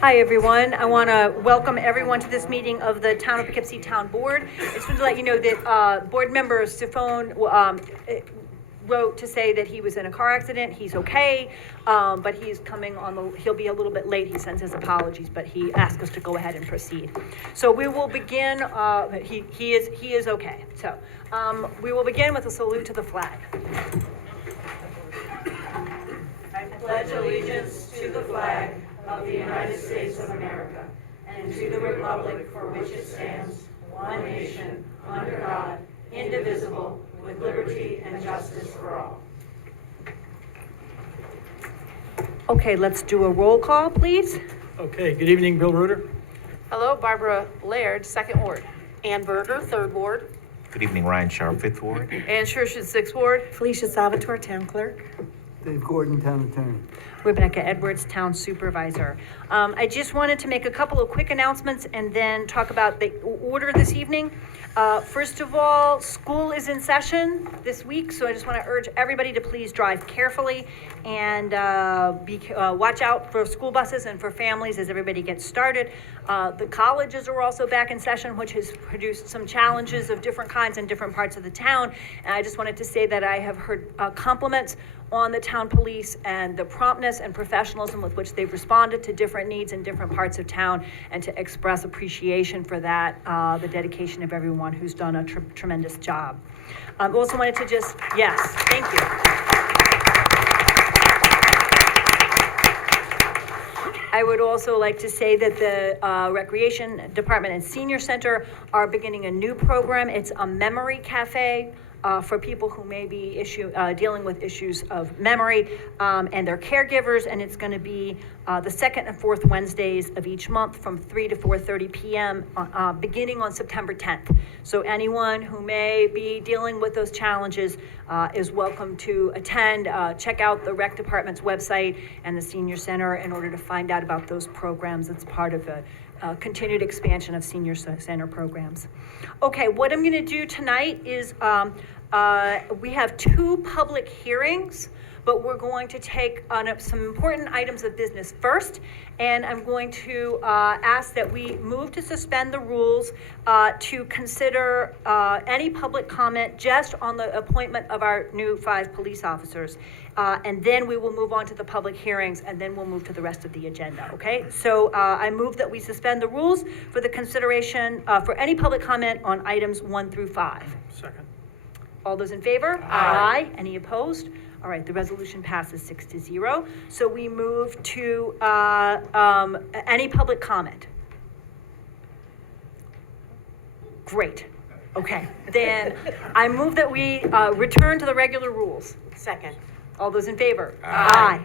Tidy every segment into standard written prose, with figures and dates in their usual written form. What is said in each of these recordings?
Hi, everyone. I want to welcome everyone to this meeting of the Town of Poughkeepsie Town Board. I just wanted to let you know that board member Stephone wrote to say that he was in a car accident. He's okay, but he's coming on he'll be a little bit late. He sends his apologies, but he asked us to go ahead and proceed. So we will begin, he is okay. So we will begin with a salute to the flag. I pledge allegiance to the flag of the United States of America and to the republic for which it stands, one nation, under God, indivisible, with liberty and justice for all. Okay, let's do a roll call, please. Okay, good evening, Bill Reuter. Hello, Barbara Laird, 2nd Ward. Ann Berger, 3rd Ward. Good evening, Ryan Sharp, 5th Ward. Ann Schurshin, 6th Ward. Felicia Salvatore, Town Clerk. Dave Gordon, Town Attorney. Rebecca Edwards, Town Supervisor. I just wanted to make a couple of quick announcements and then talk about the order this evening. First of all, school is in session this week, so I just want to urge everybody to please drive carefully and watch out for school buses and for families as everybody gets started. The colleges are also back in session, which has produced some challenges of different kinds in different parts of the town. And I just wanted to say that I have heard compliments on the town police and the promptness and professionalism with which they've responded to different needs in different parts of town, and to express appreciation for that, the dedication of everyone who's done a tremendous job. Also wanted to yes, thank you. I would also like to say that the Recreation Department and Senior Center are beginning a new program. It's a memory cafe for people who may be dealing with issues of memory and their caregivers, and it's going to be the 2nd and 4th Wednesdays of each month from 3 to 4:30 p.m. Beginning on September 10th. So anyone who may be dealing with those challenges is welcome to attend. Check out the Rec Department's website and the Senior Center in order to find out about those programs. It's part of a continued expansion of Senior Center programs. Okay, what I'm going to do tonight is we have 2 public hearings, but we're going to take on up some important items of business first, and I'm going to ask that we move to suspend the rules to consider any public comment just on the appointment of our new 5 police officers. And then we will move on to the public hearings, and then we'll move to the rest of the agenda, okay? So I move that we suspend the rules for the consideration for any public comment on items 1 through 5. Second. All those in favor? Aye. Any opposed? All right, the resolution passes 6-0. So we move to any public comment. Great. Okay, then I move that we return to the regular rules. Second. All those in favor? Aye.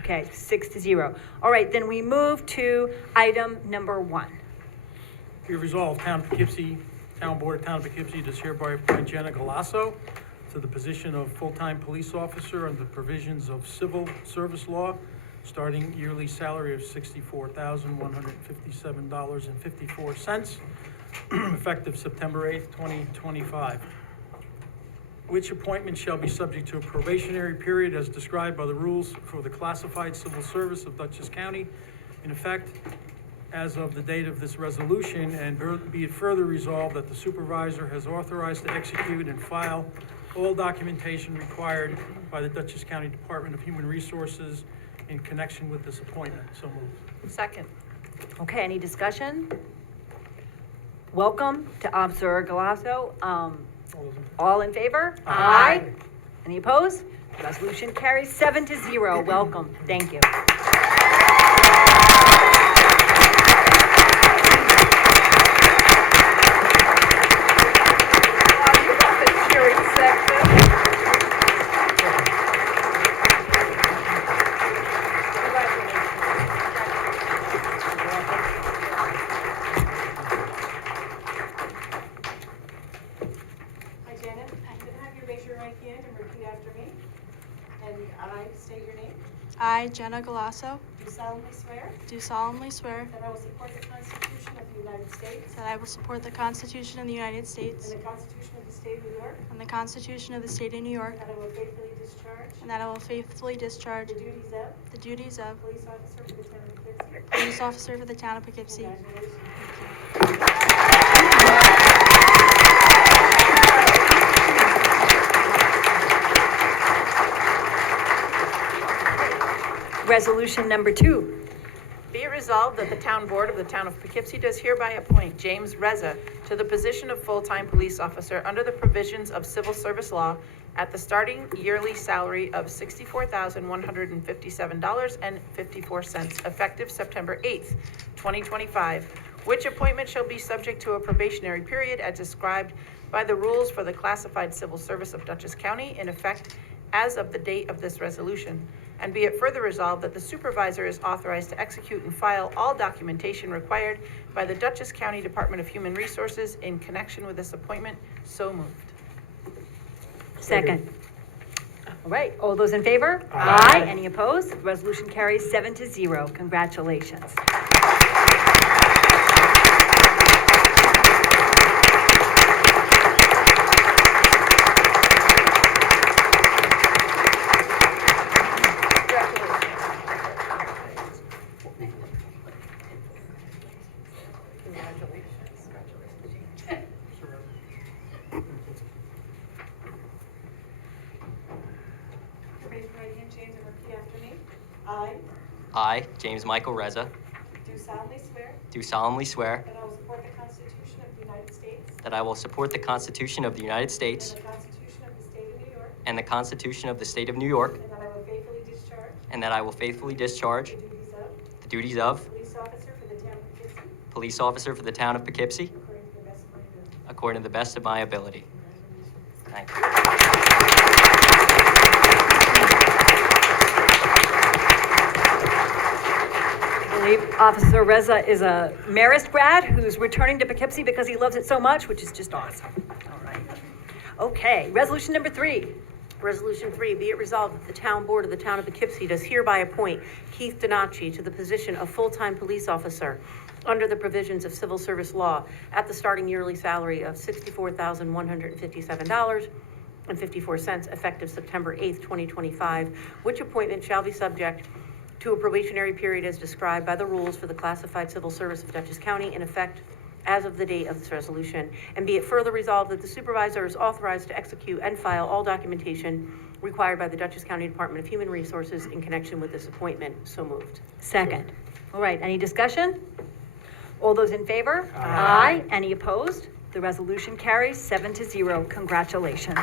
Okay, 6-0. All right, then we move to item number 1. Be resolved, Town of Poughkeepsie, Town Board of Town of Poughkeepsie does hereby appoint Jenna Galasso to the position of full-time police officer under the provisions of civil service law, starting yearly salary of $64,157.54, effective September 8th, 2025. Which appointment shall be subject to a probationary period as described by the rules for the classified civil service of Dutchess County, in effect as of the date of this resolution, and be it further resolved that the supervisor has authorized to execute and file all documentation required by the Dutchess County Department of Human Resources in connection with this appointment. So moved. Second. Okay, any discussion? Welcome to Officer Galasso. All in favor? Aye. Any opposed? Resolution carries 7-0. Welcome. Thank you. And I state your name. I, Jenna Galasso, Do solemnly swear do solemnly swear that I will support the Constitution of the United States that I will support the Constitution of the United States and the Constitution of the State of New York, and the Constitution of the State of New York, and that I will faithfully discharge and that I will faithfully discharge the duties of the duties of police officer for the town of Poughkeepsie. police officer for the town of Poughkeepsie. Congratulations. Resolution number 2. Be it resolved that the Town Board of the Town of Poughkeepsie does hereby appoint James Reza to the position of full-time police officer under the provisions of civil service law at the starting yearly salary of $64,157.54 effective September 8th, 2025, which appointment shall be subject to a probationary period as described by the rules for the classified civil service of Dutchess County in effect as of the date of this resolution. And be it further resolved that the supervisor is authorized to execute and file all documentation required by the Dutchess County Department of Human Resources in connection with this appointment. So moved. Second. All right, all those in favor? Aye. Any opposed? The resolution carries 7-0. Congratulations. Raise your right hand, James, and repeat after me. I, James Michael Reza, Do solemnly swear do solemnly swear that I will support the Constitution of the United States that I will support the Constitution of the United States and the Constitution of the State of New York, and the Constitution of the State of New York, and that I will faithfully discharge and that I will faithfully discharge the duties of the duties of police officer for the town of Poughkeepsie police officer for the town of Poughkeepsie according to the best of my ability. according to the best of my ability. Thank you. I believe Officer Reza is a Marist grad who's returning to Poughkeepsie because he loves it so much, which is just awesome. All right. Okay, resolution number 3. Resolution 3, be it resolved that the Town Board of the Town of Poughkeepsie does hereby appoint Keith Donacci to the position of full-time police officer under the provisions of civil service law at the starting yearly salary of $64,157.54 effective September 8th, 2025, which appointment shall be subject to a probationary period as described by the rules for the classified civil service of Dutchess County in effect as of the date of this resolution. And be it further resolved that the supervisor is authorized to execute and file all documentation required by the Dutchess County Department of Human Resources in connection with this appointment. So moved. Second. All right, any discussion? All those in favor? Aye. Any opposed? The resolution carries 7-0. Congratulations.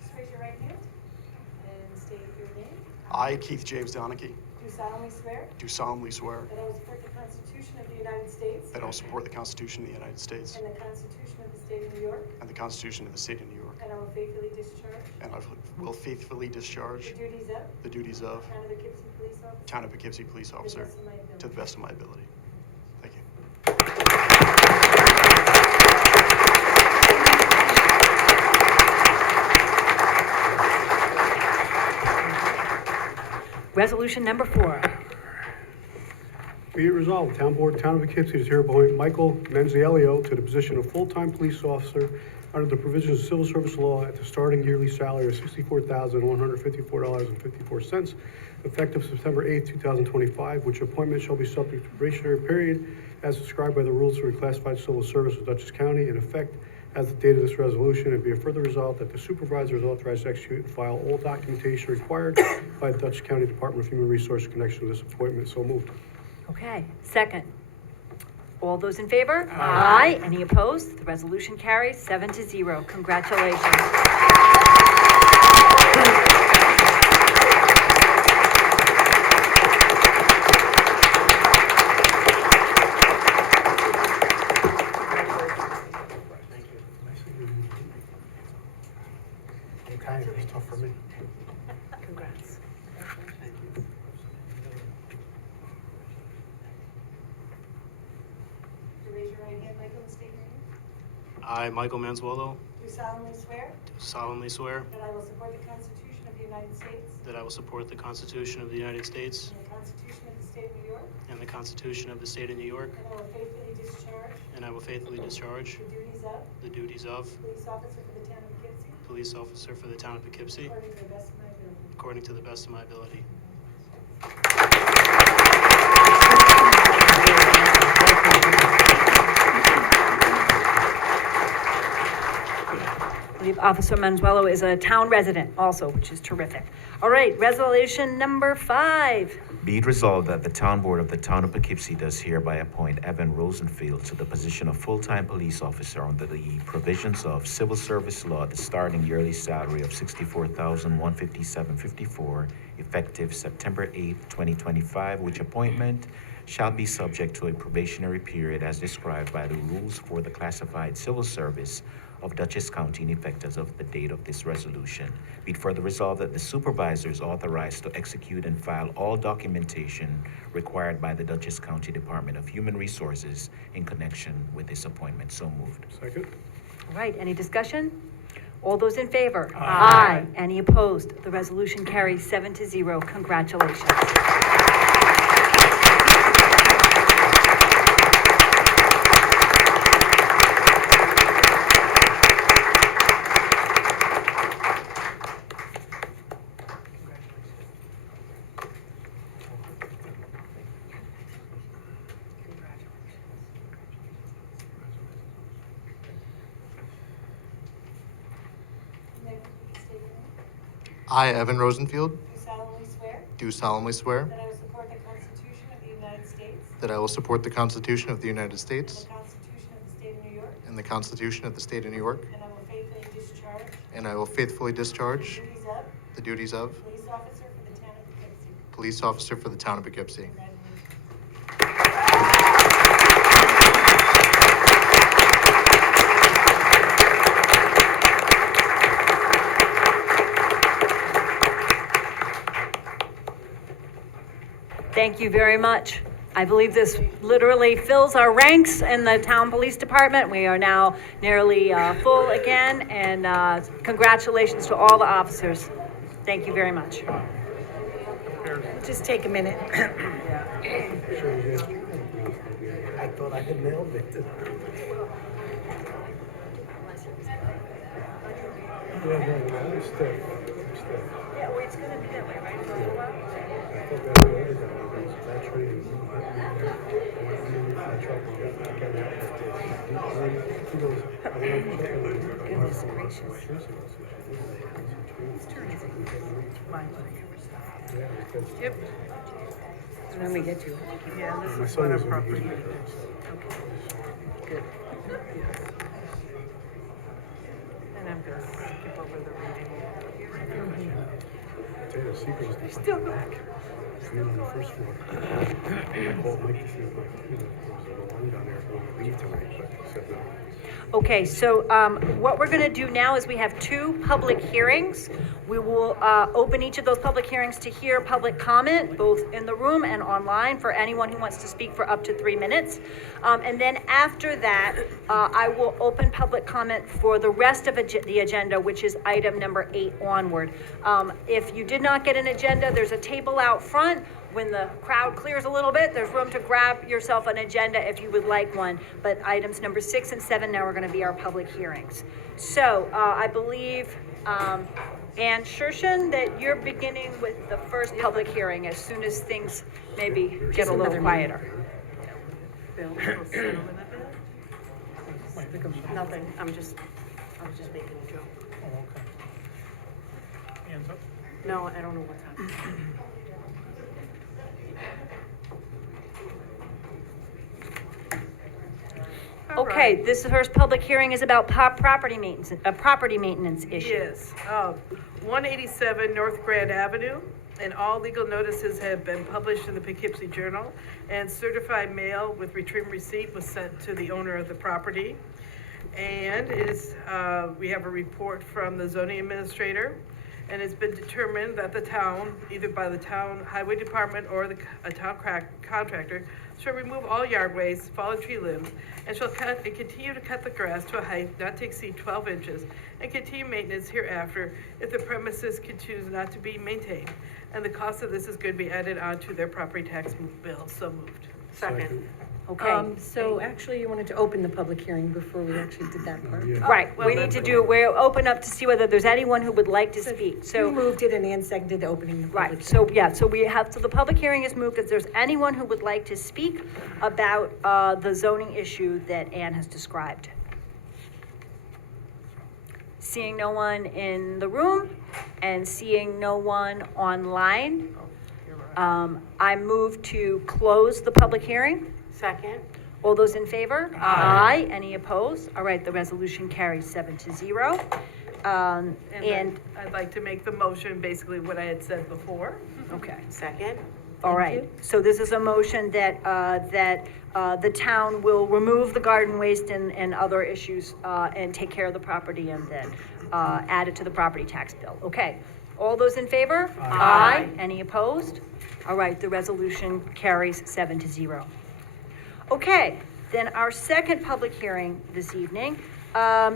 Just raise your right hand and state your name. I, Keith James Donachie, Do solemnly swear do solemnly swear that I will support the Constitution of the United States that I will support the Constitution of the United States and the Constitution of the State of New York, and the Constitution of the State of New York, and I will faithfully discharge and I will faithfully discharge the duties of the duties of Town of Poughkeepsie Police Officer Town of Poughkeepsie Police Officer to the best of my ability. to the best of my ability. Thank you. Resolution number 4. Be it resolved, the Town Board, Town of Poughkeepsie does hereby appoint Michael Menziello to the position of full-time police officer under the provisions of civil service law at the starting yearly salary of $64,154.54, effective September 8th, 2025, which appointment shall be subject to probationary period as described by the rules for reclassified civil service of Dutchess County in effect as the date of this resolution, and be it further resolved that the supervisor is authorized to execute and file all documentation required by the Dutchess County Department of Human Resources in connection with this appointment. So moved. Okay, second. All those in favor? Aye. Any opposed? The resolution carries 7-0. Congratulations. right hand, Michael, and state your name. I, Michael Manzuolo, Do solemnly swear do solemnly swear that I will support the Constitution of the United States that I will support the Constitution of the United States and the Constitution of the State of New York, and the Constitution of the State of New York, and I will faithfully discharge and I will faithfully discharge the duties of the duties of police officer for the town of Poughkeepsie police officer for the town of Poughkeepsie according to the best of my ability. according to the best of my ability. I believe Officer Manzuelo is a town resident also, which is terrific. All right, resolution number 5. Be it resolved that the town board of the town of Poughkeepsie does hereby appoint Evan Rosenfield to the position of full-time police officer under the provisions of civil service law at the starting yearly salary of $64,157.54, effective September 8th, 2025, which appointment shall be subject to a probationary period as described by the rules for the classified civil service of Dutchess County in effect as of the date of this resolution. Be it further resolved that the supervisor is authorized to execute and file all documentation required by the Dutchess County Department of Human Resources in connection with this appointment. So moved. Second? All right, any discussion? All those in favor? Aye. Any opposed? The resolution carries 7-0. Congratulations. Next, please state your name. I, Evan Rosenfield, Do solemnly swear do solemnly swear that I will support the Constitution of the United States that I will support the Constitution of the United States and the Constitution of the State of New York, and the Constitution of the State of New York, and I will faithfully discharge and I will faithfully discharge the duties of the duties of police officer for the town of Poughkeepsie. police officer for the town of Poughkeepsie. Thank you very much. I believe this literally fills our ranks in the town police department. We are now nearly full again, and congratulations to all the officers. Thank you very much. Just take a minute. Sure you did. I thought I had nailed it. Yeah, I'm still. Yeah, well, it's gonna be that way, right, for a little while? I thought that was that training. Goodness gracious. Yep. When we get to it. Yeah, My this is son what was our in property. music. Good. And I'm gonna skip over the reading. Tell you the secret is the Still back. on the first floor. I called Mike to see if there was a line down there if I want to leave tonight, but he said no. Okay, so what we're going to do now is we have 2 public hearings. We will open each of those public hearings to hear public comment, both in the room and online, for anyone who wants to speak for up to 3 minutes. And then after that, I will open public comment for the rest of the agenda, which is item number 8 onward. If you did not get an agenda, there's a table out front. When the crowd clears a little bit, there's room to grab yourself an agenda if you would like one. But items number 6 and 7 now are going to be our public hearings. So I believe, Ann Shershin, that you're beginning with the first public hearing as soon as things maybe get a little quieter. Bill, we'll settle in a bit. Nothing, I was just making a joke. Oh, okay. Hands up. No, I don't know what's happening. All Okay, right. this first public hearing is about property maintenance issue. Yes, 187 North Grand Avenue, and all legal notices have been published in the Poughkeepsie Journal, and certified mail with return receipt was sent to the owner of the property. And we have a report from the zoning administrator, and it's been determined that the town, either by the town highway department or a town contractor, shall remove all yard waste, fallen tree limbs, and shall cut and continue to cut the grass to a height not to exceed 12 inches, and continue maintenance hereafter if the premises can choose not to be maintained. And the cost of this is going to be added onto their property tax bill. So moved. Second. Okay, So actually, you wanted to open the public hearing before we actually did that part. Yeah. right, we need to do, we're open up to see whether there's anyone who would like to speak, You so. moved it and Ann seconded opening the public. Right, so, yeah, so we have, so the public hearing is moved. If there's anyone who would like to speak about the zoning issue that Ann has described. Seeing no one in the room and seeing no one online, I move to close the public hearing. Second. All those in favor? Aye. Any opposed? All right, the resolution carries 7-0. And And, I'd like to make the motion, basically what I had said before. okay. Second. All right, so this is a motion that, the town will remove the garden waste and other issues, and take care of the property and then, add it to the property tax bill. Okay, all those in favor? Aye. Any opposed? All right, the resolution carries 7-0. Okay, then our second public hearing this evening,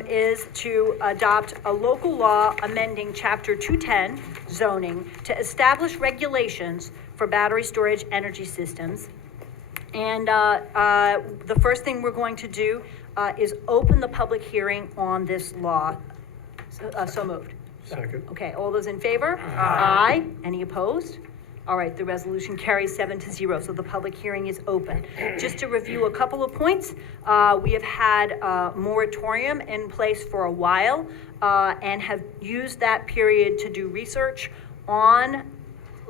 is to adopt a local law amending Chapter 210 zoning to establish regulations for battery storage energy systems. And the first thing we're going to do is open the public hearing on this law. So moved. Second. Okay, all those in favor? Aye. Any opposed? All right, the resolution carries 7-0, so the public hearing is open. Just to review a couple of points, we have had a moratorium in place for a while and have used that period to do research on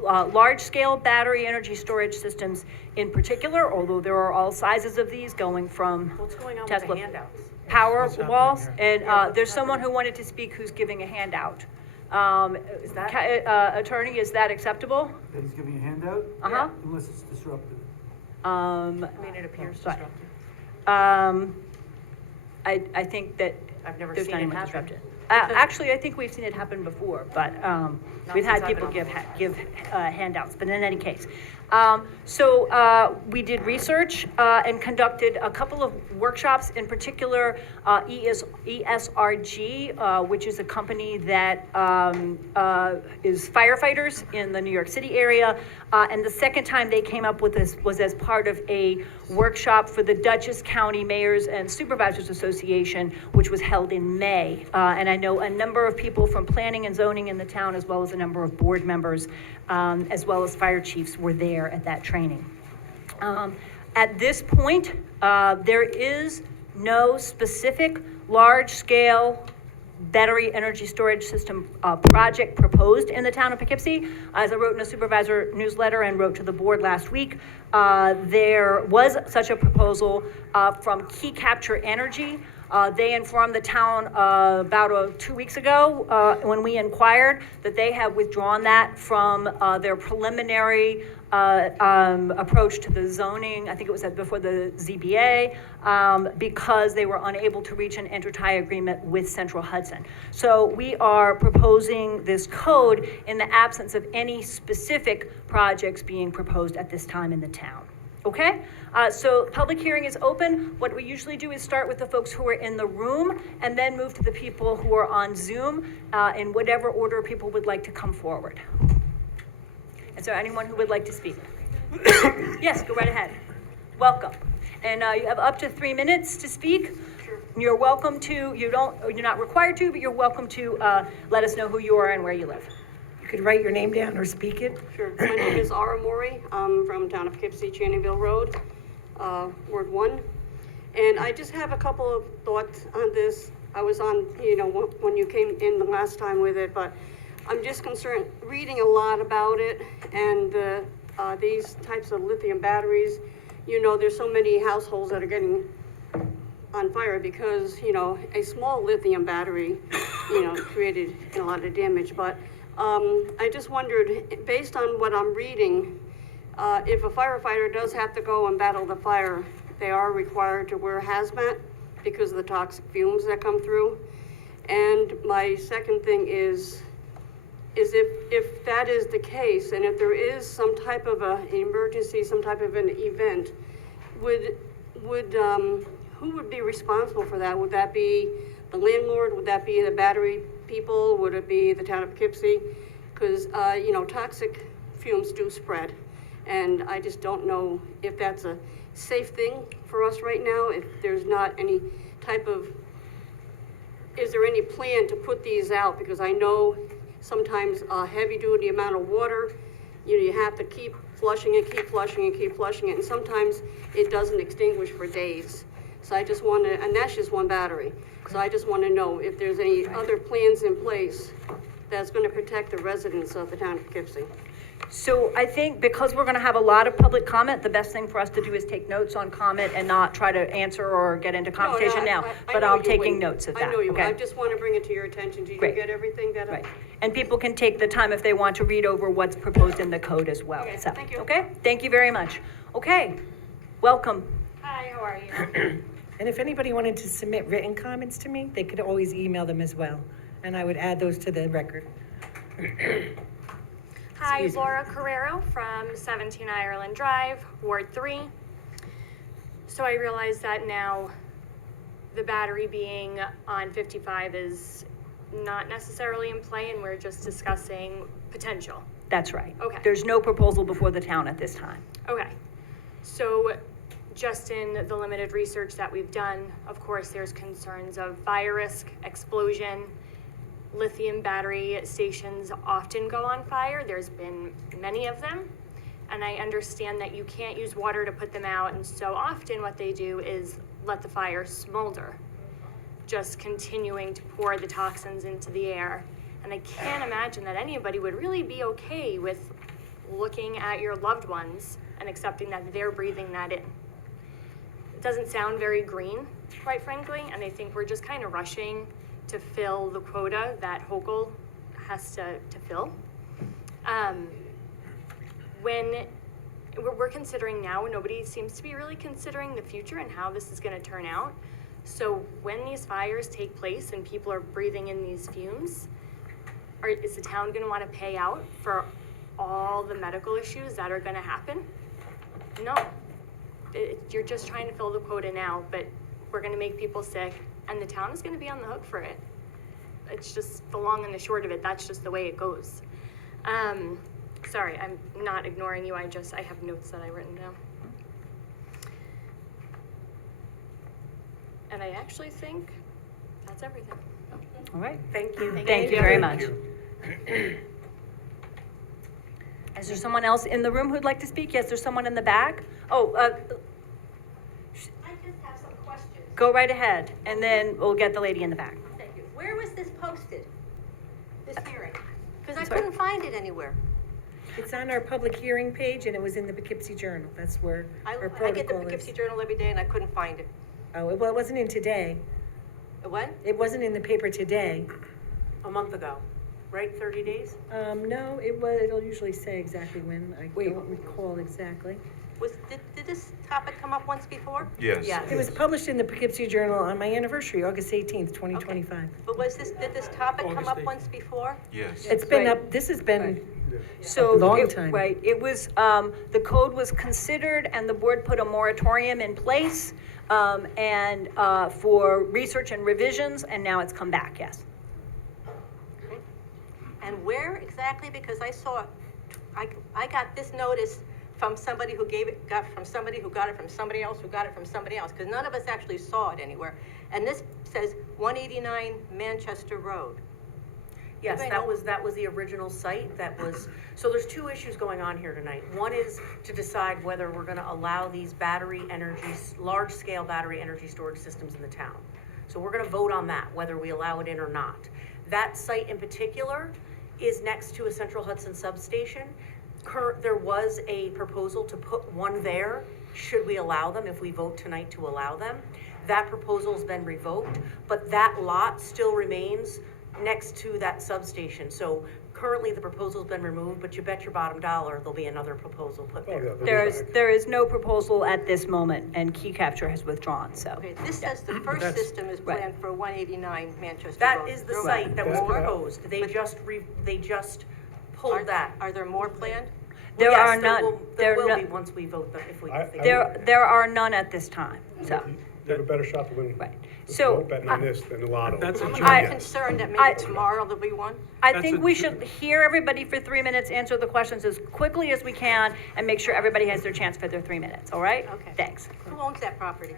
large-scale battery energy storage systems in particular, although there are all sizes of these going from What's going on with Tesla the handouts? power What's happening walls. here? And there's someone who wanted to speak who's giving a handout. Is that- Attorney, is that acceptable? That he's giving a handout? Uh-huh. Unless it's disruptive. I mean, it appears Right. disruptive. I think that I've never there's seen not it even happen. disrupted. Actually, I think we've seen it happen before, but we've had since I've people been on give handouts, but in any case. So we did research and conducted a couple of workshops, in particular ESRG, which is a company that is firefighters in the New York City area. And the second time they came up with this was as part of a workshop for the Dutchess County Mayors and Supervisors Association, which was held in May. And I know a number of people from planning and zoning in the town, as well as a number of board members, as well as fire chiefs, were there at that training. At this point, there is no specific large-scale battery energy storage system project proposed in the town of Poughkeepsie. As I wrote in a supervisor newsletter and wrote to the board last week, there was such a proposal from Key Capture Energy. They informed the town about 2 weeks ago when we inquired that they have withdrawn that from their preliminary approach to the zoning. I think it was before the ZBA, because they were unable to reach an intertie agreement with Central Hudson. So we are proposing this code in the absence of any specific projects being proposed at this time in the town. Okay? So public hearing is open. What we usually do is start with the folks who are in the room and then move to the people who are on Zoom in whatever order people would like to come forward. Is there anyone who would like to speak? Yes, go right ahead. Welcome. And you have up to 3 minutes to speak. You're welcome to, you're not required to, but you're welcome to let us know who you are and where you live. You could write your name down or speak it. Sure. My name is Ara Mori. I'm from town of Poughkeepsie, Channingville Road, Ward 1. And I just have a couple of thoughts on this. I was on, when you came in the last time with it, but I'm just concerned, reading a lot about it and these types of lithium batteries. There's so many households that are getting on fire because, a small lithium battery, created a lot of damage. But I just wondered, based on what I'm reading, if a firefighter does have to go and battle the fire, they are required to wear hazmat because of the toxic fumes that come through. And my second thing is if that is the case, and if there is some type of an emergency, some type of an event, who would be responsible for that? Would that be the landlord? Would that be the battery people? Would it be the town of Poughkeepsie? Because, toxic fumes do spread. And I just don't know if that's a safe thing for us right now, if there's not any type of, is there any plan to put these out? Because I know sometimes a heavy duty amount of water, you have to keep flushing it, keep flushing it, keep flushing it, and sometimes it doesn't extinguish for days. So I just want to, and that's just one battery. So I just want to know if there's any other plans in place that's going to protect the residents of the town of Poughkeepsie. So I think because we're gonna have a lot of public comment, the best thing for us to do is take notes on comment and not try to answer or get into conversation now. But know I'm you taking wouldn't. notes of that, I know you would. okay? I just want to bring it to your attention. Did you Great. get everything that? Right. And people can take the time if they want to read over what's proposed in the code as well. Okay, So, thank you. okay, thank you very much. Okay, welcome. Hi, how are you? And if anybody wanted to submit written comments to me, they could always email them as well, and I would add those to the record. Hi, Excuse me. Laura Carrero from 17 Ireland Drive, Ward 3. So I realize that now the battery being on 55 is not necessarily in play, and we're just discussing potential. That's right. Okay. There's no proposal before the town at this time. Okay, so just in the limited research that we've done, of course, there's concerns of fire risk, explosion. Lithium battery stations often go on fire. There's been many of them. And I understand that you can't use water to put them out. And so often what they do is let the fire smolder, just continuing to pour the toxins into the air. And I can't imagine that anybody would really be okay with looking at your loved ones and accepting that they're breathing that in. It doesn't sound very green, quite frankly, and I think we're just kind of rushing to fill the quota that Hochul has to fill. When we're considering now, nobody seems to be really considering the future and how this is going to turn out. So when these fires take place and people are breathing in these fumes, is the town going to want to pay out for all the medical issues that are going to happen? No. You're just trying to fill the quota now, but we're going to make people sick, and the town is going to be on the hook for it. It's just the long and the short of it. That's just the way it goes. Sorry, I'm not ignoring you. I have notes that I've written down. And I actually think that's everything. All right. Thank you. Thank you very Thank much. you. Is there someone else in the room who'd like to speak? Yes, there's someone in the back. Oh, I just have some questions. go right ahead, and then we'll get the lady in the back. Thank you. Where was this posted, this hearing? Because I Sorry? couldn't find it anywhere. It's on our public hearing page, and it was in the Poughkeepsie Journal. That's where our I get the protocol is. Poughkeepsie Journal every day and I couldn't find it. Oh, well, it wasn't in today. What? It wasn't in the paper today. A month ago, right? 30 days? No, it'll usually say exactly when. I don't recall exactly. Did this topic come up once before? Yes. Yes. It was published in the Poughkeepsie Journal on my anniversary, August 18th, 2025. But did this topic come August up 8th. once before? Yes. It's been Right. up, this has been, So, A long time. Right, it was, the code was considered and the board put a moratorium in place, for research and revisions, and now it's come back, yes. And where exactly? Because I got this notice from somebody who got from somebody who got it from somebody else who got it from somebody else, because none of us actually saw it anywhere. And this says 189 Manchester Road. Yes, Anybody that was the original site. So there's two issues going on here tonight. One is to decide whether we're gonna allow these large-scale battery energy storage systems in the town. So we're gonna vote on that, whether we allow it in or not. That site in particular is next to a Central Hudson substation. There was a proposal to put one there, should we allow them, if we vote tonight to allow them. That proposal's been revoked, but that lot still remains next to that substation. So currently the proposal's been removed, but you bet your bottom dollar there'll be another proposal put there. There is no proposal at this moment, and Key Capture has withdrawn, so. Okay, this says the first That's- system is Right. planned for 189 Manchester Road. That is the There site that was That's what I- proposed. They just pulled are, that. Are there more planned? There Yes, are none, There will no- be once we vote, if we. I- there are none at this time, so, You have a better shot to win. right. the So, vote betting on this than the lotto. That's a I'm joint- I- concerned that I- maybe tomorrow there'll be one. I That's think a we ju- should hear everybody for 3 minutes, answer the questions as quickly as we can, and make sure everybody has their chance for their 3 minutes, all right? Okay. Thanks. Who owns that property?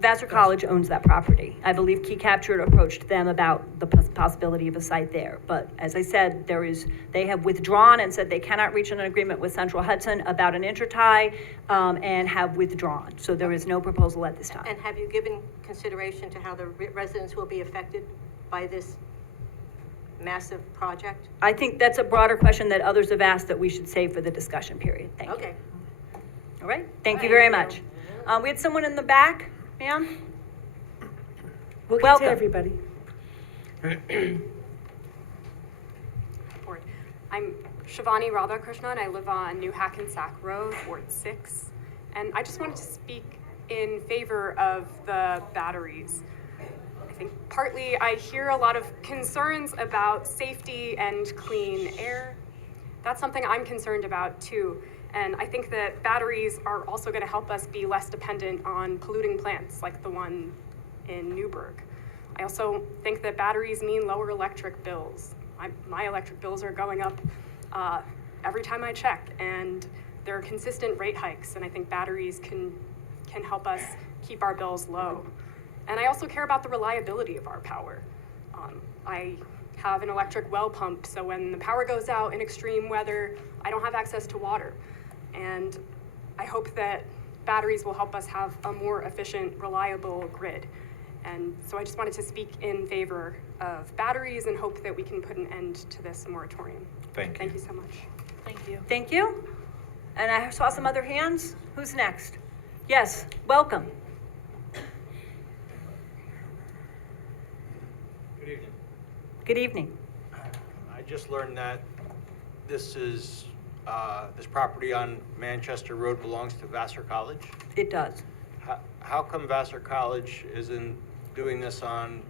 Vassar College owns that property. I believe Key Capture approached them about the possibility of a site there. But as I said, they have withdrawn and said they cannot reach an agreement with Central Hudson about an intertie, and have withdrawn. So there is no proposal at this time. And have you given consideration to how the residents will be affected by this massive project? I think that's a broader question that others have asked that we should save for the discussion period. Thank you. Okay. All right, thank you very much. We had someone in the back, ma'am? We'll get Welcome. to everybody. Board. I'm Shivani Radhakrishnan. I live on New Hackensack Road, Ward 6. And I just wanted to speak in favor of the batteries. I think partly I hear a lot of concerns about safety and clean air. That's something I'm concerned about too. And I think that batteries are also going to help us be less dependent on polluting plants like the one in Newburgh. I also think that batteries mean lower electric bills. My electric bills are going up every time I check, and there are consistent rate hikes, and I think batteries can help us keep our bills low. And I also care about the reliability of our power. I have an electric well pump, so when the power goes out in extreme weather, I don't have access to water. And I hope that batteries will help us have a more efficient, reliable grid. And so I just wanted to speak in favor of batteries and hope that we can put an end to this moratorium. Thank you. Thank you so much. Thank you. Thank you. And I saw some other hands. Who's next? Yes, welcome. Good evening. Good evening. I just learned that this property on Manchester Road belongs to Vassar College. It does. How come Vassar College isn't doing this on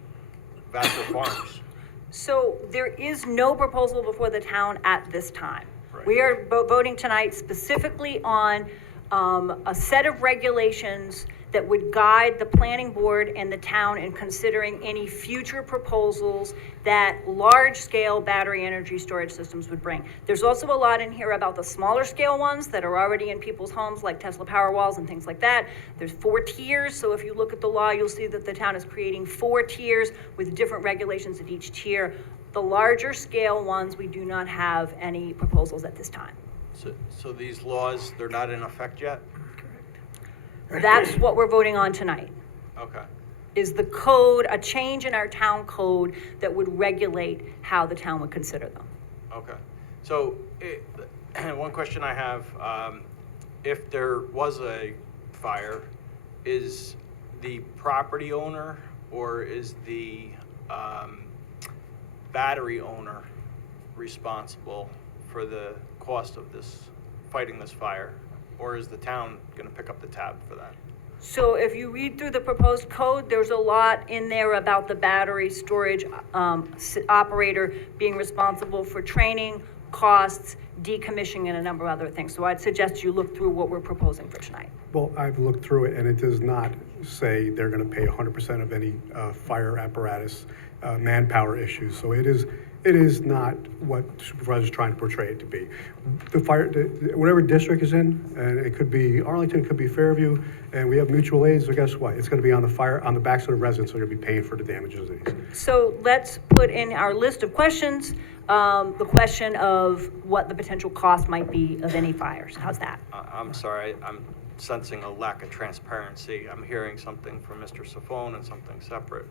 Vassar Farms? So there is no proposal before the town at this time. Right. We are voting tonight specifically on a set of regulations that would guide the planning board and the town in considering any future proposals that large-scale battery energy storage systems would bring. There's also a lot in here about the smaller scale ones that are already in people's homes, like Tesla Powerwalls and things like that. There's 4 tiers, so if you look at the law, you'll see that the town is creating 4 tiers with different regulations at each tier. The larger scale ones, we do not have any proposals at this time. So these laws, they're not in effect yet? That's what we're voting on tonight, Okay. is the code, a change in our town code that would regulate how the town would consider them. Okay. So one question I have, if there was a fire, is the property owner or is the battery owner responsible for the cost of fighting this fire? Or is the town going to pick up the tab for that? So if you read through the proposed code, there's a lot in there about the battery storage operator being responsible for training, costs, decommissioning, and a number of other things. So I'd suggest you look through what we're proposing for tonight. Well, I've looked through it, and it does not say they're going to pay 100% of any fire apparatus manpower issues. So it is not what Supervisor's trying to portray it to be. Whatever district is in, and it could be Arlington, it could be Fairview, and we have mutual aid, so guess what? It's going to be on the backs of the residents who are going to be paying for the damages of these. So let's put in our list of questions, the question of what the potential cost might be of any fires. How's that? I'm sorry, I'm sensing a lack of transparency. I'm hearing something from Mr. Safone and something separate.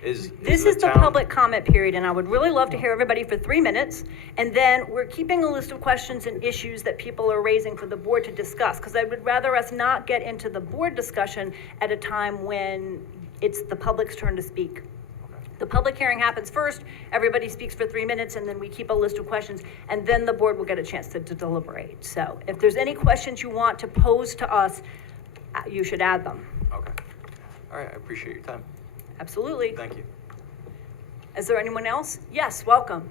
This is the public comment period, and I would really love to hear everybody for 3 minutes. And then we're keeping a list of questions and issues that people are raising for the board to discuss, because I would rather us not get into the board discussion at a time when it's the public's turn to speak. The public hearing happens first, everybody speaks for 3 minutes, and then we keep a list of questions, and then the board will get a chance to deliberate. So if there's any questions you want to pose to us, you should add them. Okay. All right, I appreciate your time. Absolutely. Thank you. Is there anyone else? Yes, welcome.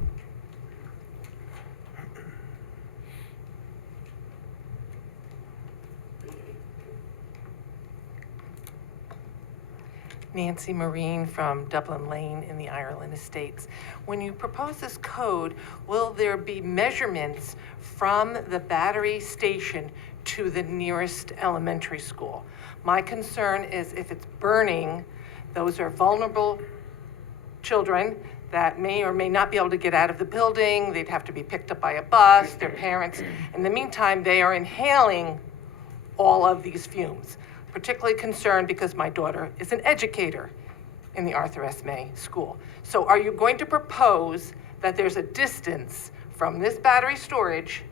Nancy Marine from Dublin Lane in the Ireland Estates. When you propose this code, will there be measurements from the battery station to the nearest elementary school? My concern is if it's burning, those are vulnerable children that may or may not be able to get out of the building. They'd have to be picked up by a bus, their parents. In the meantime, they are inhaling all of these fumes. Particularly concerned because my daughter is an educator in the Arthur S. May School. So are you going to propose that there's a distance from this battery storage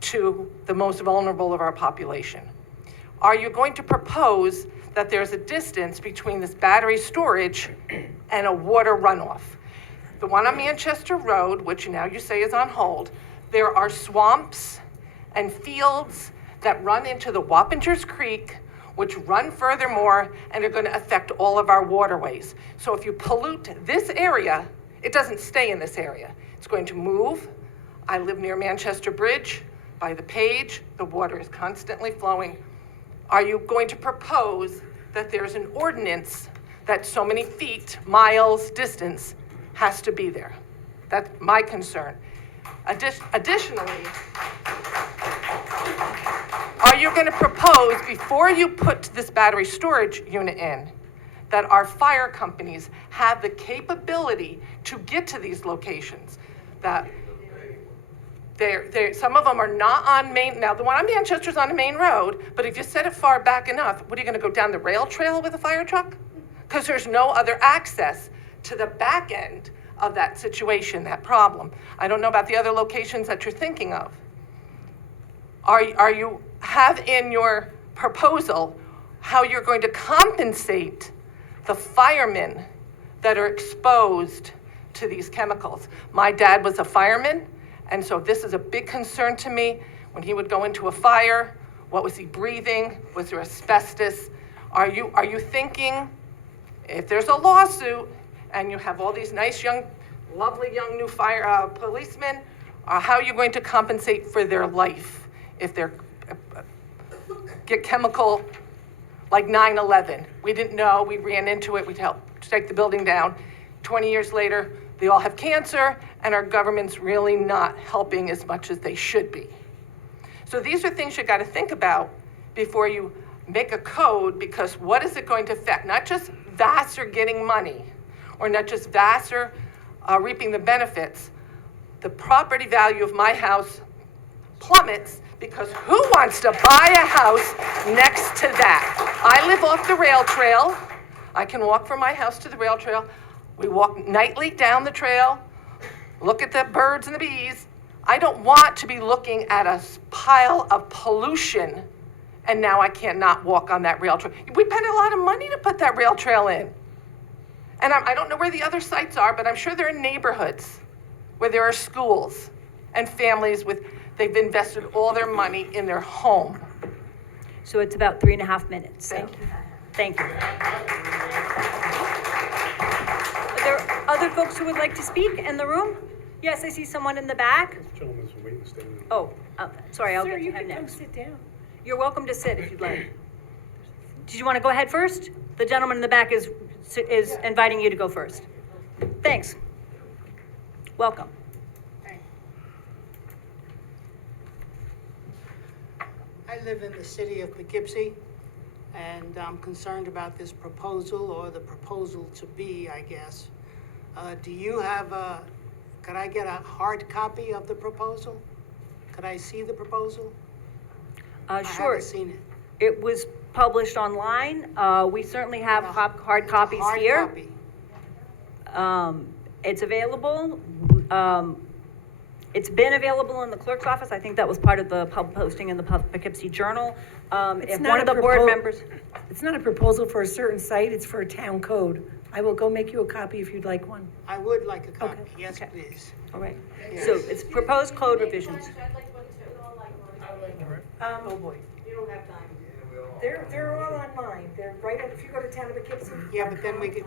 to the most vulnerable of our population? Are you going to propose that there's a distance between this battery storage and a water runoff? The one on Manchester Road, which now you say is on hold, there are swamps and fields that run into the Wappingers Creek, which run furthermore and are going to affect all of our waterways. So if you pollute this area, it doesn't stay in this area. It's going to move. I live near Manchester Bridge. By the Page, the water is constantly flowing. Are you going to propose that there's an ordinance that so many feet, miles, distance has to be there? That's my concern. Additionally, are you going to propose, before you put this battery storage unit in, that our fire companies have the capability to get to these locations? That some of them are not on main, now the one on Manchester's on a main road, but if you set it far back enough, what are you going to go down the rail trail with a fire truck? Because there's no other access to the back end of that situation, that problem. I don't know about the other locations that you're thinking of. Are you have in your proposal how you're going to compensate the firemen that are exposed to these chemicals? My dad was a fireman, and so this is a big concern to me. When he would go into a fire, what was he breathing? Was there asbestos? Are you thinking, if there's a lawsuit and you have all these nice young, lovely young new fire policemen, how are you going to compensate for their life if they're get chemical, like 9/11? We didn't know, we ran into it, we'd help take the building down. 20 years later, they all have cancer, and our government's really not helping as much as they should be. So these are things you gotta think about before you make a code, because what is it going to affect? Not just Vassar getting money, or not just Vassar reaping the benefits. The property value of my house plummets, because who wants to buy a house next to that? I live off the rail trail. I can walk from my house to the rail trail. We walk nightly down the trail, look at the birds and the bees. I don't want to be looking at a pile of pollution, and now I cannot walk on that rail trail. We paid a lot of money to put that rail trail in. And I don't know where the other sites are, but I'm sure they're in neighborhoods where there are schools and families they've invested all their money in their home. So it's about 3.5 minutes. Thank you. Thank you. Are there other folks who would like to speak in the room? Yes, I see someone in the back. This gentleman's waiting to stand. Oh, sorry, I'll Sir, get to you him can come next. sit down. You're welcome to sit if you'd like. Did you want to go ahead first? The gentleman in the back is inviting you to go first. Thanks. Welcome. I live in the city of Poughkeepsie, and I'm concerned about this proposal, or the proposal to be, I guess. Do you have could I get a hard copy of the proposal? Could I see the proposal? I Sure. haven't seen it. It was published online. We certainly have hard copies Hard here. copy. It's available. It's been available in the clerk's office. I think that was part of the pub posting in the Poughkeepsie Journal. It's If not one of a the board propo- members, It's not a proposal for a certain site, it's for a town code. I will go make you a copy if you'd like one. I would like a copy, Okay, yes, okay. please. all right. So it's proposed code revisions. Oh, boy. They're all online. They're right if you go to town of Poughkeepsie. Yeah, but then we But-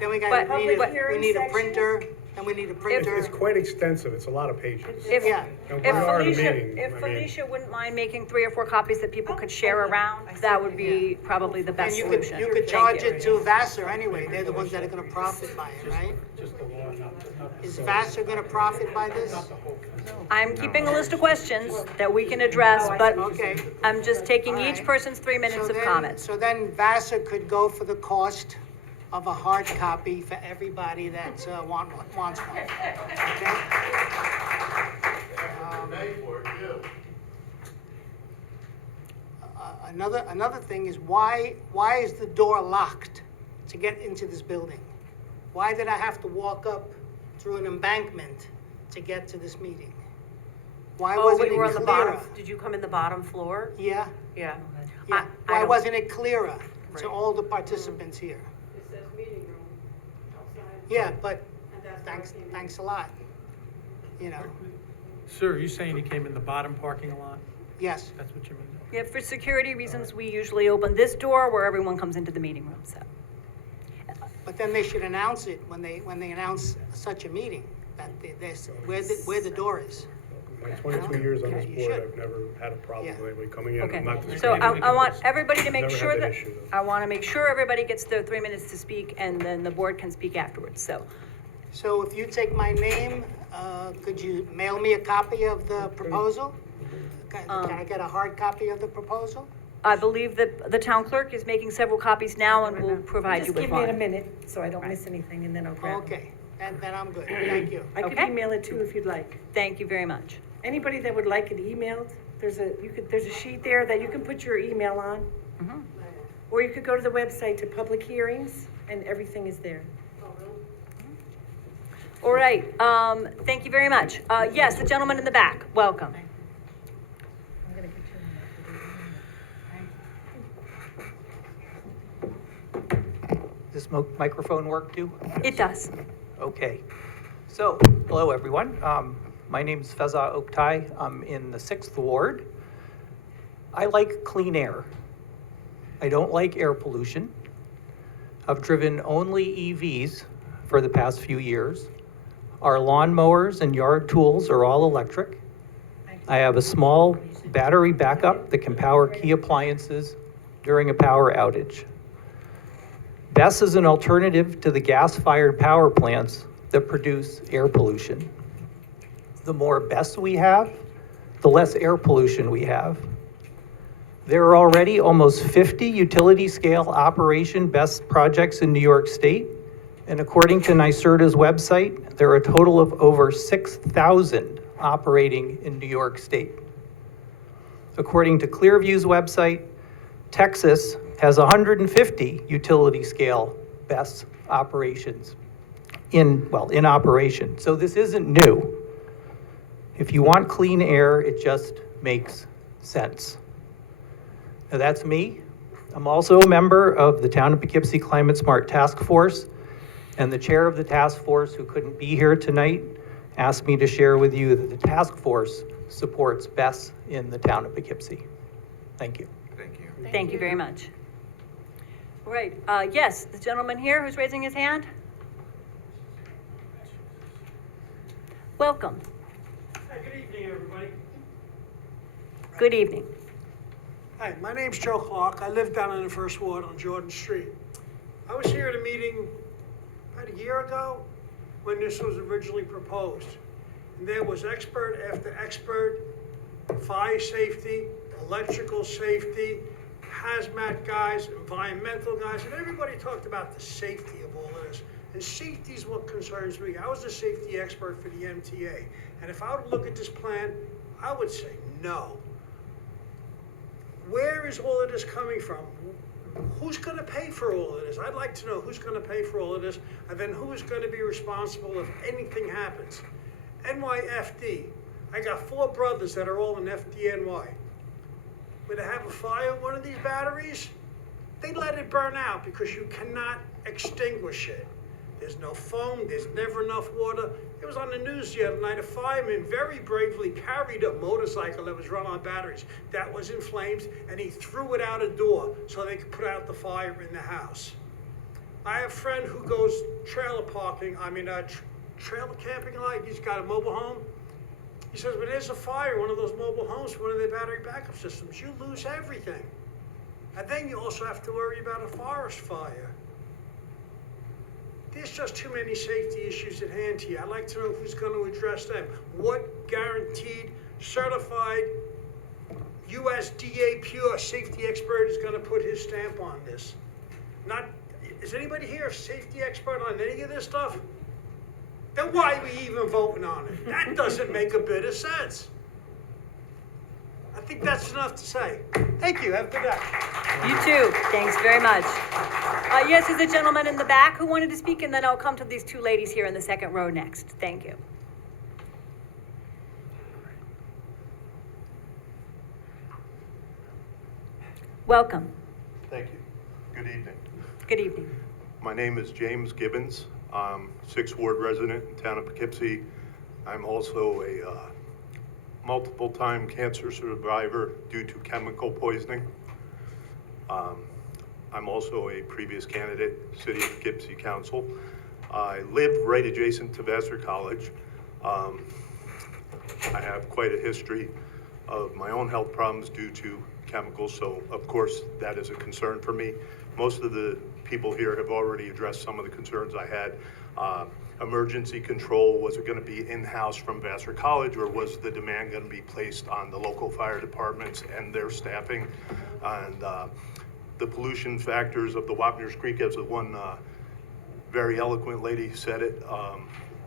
we need a Section? printer, and we need a printer. It's quite extensive, it's a lot of pages. If, Yeah. And if we are in a Felicia, meeting, if I mean- Felicia wouldn't mind making 3 or 4 copies that people could share around, that would be probably the And best you solution. could Thank charge you. it to Vassar anyway, they're the ones that are gonna profit by it, right? Just the law, not Is Vassar gonna profit by this? I'm keeping a list of questions that we can address, but Okay. I'm just taking All each right. person's 3 minutes So of then- comments. So then Vassar could go for the cost of a hard copy for everybody that wants one. Okay? Another thing is why is the door locked to get into this building? Why did I have to walk up through an embankment to get to this meeting? Why Oh, wasn't you were it on the bottom, clearer? did you come in the bottom floor? Yeah, Yeah. yeah. I Why don't- wasn't it clearer to Right. all the participants here? Yeah, but thanks a lot. You know, Sir, are you saying he came in the bottom parking lot? yes. That's what you mean? Yeah, for security reasons, we usually open this door where everyone comes into the meeting room, so. But then they should announce it when they announce such a meeting, that there's, where the door is. My 22 years on this You board, should. I've never had a problem with Yeah. anybody coming in. Okay, I'm not so I want everybody to make Never had sure that that, issue, though. I want to make sure everybody gets their 3 minutes to speak, and then the board can speak afterwards, so. So if you take my name, could you mail me a copy of the proposal? Can I get a hard copy of the proposal? I believe that the town clerk is making several copies now and will provide you Just with give me a one. minute, so I don't miss anything, and then I'll grab it. Okay, and then I'm good, thank you. I could Okay. email it too if you'd like. Thank you very much. Anybody that would like it emailed, there's a sheet there that you can put your email on. Mhm. Or you could go to the website to public hearings, and everything is there. All right, thank you very much. Yes, the gentleman in the back, welcome. I'm gonna get Does this microphone work too? It does. Okay. So, hello everyone. My name is Feza Oktay. I'm in the 6th Ward. I like clean air. I don't like air pollution. I've driven only EVs for the past few years. Our lawnmowers and yard tools are all electric. I have a small battery backup that can power key appliances during a power outage. BESS is an alternative to the gas-fired power plants that produce air pollution. The more BESS we have, the less air pollution we have. There are already almost 50 utility-scale operation BESS projects in New York State, and according to NYSERDA's website, there are a total of over 6,000 operating in New York State. According to Clearview's website, Texas has 150 utility-scale BESS operations in operation. So this isn't new. If you want clean air, it just makes sense. Now that's me. I'm also a member of the Town of Poughkeepsie Climate Smart Task Force, and the chair of the task force, who couldn't be here tonight, asked me to share with you that the task force supports BESS in the Town of Poughkeepsie. Thank you. Thank you very much. All right, yes, the gentleman here who's raising his hand? Welcome. Hi, good evening, everybody. Good evening. Hi, my name's Joe Clark. I live down in the First Ward on Jordan Street. I was here at a meeting about a year ago when this was originally proposed. And there was expert after expert, fire safety, electrical safety, hazmat guys, environmental guys, and everybody talked about the safety of all of this. And safety is what concerns me. I was a safety expert for the MTA. And if I would look at this plan, I would say no. Where is all of this coming from? Who's going to pay for all of this? I'd like to know who's going to pay for all of this, and then who is going to be responsible if anything happens. NYFD. I got 4 brothers that are all in FDNY. When they have a fire with one of these batteries, they let it burn out because you cannot extinguish it. There's no foam, there's never enough water. It was on the news the other night, a fireman very bravely carried a motorcycle that was run on batteries that was in flames, and he threw it out a door so they could put out the fire in the house. I have a friend who goes trailer parking, trailer camping, like, he's got a mobile home. He says, when there's a fire, one of those mobile homes, one of their battery backup systems, you lose everything. And then you also have to worry about a forest fire. There's just too many safety issues at hand here. I'd like to know who's going to address them. What guaranteed, certified, USDA pure safety expert is going to put his stamp on this? Is anybody here a safety expert on any of this stuff? Then why are we even voting on it? That doesn't make a bit of sense. I think that's enough to say. Thank you. Have a good day. You too. Thanks very much. Yes, there's a gentleman in the back who wanted to speak, and then I'll come to these two ladies here in the second row next. Thank you. Welcome. Thank you. Good evening. Good evening. My name is James Gibbons. I'm 6th Ward resident in town of Poughkeepsie. I'm also a multiple-time cancer survivor due to chemical poisoning. I'm also a previous candidate, City of Poughkeepsie Council. I live right adjacent to Vassar College. I have quite a history of my own health problems due to chemicals, so of course that is a concern for me. Most of the people here have already addressed some of the concerns I had. Emergency control, was it going to be in-house from Vassar College, or was the demand going to be placed on the local fire departments and their staffing? And the pollution factors of the Wapner's Creek, as the one very eloquent lady said it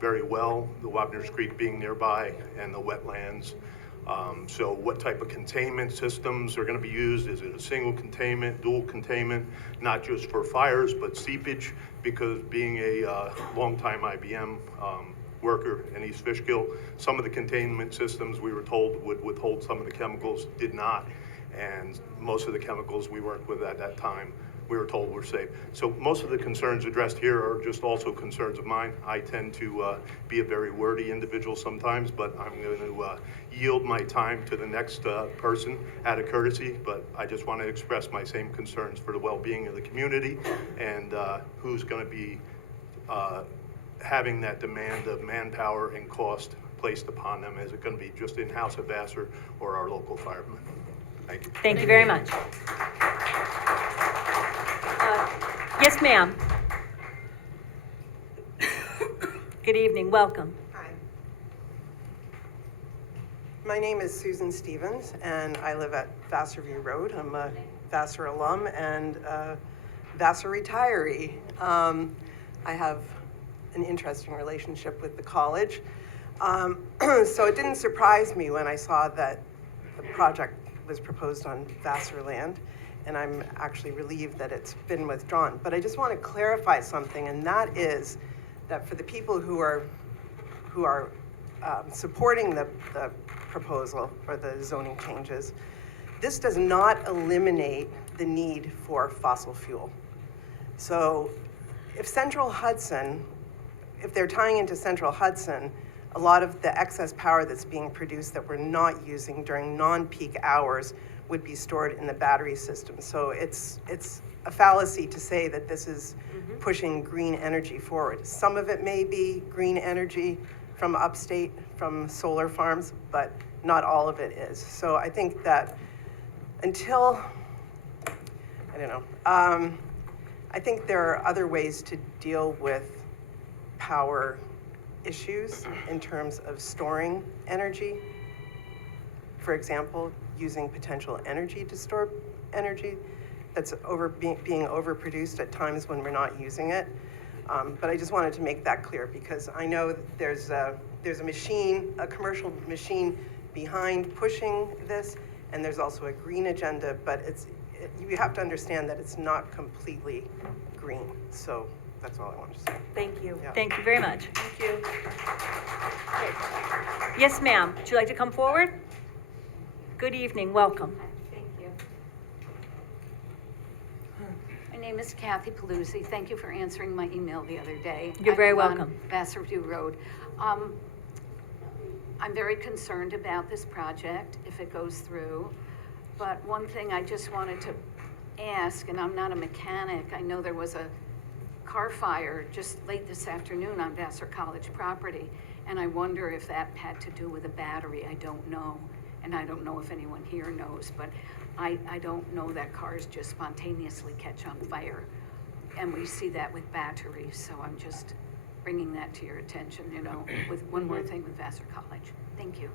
very well, the Wapner's Creek being nearby and the wetlands. So what type of containment systems are going to be used? Is it a single containment, dual containment, not just for fires, but seepage? Because being a longtime IBM worker in East Fishkill, some of the containment systems we were told would withhold some of the chemicals, did not. And most of the chemicals we worked with at that time, we were told were safe. So most of the concerns addressed here are just also concerns of mine. I tend to be a very wordy individual sometimes, but I'm going to yield my time to the next person out of courtesy. But I just want to express my same concerns for the well-being of the community and who's going to be having that demand of manpower and cost placed upon them. Is it going to be just in-house at Vassar or our local firemen? Thank you. Thank you very much. Yes, ma'am. Good evening. Welcome. Hi. My name is Susan Stevens, and I live at Vassar View Road. I'm a Vassar alum and a Vassar retiree. I have an interesting relationship with the college. So it didn't surprise me when I saw that the project was proposed on Vassar land, and I'm actually relieved that it's been withdrawn. But I just want to clarify something, and that is that for the people who are supporting the proposal or the zoning changes, this does not eliminate the need for fossil fuel. So if Central Hudson, if they're tying into Central Hudson, a lot of the excess power that's being produced that we're not using during non-peak hours would be stored in the battery system. So it's a fallacy to say that this is pushing green energy forward. Some of it may be green energy from upstate, from solar farms, but not all of it is. So I think that until, I don't know, I think there are other ways to deal with power issues in terms of storing energy. For example, using potential energy to store energy that's being overproduced at times when we're not using it. But I just wanted to make that clear because I know there's a machine, a commercial machine behind pushing this, and there's also a green agenda, but you have to understand that it's not completely green. So that's all I wanted to say. Thank you. Yeah. Thank you very much. Thank you. Yes, ma'am. Would you like to come forward? Good evening. Welcome. Thank you. My name is Kathy Paluzzi. Thank you for answering my email the other day. You're very I live welcome. on Vassar View Road. I'm very concerned about this project if it goes through. But one thing I just wanted to ask, and I'm not a mechanic, I know there was a car fire just late this afternoon on Vassar College property. And I wonder if that had to do with a battery. I don't know. And I don't know if anyone here knows, but I don't know that cars just spontaneously catch on fire. And we see that with batteries. So I'm just bringing that to your attention, you know, with one more thing with Vassar College. Thank you.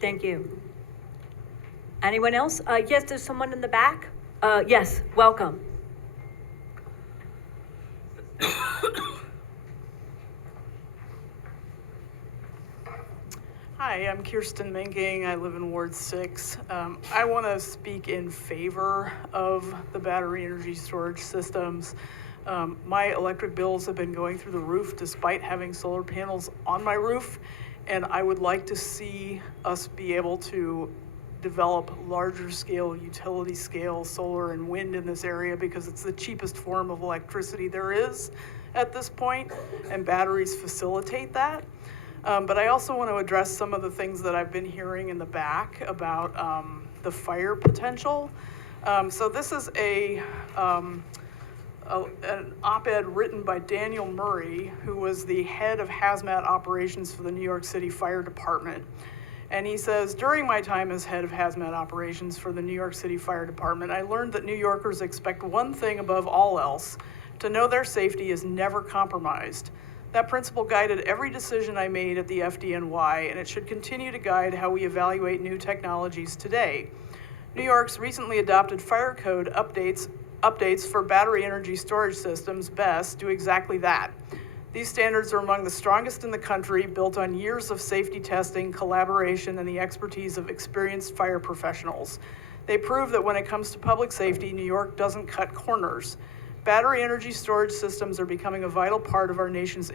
Thank you. Anyone else? Yes, there's someone in the back. Yes, welcome. Hi, I'm Kirsten Minking. I live in Ward 6. I want to speak in favor of the battery energy storage systems. My electric bills have been going through the roof despite having solar panels on my roof, and I would like to see us be able to develop larger scale, utility scale solar and wind in this area because it's the cheapest form of electricity there is at this point, and batteries facilitate that. But I also want to address some of the things that I've been hearing in the back about the fire potential. So this is an op-ed written by Daniel Murray, who was the head of hazmat operations for the New York City Fire Department. And he says, during my time as head of hazmat operations for the New York City Fire Department, I learned that New Yorkers expect one thing above all else, to know their safety is never compromised. That principle guided every decision I made at the FDNY, and it should continue to guide how we evaluate new technologies today. New York's recently adopted fire code updates for battery energy storage systems, BESS, do exactly that. These standards are among the strongest in the country, built on years of safety testing, collaboration, and the expertise of experienced fire professionals. They prove that when it comes to public safety, New York doesn't cut corners. Battery energy storage systems are becoming a vital part of our nation's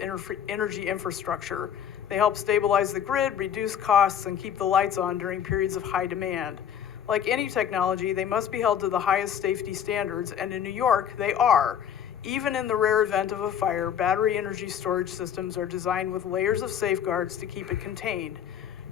energy infrastructure. They help stabilize the grid, reduce costs, and keep the lights on during periods of high demand. Like any technology, they must be held to the highest safety standards, and in New York, they are. Even in the rare event of a fire, battery energy storage systems are designed with layers of safeguards to keep it contained.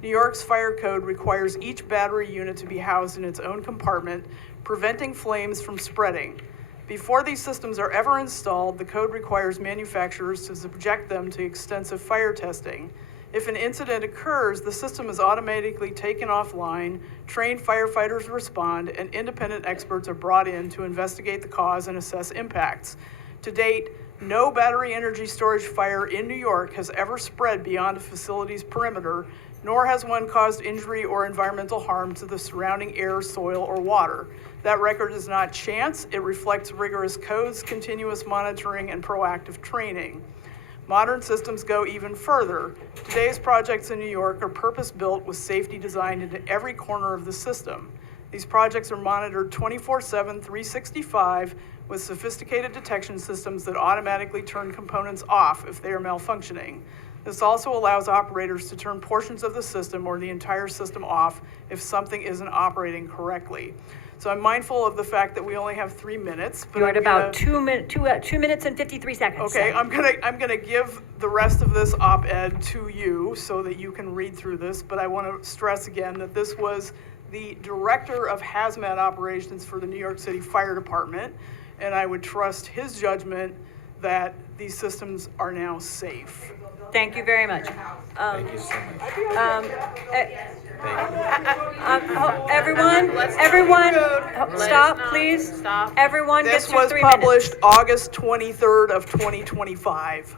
New York's fire code requires each battery unit to be housed in its own compartment, preventing flames from spreading. Before these systems are ever installed, the code requires manufacturers to subject them to extensive fire testing. If an incident occurs, the system is automatically taken offline, trained firefighters respond, and independent experts are brought in to investigate the cause and assess impacts. To date, no battery energy storage fire in New York has ever spread beyond a facility's perimeter, nor has one caused injury or environmental harm to the surrounding air, soil, or water. That record is not chance. It reflects rigorous codes, continuous monitoring, and proactive training. Modern systems go even further. Today's projects in New York are purpose-built with safety designed into every corner of the system. These projects are monitored 24/7, 365, with sophisticated detection systems that automatically turn components off if they are malfunctioning. This also allows operators to turn portions of the system or the entire system off if something isn't operating correctly. So I'm mindful of the fact that we only have 3 minutes. But You're at about 2 minutes and 53 seconds. Okay, I'm gonna give the rest of this op-ed to you so that you can read through this, but I want to stress again that this was the director of hazmat operations for the New York City Fire Department, and I would trust his judgment that these systems are now safe. Thank you very much. Thank you so much. Everyone, stop, please. Stop. Everyone gets This your was 3 minutes. published August 23rd of 2025.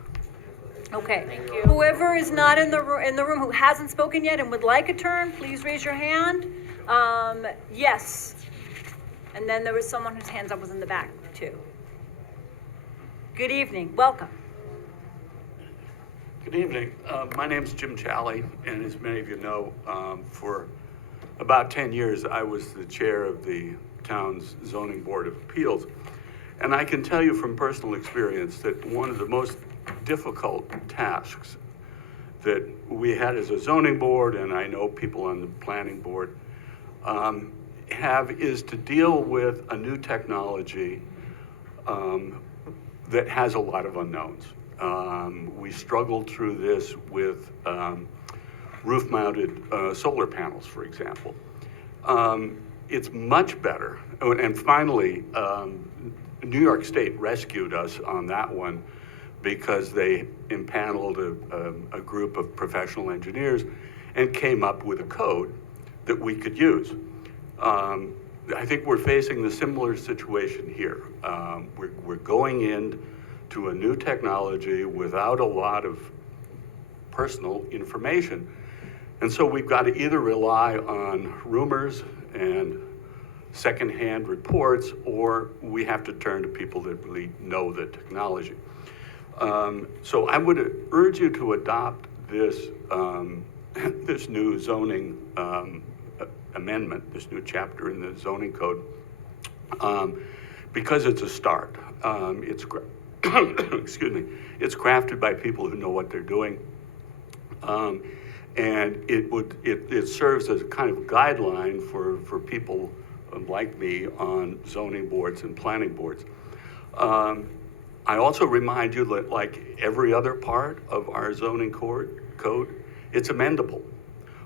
Okay. Whoever is not in the room who hasn't spoken yet and would like a turn, please raise your hand. Yes. And then there was someone whose hands up was in the back too. Good evening. Welcome. Good evening. My name's Jim Challey, and as many of you know, for about 10 years, I was the chair of the town's zoning board of appeals. And I can tell you from personal experience that one of the most difficult tasks that we had as a zoning board, and I know people on the planning board have, is to deal with a new technology that has a lot of unknowns. We struggled through this with roof-mounted solar panels, for example. It's much better. And finally, New York State rescued us on that one because they impaneled a group of professional engineers and came up with a code that we could use. I think we're facing the similar situation here. We're going into a new technology without a lot of personal information. And so we've got to either rely on rumors and secondhand reports, or we have to turn to people that really know the technology. So I would urge you to adopt this, this new zoning amendment, this new chapter in the zoning code, because it's a start. Excuse me, it's crafted by people who know what they're doing. And it serves as a kind of guideline for people like me on zoning boards and planning boards. I also remind you that, like every other part of our zoning code, it's amendable.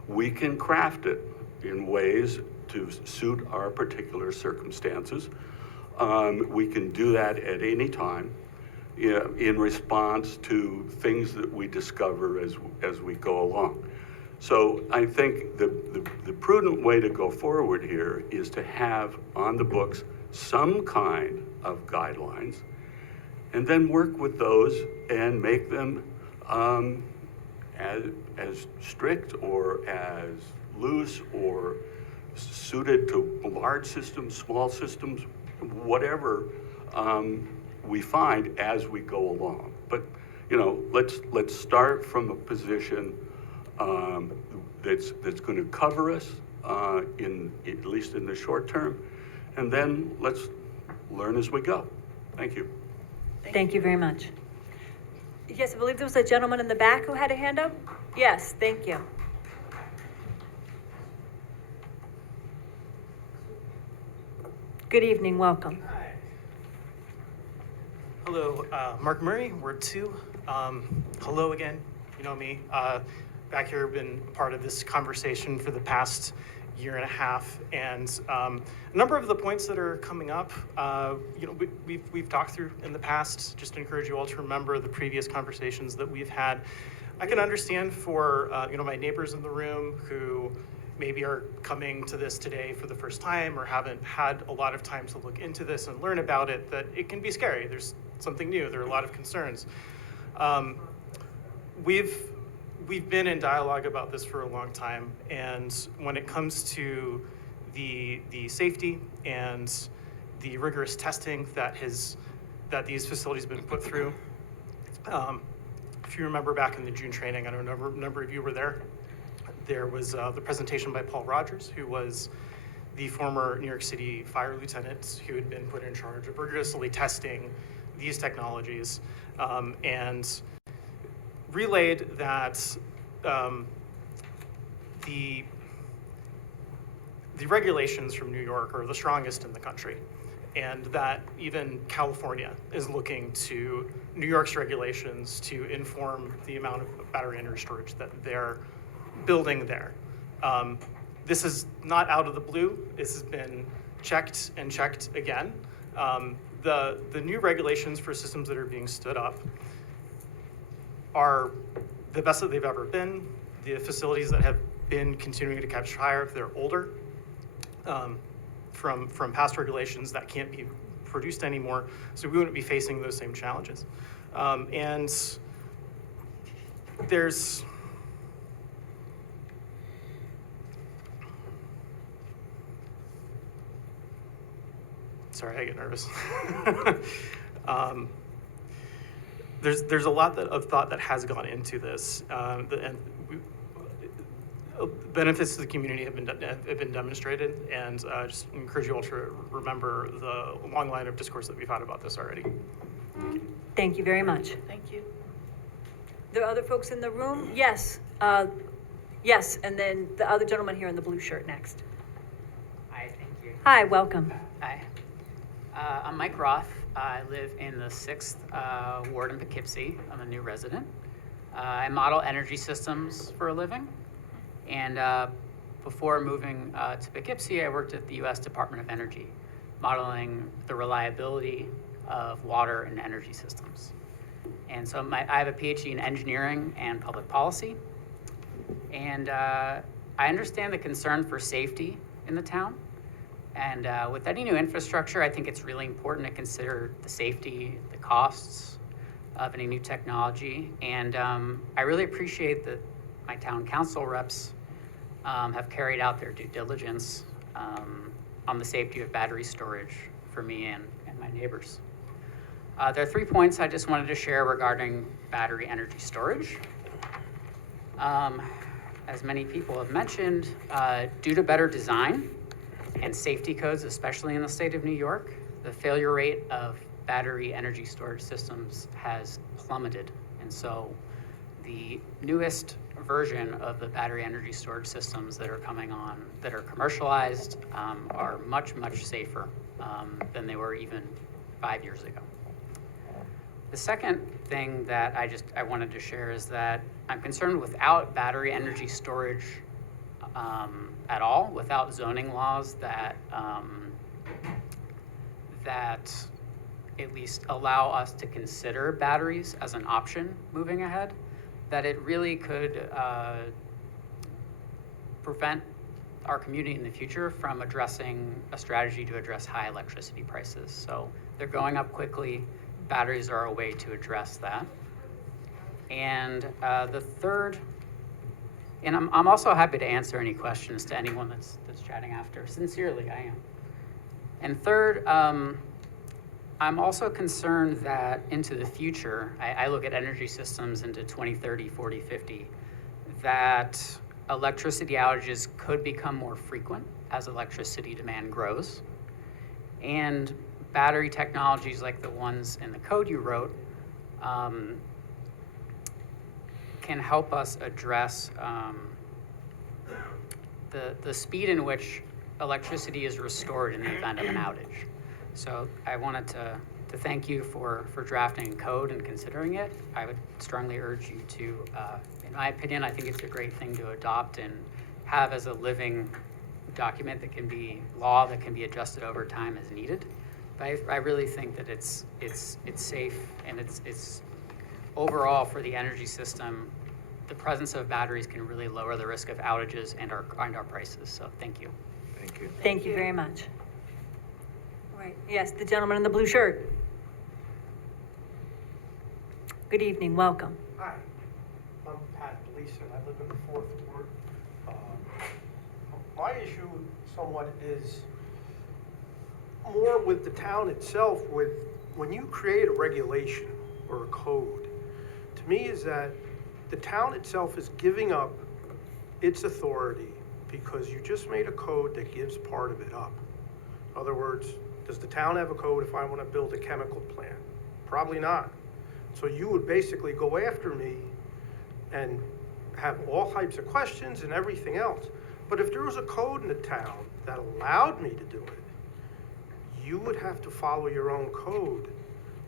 We can craft it in ways to suit our particular circumstances. We can do that at any time in response to things that we discover as we go along. So I think the prudent way to go forward here is to have on the books some kind of guidelines, and then work with those and make them as strict or as loose or suited to large systems, small systems, whatever we find as we go along. But let's start from a position that's going to cover us at least in the short term, and then let's learn as we go. Thank you. Thank you very much. Yes, I believe there was a gentleman in the back who had a hand up. Yes, thank you. Good evening, welcome. Hello, Mark Murray, Ward 2. Hello again, you know me. Back here, been part of this conversation for the past year and a half, and a number of the points that are coming up, we've talked through in the past. Just to encourage you all to remember the previous conversations that we've had. I can understand for my neighbors in the room who maybe are coming to this today for the first time or haven't had a lot of time to look into this and learn about it, that it can be scary. There's something new. There are a lot of concerns. We've been in dialogue about this for a long time, and when it comes to the safety and the rigorous testing that these facilities have been put through, if you remember back in the June training, I don't know, a number of you were there. There was the presentation by Paul Rogers, who was the former New York City fire lieutenant who had been put in charge of rigorously testing these technologies, and relayed that the regulations from New York are the strongest in the country, and that even California is looking to New York's regulations to inform the amount of battery energy storage that they're building there. This is not out of the blue. This has been checked and checked again. The new regulations for systems that are being stood up are the best that they've ever been. The facilities that have been continuing to catch fire, they're older, from past regulations that can't be produced anymore, so we wouldn't be facing those same challenges. And there's sorry, I get nervous. There's a lot of thought that has gone into this, and benefits to the community have been demonstrated, and just encourage you all to remember the long line of discourse that we've had about this already. Thank you very much. Thank you. There are other folks in the room? Yes, yes, and then the other gentleman here in the blue shirt next. Hi, thank you. Hi, welcome. Hi. I'm Mike Roth. I live in the 6th ward in Poughkeepsie. I'm a new resident. I model energy systems for a living. And before moving to Poughkeepsie, I worked at the U.S. Department of Energy, modeling the reliability of water and energy systems. And so I have a PhD in engineering and public policy. And I understand the concern for safety in the town. And with any new infrastructure, I think it's really important to consider the safety, the costs of any new technology. And I really appreciate that my town council reps have carried out their due diligence on the safety of battery storage for me and my neighbors. There are 3 points I just wanted to share regarding battery energy storage. As many people have mentioned, due to better design and safety codes, especially in the state of New York, the failure rate of battery energy storage systems has plummeted. And so the newest version of the battery energy storage systems that are coming on, that are commercialized, are much, much safer than they were even 5 years ago. The second thing that I wanted to share is that I'm concerned without battery energy storage at all, without zoning laws that at least allow us to consider batteries as an option moving ahead, that it really could prevent our community in the future from addressing a strategy to address high electricity prices. So they're going up quickly. Batteries are a way to address that. And the third, and I'm also happy to answer any questions to anyone that's chatting after. Sincerely, I am. And third, I'm also concerned that into the future, I look at energy systems into 2030, 40, 50, that electricity outages could become more frequent as electricity demand grows. And battery technologies like the ones in the code you wrote can help us address the speed in which electricity is restored in the event of an outage. So I wanted to thank you for drafting code and considering it. I would strongly urge you to, in my opinion, I think it's a great thing to adopt and have as a living document that can be law that can be adjusted over time as needed. But I really think that it's safe and it's overall for the energy system. The presence of batteries can really lower the risk of outages and our prices. So thank you. Thank you. Thank you very much. All right, yes, the gentleman in the blue shirt. Good evening, welcome. Hi, I'm Pat Gleason. I live in the 4th Ward. My issue somewhat is more with the town itself. With when you create a regulation or a code, to me is that the town itself is giving up its authority because you just made a code that gives part of it up. In other words, does the town have a code if I want to build a chemical plant? Probably not. So you would basically go after me and have all types of questions and everything else. But if there was a code in the town that allowed me to do it, you would have to follow your own code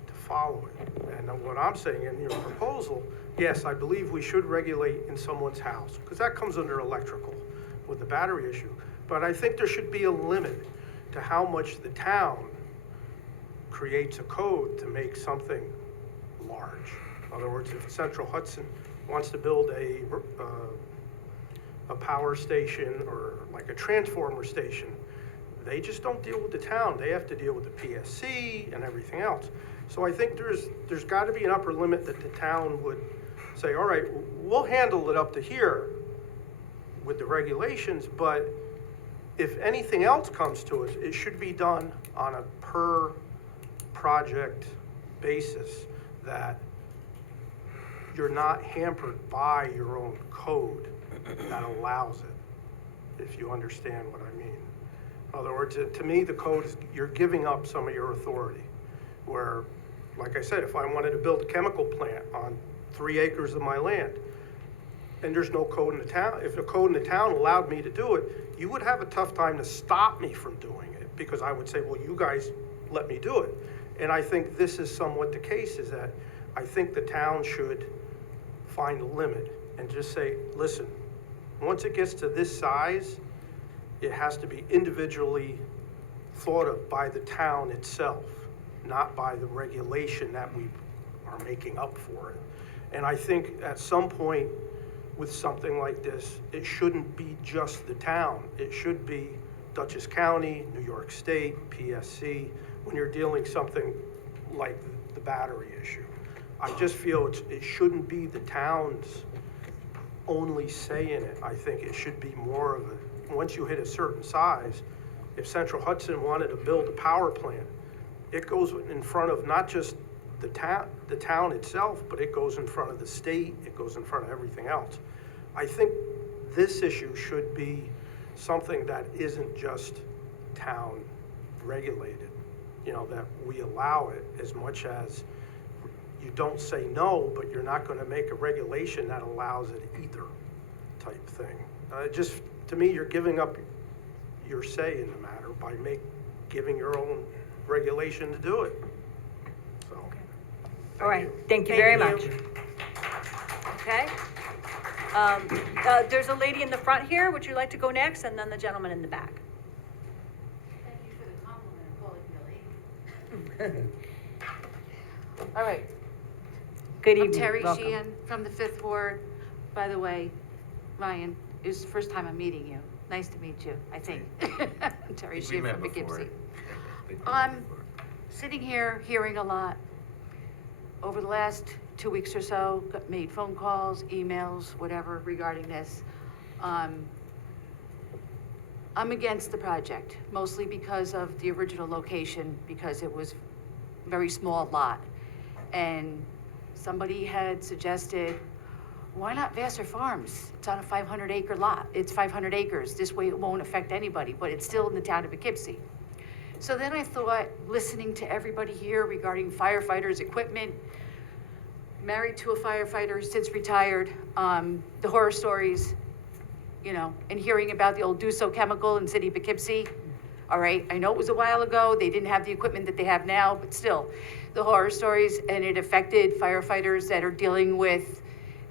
to follow it. And what I'm saying in your proposal, yes, I believe we should regulate in someone's house, because that comes under electrical with the battery issue. But I think there should be a limit to how much the town creates a code to make something large. In other words, if Central Hudson wants to build a power station or like a transformer station, they just don't deal with the town. They have to deal with the PSC and everything else. So I think there's got to be an upper limit that the town would say, all right, we'll handle it up to here with the regulations, but if anything else comes to us, it should be done on a per project basis, that you're not hampered by your own code that allows it, if you understand what I mean. In other words, to me, the code is, you're giving up some of your authority. Where, like I said, if I wanted to build a chemical plant on 3 acres of my land, and there's no code in the town, if the code in the town allowed me to do it, you would have a tough time to stop me from doing it, because I would say, well, you guys let me do it. And I think this is somewhat the case, is that I think the town should find a limit and just say, listen, once it gets to this size, it has to be individually thought of by the town itself, not by the regulation that we are making up for it. And I think at some point with something like this, it shouldn't be just the town. It should be Dutchess County, New York State, PSC, when you're dealing something like the battery issue. I just feel it shouldn't be the towns only say in it. I think it should be more of a, once you hit a certain size, if Central Hudson wanted to build a power plant, it goes in front of not just the town itself, but it goes in front of the state, it goes in front of everything else. I think this issue should be something that isn't just town regulated, you know, that we allow it as much as you don't say no, but you're not gonna make a regulation that allows it either type thing. Just, to me, you're giving up your say in the matter by giving your own regulation to do it. So. All right, thank you very much. Okay. There's a lady in the front here. Would you like to go next? And then the gentleman in the back. Thank you for the compliment, Billy. All right. Good evening. I'm Terry Welcome. Sheehan from the 5th Ward. By the way, Ryan, it's the first time I'm meeting you. Nice to meet you, I think. I'm Terry Sheehan from Poughkeepsie. I'm sitting here hearing a lot. Over the last 2 weeks or so, made phone calls, emails, whatever regarding this. I'm against the project, mostly because of the original location, because it was a very small lot. And somebody had suggested, why not Vassar Farms? It's on a 500-acre lot. It's 500 acres. This way it won't affect anybody, but it's still in the town of Poughkeepsie. So then I thought, listening to everybody here regarding firefighters' equipment, married to a firefighter, since retired, the horror stories, you know, and hearing about the old Duso chemical in city of Poughkeepsie. All right, I know it was a while ago. They didn't have the equipment that they have now, but still, the horror stories, and it affected firefighters that are dealing with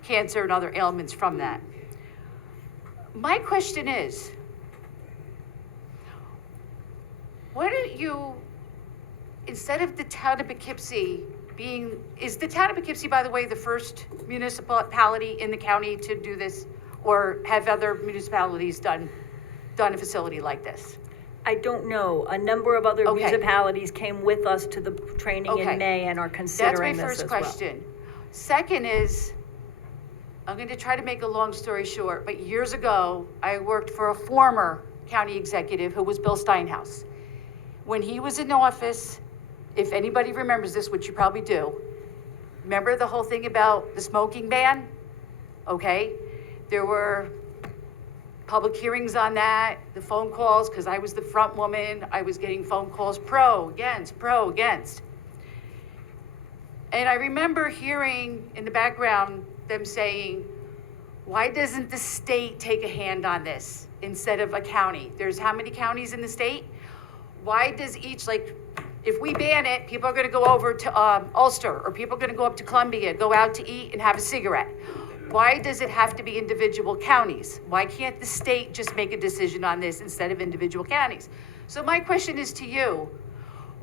cancer and other ailments from that. My question is, why don't you, instead of the town of Poughkeepsie being, is the town of Poughkeepsie, by the way, the first municipality in the county to do this? Or have other municipalities done a facility like this? I don't know. A number of other Okay. municipalities came with us to the training Okay. in May and are considering this That's as my well. first question. Second is, I'm going to try to make a long story short, but years ago, I worked for a former county executive who was Bill Steinhaus. When he was in office, if anybody remembers this, which you probably do, remember the whole thing about the smoking ban? Okay, there were public hearings on that, the phone calls, because I was the front woman, I was getting phone calls pro, against. And I remember hearing in the background them saying, why doesn't the state take a hand on this instead of a county? There's how many counties in the state? Why does each, like, if we ban it, people are gonna go over to Ulster, or people are gonna go up to Columbia, go out to eat and have a cigarette. Why does it have to be individual counties? Why can't the state just make a decision on this instead of individual counties? So my question is to you,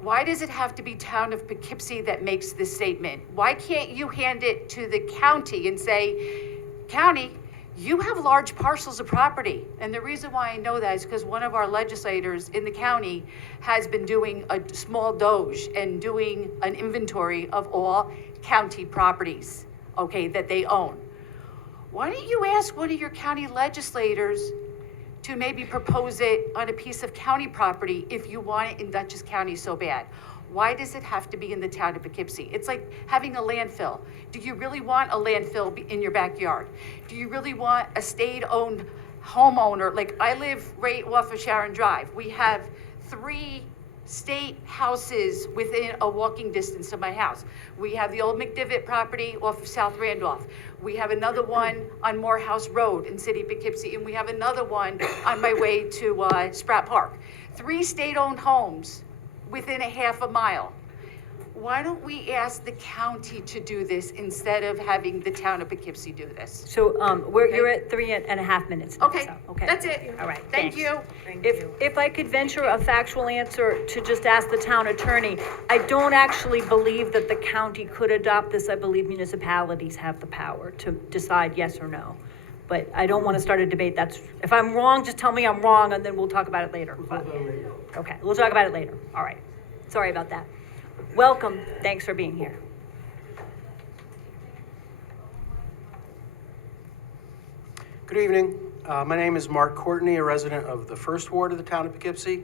why does it have to be town of Poughkeepsie that makes this statement? Why can't you hand it to the county and say, county, you have large parcels of property. And the reason why I know that is because one of our legislators in the county has been doing a small doge and doing an inventory of all county properties, okay, that they own. Why don't you ask one of your county legislators to maybe propose it on a piece of county property if you want it in Dutchess County so bad? Why does it have to be in the town of Poughkeepsie? It's like having a landfill. Do you really want a landfill in your backyard? Do you really want a state-owned homeowner? Like, I live right off of Sharon Drive. We have 3 state houses within a walking distance of my house. We have the old McDivitt property off of South Randolph. We have another one on Morehouse Road in City of Poughkeepsie, and we have another one on my way to Spratt Park. 3 state-owned homes within a half a mile. why don't we ask the county to do this instead of having the town of Poughkeepsie do this? So, you're at 3.5 minutes now, Okay, so, okay. that's it. All right, Thank thanks. you. If I could venture a factual answer to just ask the town attorney, I don't actually believe that the county could adopt this. I believe municipalities have the power to decide yes or no. But I don't want to start a debate. If I'm wrong, just tell me I'm wrong, and then we'll talk about it later. Okay, we'll talk about it later. All right. Sorry about that. Welcome. Thanks for being here. Good evening. My name is Mark Courtney, a resident of the First Ward of the town of Poughkeepsie.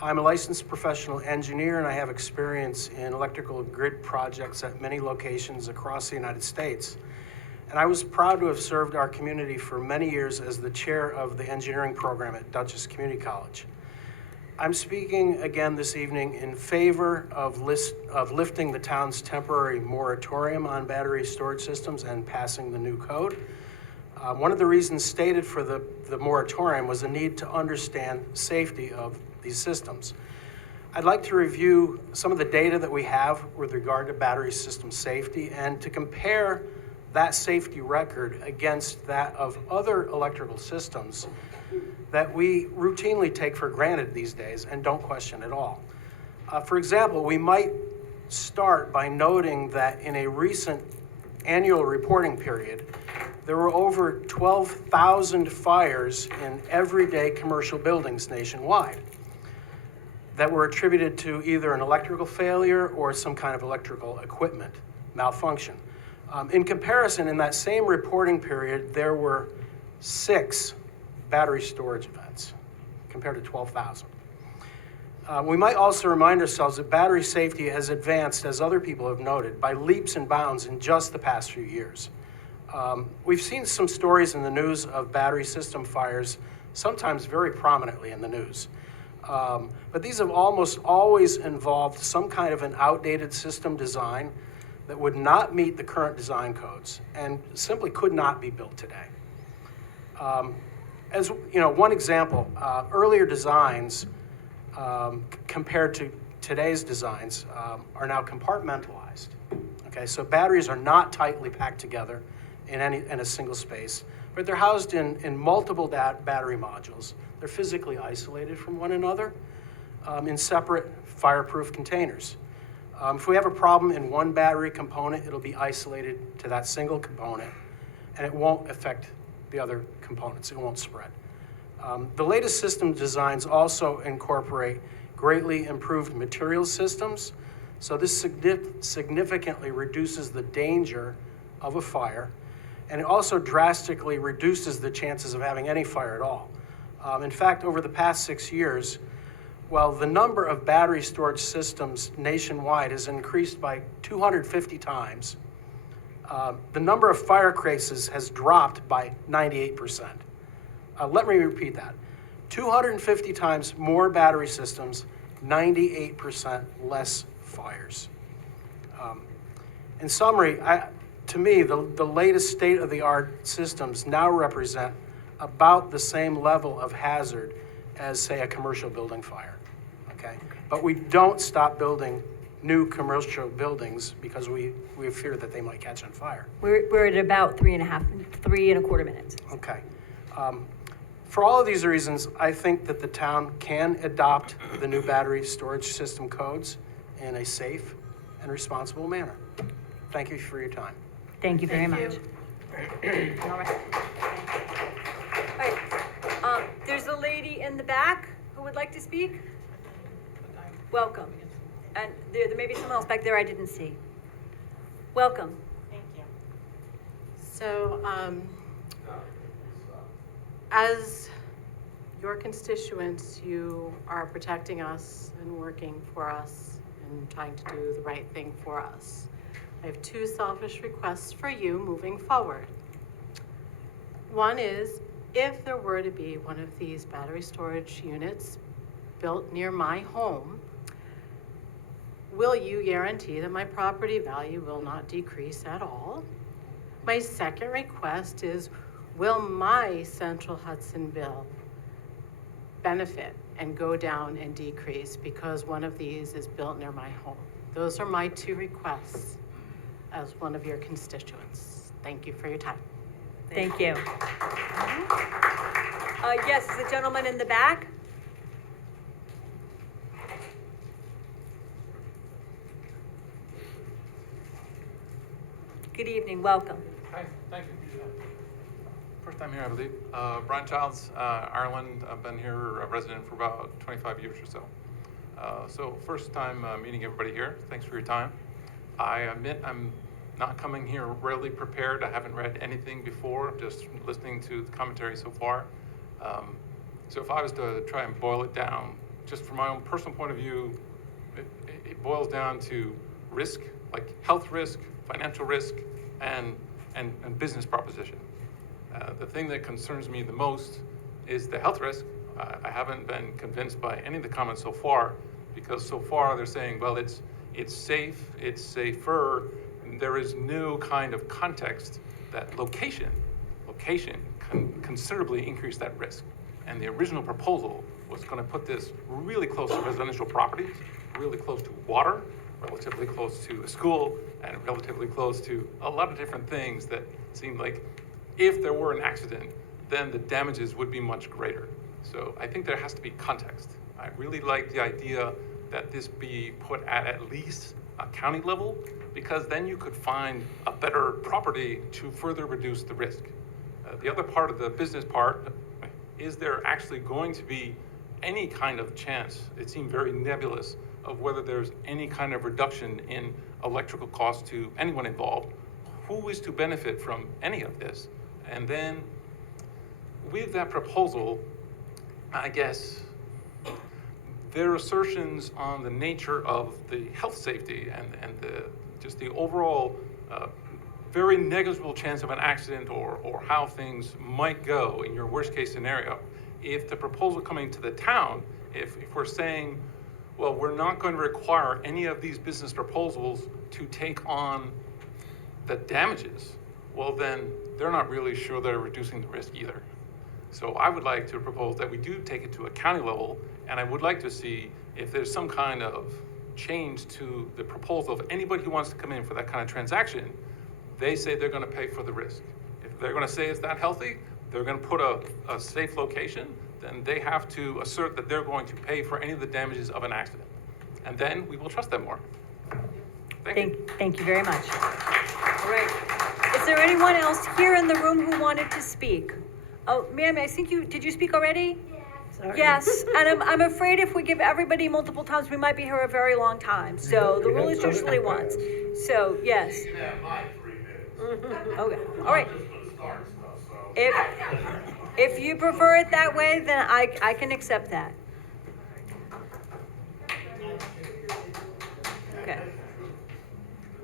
I'm a licensed professional engineer, and I have experience in electrical grid projects at many locations across the United States. And I was proud to have served our community for many years as the chair of the engineering program at Dutchess Community College. I'm speaking again this evening in favor of lifting the town's temporary moratorium on battery storage systems and passing the new code. One of the reasons stated for the moratorium was the need to understand safety of these systems. I'd like to review some of the data that we have with regard to battery system safety and to compare that safety record against that of other electrical systems that we routinely take for granted these days and don't question at all. For example, we might start by noting that in a recent annual reporting period, there were over 12,000 fires in everyday commercial buildings nationwide that were attributed to either an electrical failure or some kind of electrical equipment malfunction. In comparison, in that same reporting period, there were 6 battery storage events compared to 12,000. We might also remind ourselves that battery safety has advanced, as other people have noted, by leaps and bounds in just the past few years. We've seen some stories in the news of battery system fires, sometimes very prominently in the news. But these have almost always involved some kind of an outdated system design that would not meet the current design codes and simply could not be built today. As you know, one example, earlier designs compared to today's designs are now compartmentalized. Okay, so batteries are not tightly packed together in a single space, but they're housed in multiple battery modules. They're physically isolated from one another in separate fireproof containers. If we have a problem in one battery component, it'll be isolated to that single component, and it won't affect the other components. It won't spread. The latest system designs also incorporate greatly improved materials systems, so this significantly reduces the danger of a fire, and it also drastically reduces the chances of having any fire at all. In fact, over the past 6 years, while the number of battery storage systems nationwide has increased by 250 times, the number of fire cases has dropped by 98%. Let me repeat that. 250 times more battery systems, 98% less fires. In summary, to me, the latest state-of-the-art systems now represent about the same level of hazard as, say, a commercial building fire, okay? But we don't stop building new commercial buildings because we fear that they might catch on fire. We're at about 3.25 minutes. Okay. For all of these reasons, I think that the town can adopt the new battery storage system codes in a safe and responsible manner. Thank you for your time. Thank you very much. All right. All right. There's a lady in the back who would like to speak. Welcome. And there may be someone else back there I didn't see. Welcome. Thank you. So, as your constituents, you are protecting us and working for us and trying to do the right thing for us. I have 2 selfish requests for you moving forward. One is, if there were to be one of these battery storage units built near my home, will you guarantee that my property value will not decrease at all? My second request is, will my Central Hudson bill benefit and go down and decrease because one of these is built near my home? Those are my two requests as one of your constituents. Thank you for your time. Thank you. Yes, the gentleman in the back. Good evening, welcome. Hi, thank you. First time here, I believe. Brian Childs, Ireland. I've been here a resident for about 25 years or so. So first time meeting everybody here. Thanks for your time. I admit I'm not coming here really prepared. I haven't read anything before, just listening to the commentary so far. So if I was to try and boil it down, just from my own personal point of view, it boils down to risk, like health risk, financial risk, and business proposition. The thing that concerns me the most is the health risk. I haven't been convinced by any of the comments so far, because so far they're saying, well, it's safe, it's safer. There is no kind of context that location can considerably increase that risk. And the original proposal was going to put this really close to residential properties, really close to water, relatively close to a school, and relatively close to a lot of different things that seemed like if there were an accident, then the damages would be much greater. So I think there has to be context. I really like the idea that this be put at least a county level, because then you could find a better property to further reduce the risk. The other part of the business part, is there actually going to be any kind of chance, it seemed very nebulous, of whether there's any kind of reduction in electrical costs to anyone involved? Who is to benefit from any of this? And then with that proposal, I guess, their assertions on the nature of the health safety and just the overall very negligible chance of an accident or how things might go in your worst case scenario. If the proposal coming to the town, if we're saying, well, we're not going to require any of these business proposals to take on the damages, well, then they're not really sure they're reducing the risk either. So I would like to propose that we do take it to a county level, and I would like to see if there's some kind of change to the proposal of anybody who wants to come in for that kind of transaction. They say they're going to pay for the risk. If they're going to say it's not healthy, they're going to put a safe location, then they have to assert that they're going to pay for any of the damages of an accident. And then we will trust them more. Thank you very much. All right. Is there anyone else here in the room who wanted to speak? Oh, ma'am, I think did you speak already? Sorry. Yes, and I'm afraid if we give everybody multiple times, we might be here a very long time. So the rule is usually once. So, yes. Okay, all right. If you prefer it that way, then I can accept that. Okay.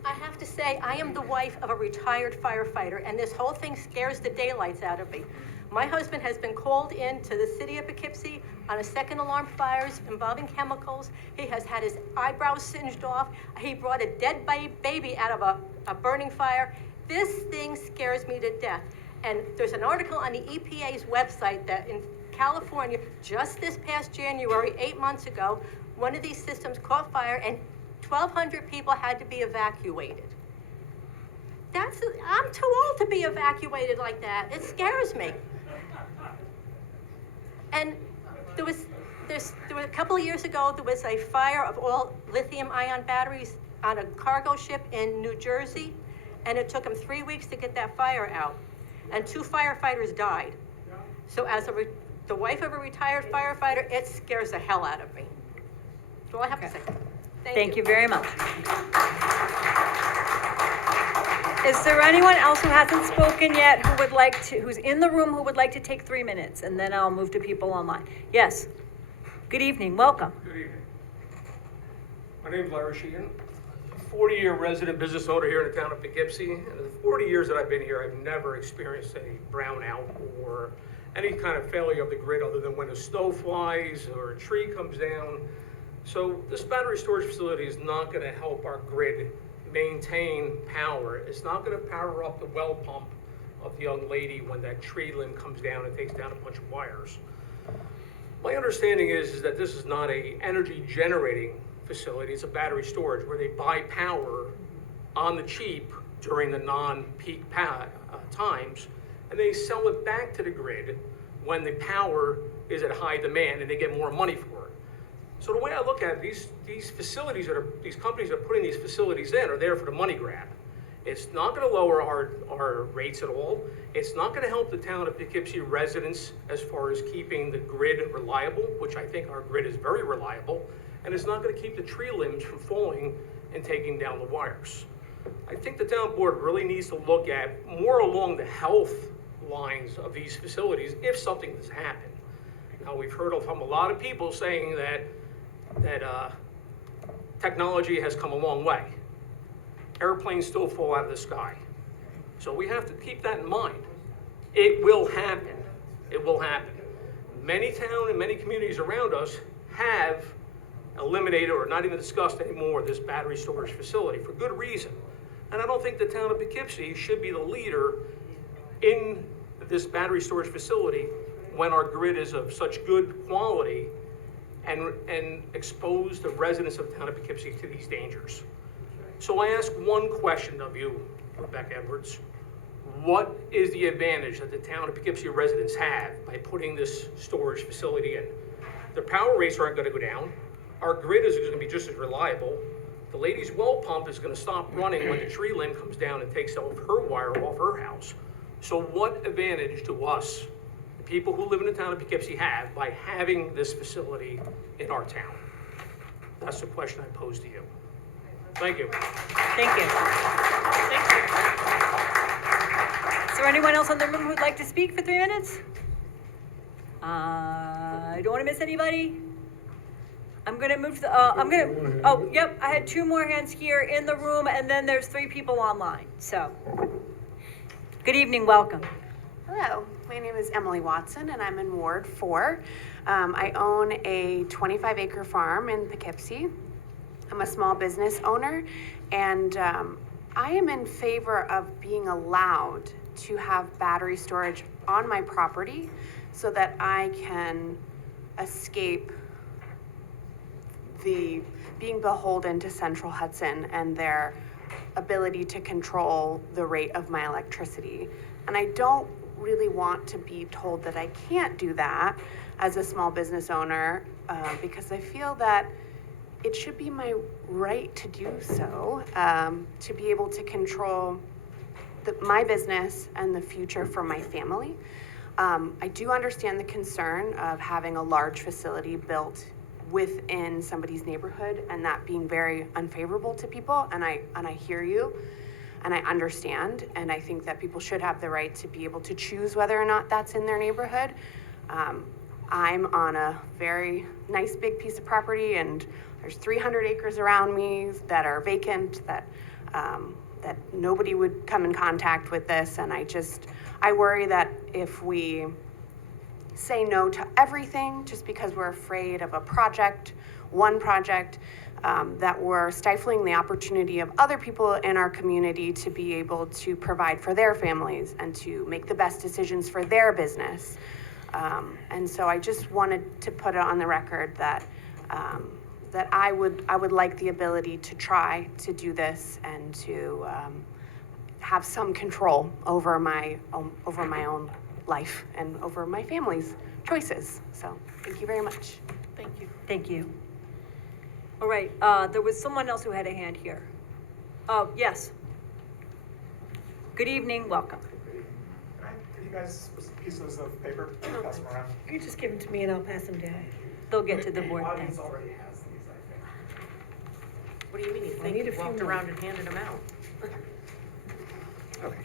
I have to say, I am the wife of a retired firefighter, and this whole thing scares the daylights out of me. My husband has been called in to the city of Poughkeepsie on a second alarm fires involving chemicals. He has had his eyebrows singed off. He brought a dead baby out of a burning fire. This thing scares me to death. And there's an article on the EPA's website that in California, just this past January, 8 months ago, one of these systems caught fire and 1,200 people had to be evacuated. I'm too old to be evacuated like that. It scares me. And there was a couple of years ago, there was a fire of all lithium-ion batteries on a cargo ship in New Jersey, and it took them 3 weeks to get that fire out, and 2 firefighters died. So as the wife of a retired firefighter, it scares the hell out of me. That's all I have to say. Thank you very much. Is there anyone else who hasn't spoken yet who's in the room who would like to take 3 minutes? And then I'll move to people online. Yes. Good evening. Welcome. Good evening. My name is Larry Sheehan. 40-year resident business owner here in the town of Poughkeepsie. And in the 40 years that I've been here, I've never experienced a brownout or any kind of failure of the grid other than when the snow flies or a tree comes down. So this battery storage facility is not going to help our grid maintain power. It's not going to power up the well pump of the young lady when that tree limb comes down and takes down a bunch of wires. My understanding is that this is not a energy generating facility. It's a battery storage where they buy power on the cheap during the non-peak times, and they sell it back to the grid when the power is at high demand and they get more money for it. So the way I look at it, these facilities these companies that are putting these facilities in are there for the money grab. It's not going to lower our rates at all. It's not going to help the town of Poughkeepsie residents as far as keeping the grid reliable, which I think our grid is very reliable, and it's not going to keep the tree limbs from falling and taking down the wires. I think the town board really needs to look at more along the health lines of these facilities if something has happened. Now, we've heard from a lot of people saying that technology has come a long way. Airplanes still fall out of the sky. So we have to keep that in mind. It will happen. It will happen. Many towns and many communities around us have eliminated or not even discussed anymore this battery storage facility for good reason. And I don't think the town of Poughkeepsie should be the leader in this battery storage facility when our grid is of such good quality and expose the residents of the town of Poughkeepsie to these dangers. So I ask one question of you, Rebecca Edwards. What is the advantage that the town of Poughkeepsie residents have by putting this storage facility in? The power rates aren't going to go down. Our grid is going to be just as reliable. The lady's well pump is going to stop running when the tree limb comes down and takes off her wire off her house. So what advantage do us, the people who live in the town of Poughkeepsie, have by having this facility in our town? That's the question I pose to you. Thank you. Thank you. Thank you. Is there anyone else in the room who'd like to speak for 3 minutes? I don't want to miss anybody. I'm going to move to yep, I had 2 more hands here in the room, and then there's 3 people online. So, good evening, welcome. Hello, my name is Emily Watson, and I'm in Ward 4. I own a 25-acre farm in Poughkeepsie. I'm a small business owner, and I am in favor of being allowed to have battery storage on my property so that I can escape the being beholden to Central Hudson and their ability to control the rate of my electricity. And I don't really want to be told that I can't do that as a small business owner because I feel that it should be my right to do so, to be able to control my business and the future for my family. I do understand the concern of having a large facility built within somebody's neighborhood and that being very unfavorable to people, and I hear you and I understand, and I think that people should have the right to be able to choose whether or not that's in their neighborhood. I'm on a very nice big piece of property, and there's 300 acres around me that are vacant, that nobody would come in contact with this, and I worry that if we say no to everything just because we're afraid of one project, that we're stifling the opportunity of other people in our community to be able to provide for their families and to make the best decisions for their business. And so I just wanted to put it on the record that I would like the ability to try to do this and to have some control over my own life and over my family's choices. So thank you very much. Thank you. Thank you. All right, there was someone else who had a hand here. Oh, yes. Good evening, welcome. Can I give you guys pieces of paper? Pass them around. You can just give them to me and I'll pass them down. They'll get to the board. The audience already has these, I think. What do you mean? You think you walked around and handed them out? Okay.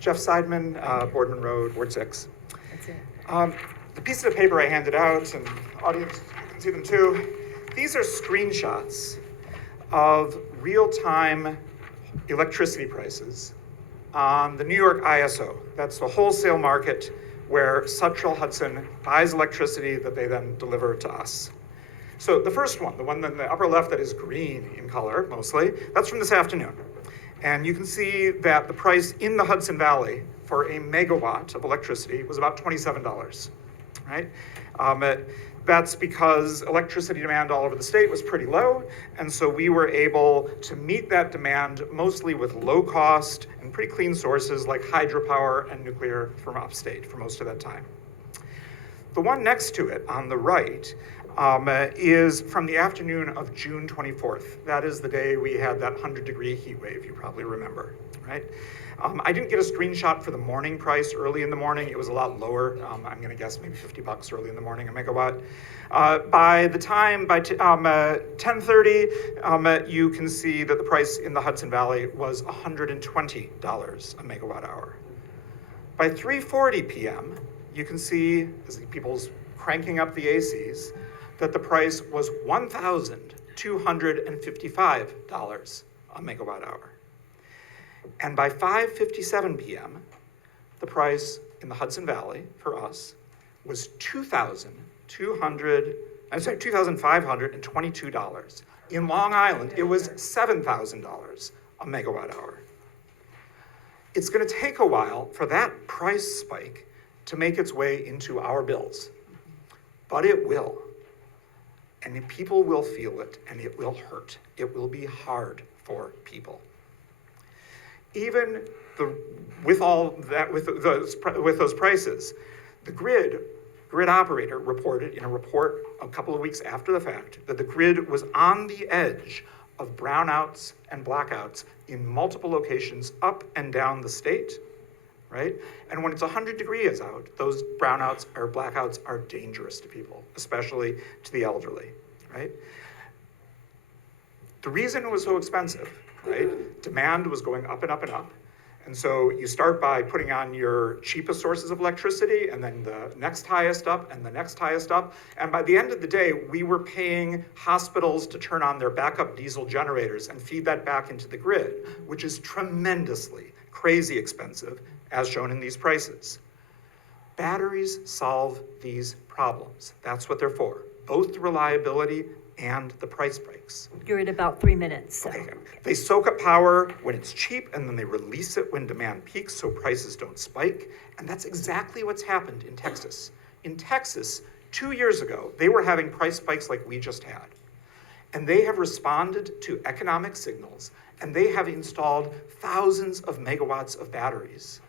Jeff Seidman, Boardman Road, Ward 6. That's it. The pieces of paper I handed out, and audience can see them too, these are screenshots of real-time electricity prices on the New York ISO. That's the wholesale market where Central Hudson buys electricity that they then deliver to us. So the first one, the one in the upper left that is green in color mostly, that's from this afternoon. And you can see that the price in the Hudson Valley for a megawatt of electricity was about $27, right? That's because electricity demand all over the state was pretty low, and so we were able to meet that demand mostly with low cost and pretty clean sources like hydropower and nuclear from upstate for most of that time. The one next to it on the right is from the afternoon of June 24th. That is the day we had that 100-degree heat wave, you probably remember, right? I didn't get a screenshot for the morning price early in the morning. It was a lot lower. I'm gonna guess maybe $50 early in the morning a megawatt. By 10:30, you can see that the price in the Hudson Valley was $120 a megawatt hour. By 3:40 p.m., you can see, as people's cranking up the ACs, that the price was $1,255 a megawatt hour. And by 5:57 p.m., the price in the Hudson Valley for us was $2,522. In Long Island, it was $7,000 a megawatt hour. It's going to take a while for that price spike to make its way into our bills, but it will. And people will feel it, and it will hurt. It will be hard for people. Even with those prices, the grid operator reported in a report a couple of weeks after the fact that the grid was on the edge of brownouts and blackouts in multiple locations up and down the state, right? And when it's 100 degrees out, those brownouts or blackouts are dangerous to people, especially to the elderly, right? The reason it was so expensive, right? Demand was going up and up and up. And so you start by putting on your cheapest sources of electricity and then the next highest up and the next highest up. And by the end of the day, we were paying hospitals to turn on their backup diesel generators and feed that back into the grid, which is tremendously, crazy expensive, as shown in these prices. Batteries solve these problems. That's what they're for, both the reliability and the price breaks. You're at about 3 minutes. So. Okay. They soak up power when it's cheap, and then they release it when demand peaks so prices don't spike. And that's exactly what's happened in Texas. In Texas, 2 years ago, they were having price spikes like we just had. And they have responded to economic signals, and they have installed thousands of megawatts of batteries.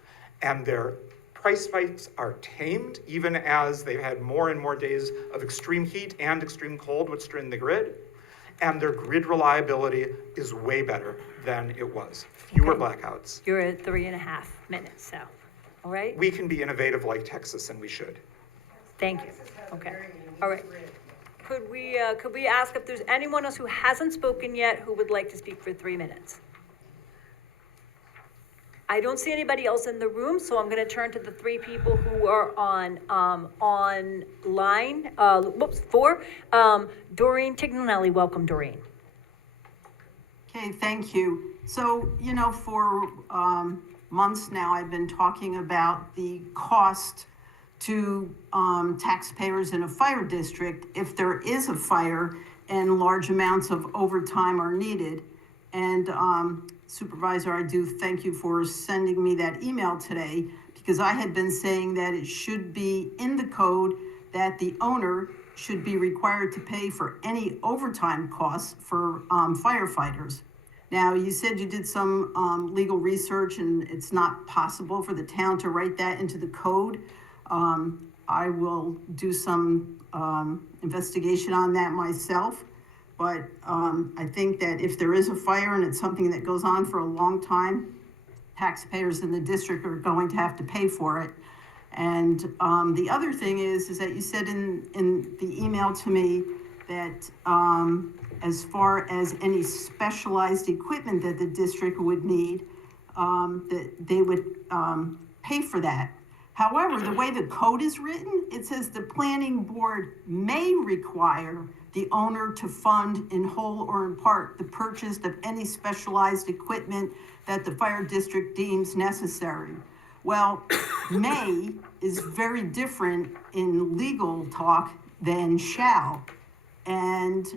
And their price spikes are tamed, even as they've had more and more days of extreme heat and extreme cold, which strain the grid. And their grid reliability is way better than it was. Fewer blackouts. You're at 3.5 minutes, so, all right? We can be innovative like Texas, and we should. Thank you. Okay, all right. Could we ask if there's anyone else who hasn't spoken yet who would like to speak for 3 minutes? I don't see anybody else in the room, so I'm gonna turn to the 3 people who are online, 4. Doreen Tignanelli, welcome, Doreen. Okay, thank you. So, for months now, I've been talking about the cost to taxpayers in a fire district if there is a fire and large amounts of overtime are needed. And Supervisor, I do thank you for sending me that email today, because I had been saying that it should be in the code that the owner should be required to pay for any overtime costs for firefighters. Now, you said you did some legal research and it's not possible for the town to write that into the code. I will do some investigation on that myself. But I think that if there is a fire and it's something that goes on for a long time, taxpayers in the district are going to have to pay for it. And the other thing is that you said in the email to me that as far as any specialized equipment that the district would need, that they would pay for that. However, the way the code is written, it says the planning board may require the owner to fund in whole or in part the purchase of any specialized equipment that the fire district deems necessary. Well, may is very different in legal talk than shall. And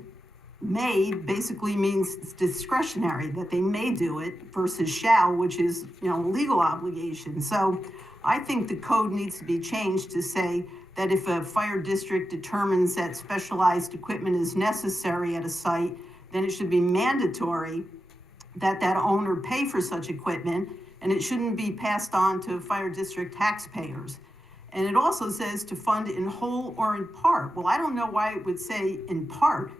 may basically means it's discretionary, that they may do it, versus shall, which is, a legal obligation. So I think the code needs to be changed to say that if a fire district determines that specialized equipment is necessary at a site, then it should be mandatory that that owner pay for such equipment, and it shouldn't be passed on to fire district taxpayers. And it also says to fund in whole or in part. Well, I don't know why it would say in part.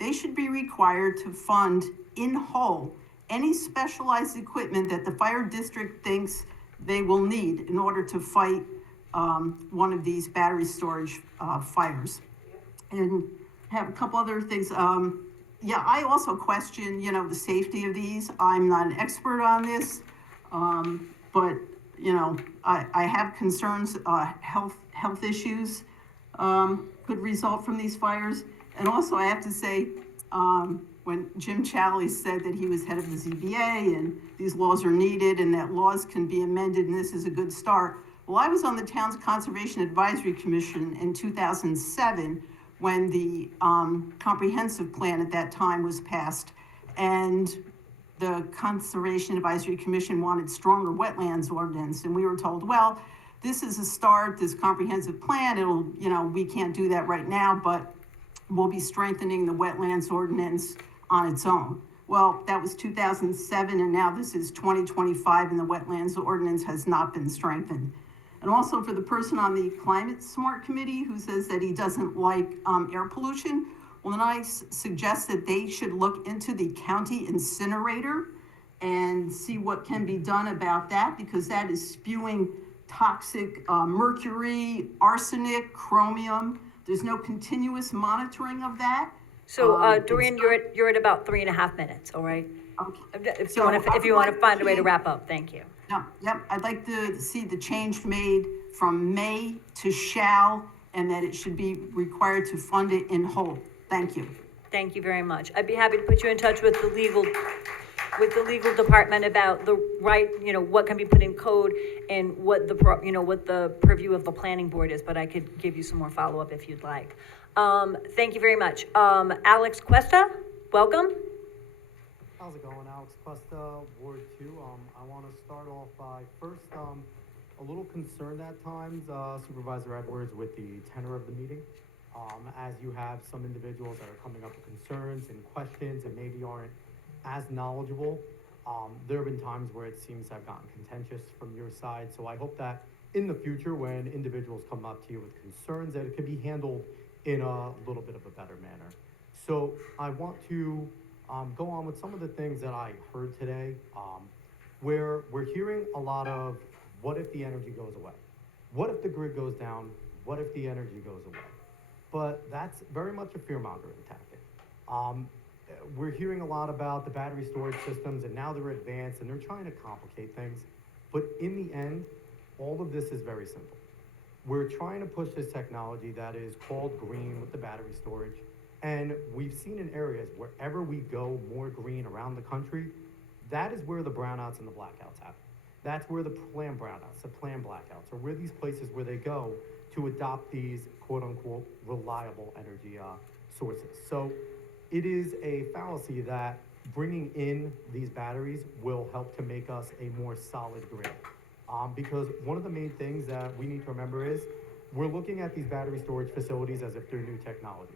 They should be required to fund in whole any specialized equipment that the fire district thinks they will need in order to fight one of these battery storage fires. And have a couple other things. Yeah, I also question, the safety of these. I'm not an expert on this, but I have concerns. Health issues could result from these fires. And also, I have to say, when Jim Challey said that he was head of the ZBA and these laws are needed and that laws can be amended and this is a good start. Well, I was on the town's Conservation Advisory Commission in 2007 when the comprehensive plan at that time was passed, and the Conservation Advisory Commission wanted stronger wetlands ordinance, and we were told, well, this is a start, this comprehensive plan, we can't do that right now, but we'll be strengthening the wetlands ordinance on its own. Well, that was 2007, and now this is 2025, and the wetlands ordinance has not been strengthened. And also for the person on the Climate Smart Committee who says that he doesn't like air pollution, well, then I suggest that they should look into the county incinerator and see what can be done about that, because that is spewing toxic mercury, arsenic, chromium. There's no continuous monitoring of that. So, Doreen, you're at about 3.5 minutes, all right? Okay. If you want to find a way to wrap up, thank you. Yep, I'd like to see the change made from may to shall, and that it should be required to fund it in whole. Thank you. Thank you very much. I'd be happy to put you in touch with the legal department about the right, what can be put in code and what the purview of the planning board is, but I could give you some more follow-up if you'd like. Thank you very much. Alex Cuesta, welcome. How's it going? Alex Cuesta, Ward 2. I want to start off by first, a little concerned at times, Supervisor Edwards, with the tenor of the meeting. As you have some individuals that are coming up with concerns and questions and maybe aren't as knowledgeable. There have been times where it seems to have gotten contentious from your side. So I hope that in the future, when individuals come up to you with concerns, that it could be handled in a little bit of a better manner. So I want to go on with some of the things that I heard today, where we're hearing a lot of, what if the energy goes away? What if the grid goes down? What if the energy goes away? But that's very much a fear-mongering tactic. We're hearing a lot about the battery storage systems, and now they're advanced, and they're trying to complicate things. But in the end, all of this is very simple. We're trying to push this technology that is called green with the battery storage. And we've seen in areas wherever we go more green around the country, that is where the brownouts and the blackouts happen. That's where the planned brownouts, the planned blackouts, are where these places where they go to adopt these quote unquote reliable energy sources. So it is a fallacy that bringing in these batteries will help to make us a more solid grid. Because one of the main things that we need to remember is we're looking at these battery storage facilities as if they're new technology.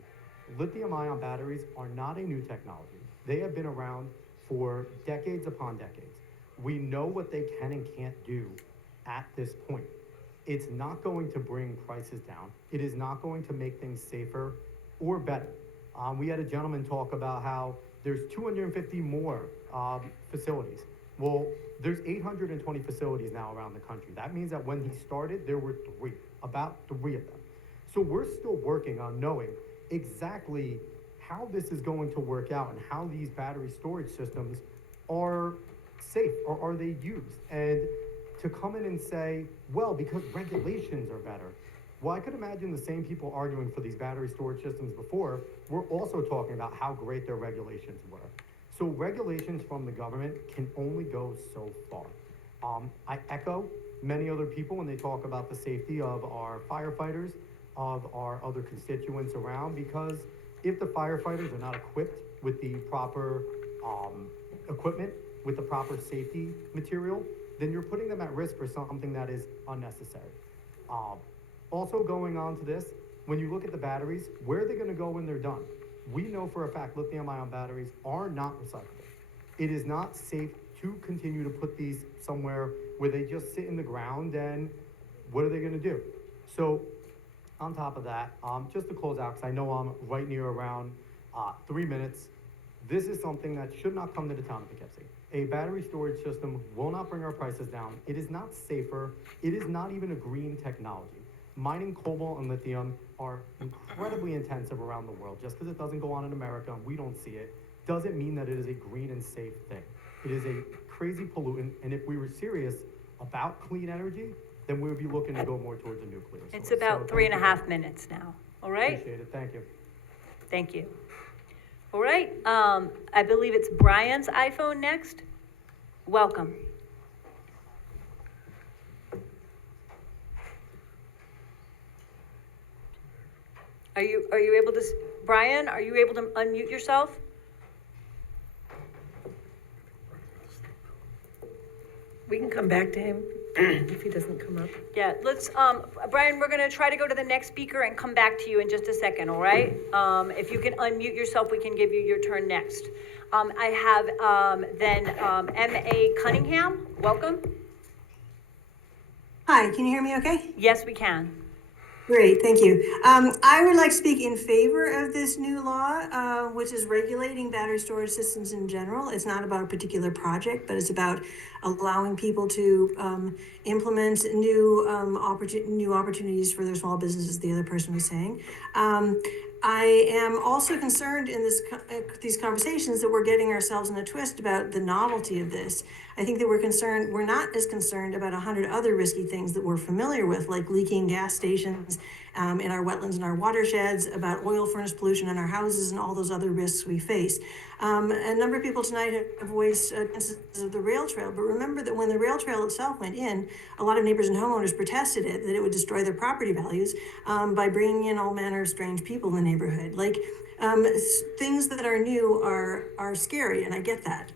Lithium-ion batteries are not a new technology. They have been around for decades upon decades. We know what they can and can't do at this point. It's not going to bring prices down. It is not going to make things safer or better. We had a gentleman talk about how there's 250 more facilities. Well, there's 820 facilities now around the country. That means that when he started, there were about three of them. So we're still working on knowing exactly how this is going to work out and how these battery storage systems are safe or are they used. And to come in and say, well, because regulations are better. Well, I could imagine the same people arguing for these battery storage systems before were also talking about how great their regulations were. So regulations from the government can only go so far. I echo many other people when they talk about the safety of our firefighters, of our other constituents around, because if the firefighters are not equipped with the proper equipment, with the proper safety material, then you're putting them at risk for something that is unnecessary. Also going on to this, when you look at the batteries, where are they gonna go when they're done? We know for a fact lithium-ion batteries are not recyclable. It is not safe to continue to put these somewhere where they just sit in the ground, and what are they gonna do? So on top of that, just to close out, because I know I'm right near around 3 minutes, this is something that should not come to the town of Poughkeepsie. A battery storage system will not bring our prices down. It is not safer. It is not even a green technology. Mining cobalt and lithium are incredibly intensive around the world. Just because it doesn't go on in America and we don't see it, doesn't mean that it is a green and safe thing. It is a crazy pollutant, and if we were serious about clean energy, then we would be looking to go more towards a nuclear source. It's about So 3.5 minutes now, all right? Appreciate it, thank you. Thank you. All right, I believe it's Brian's iPhone next. Welcome. Are you able to, Brian, are you able to unmute yourself? We can come back to him if he doesn't come up. Yeah, let's, Brian, we're gonna try to go to the next speaker and come back to you in just a second, all right? If you can unmute yourself, we can give you your turn next. I have, then, M.A. Cunningham, welcome. Hi, can you hear me okay? Yes, we can. Great, thank you. I would like to speak in favor of this new law, which is regulating battery storage systems in general. It's not about a particular project, but it's about allowing people to implement new opportunities for their small businesses, the other person was saying. I am also concerned in these conversations that we're getting ourselves in a twist about the novelty of this. I think that we're not as concerned about 100 other risky things that we're familiar with, like leaking gas stations in our wetlands and our watersheds, about oil furnace pollution in our houses, and all those other risks we face. A number of people tonight have voiced instances of the rail trail, but remember that when the rail trail itself went in, a lot of neighbors and homeowners protested it, that it would destroy their property values by bringing in all manner of strange people in the neighborhood. Things that are new are scary, and I get that.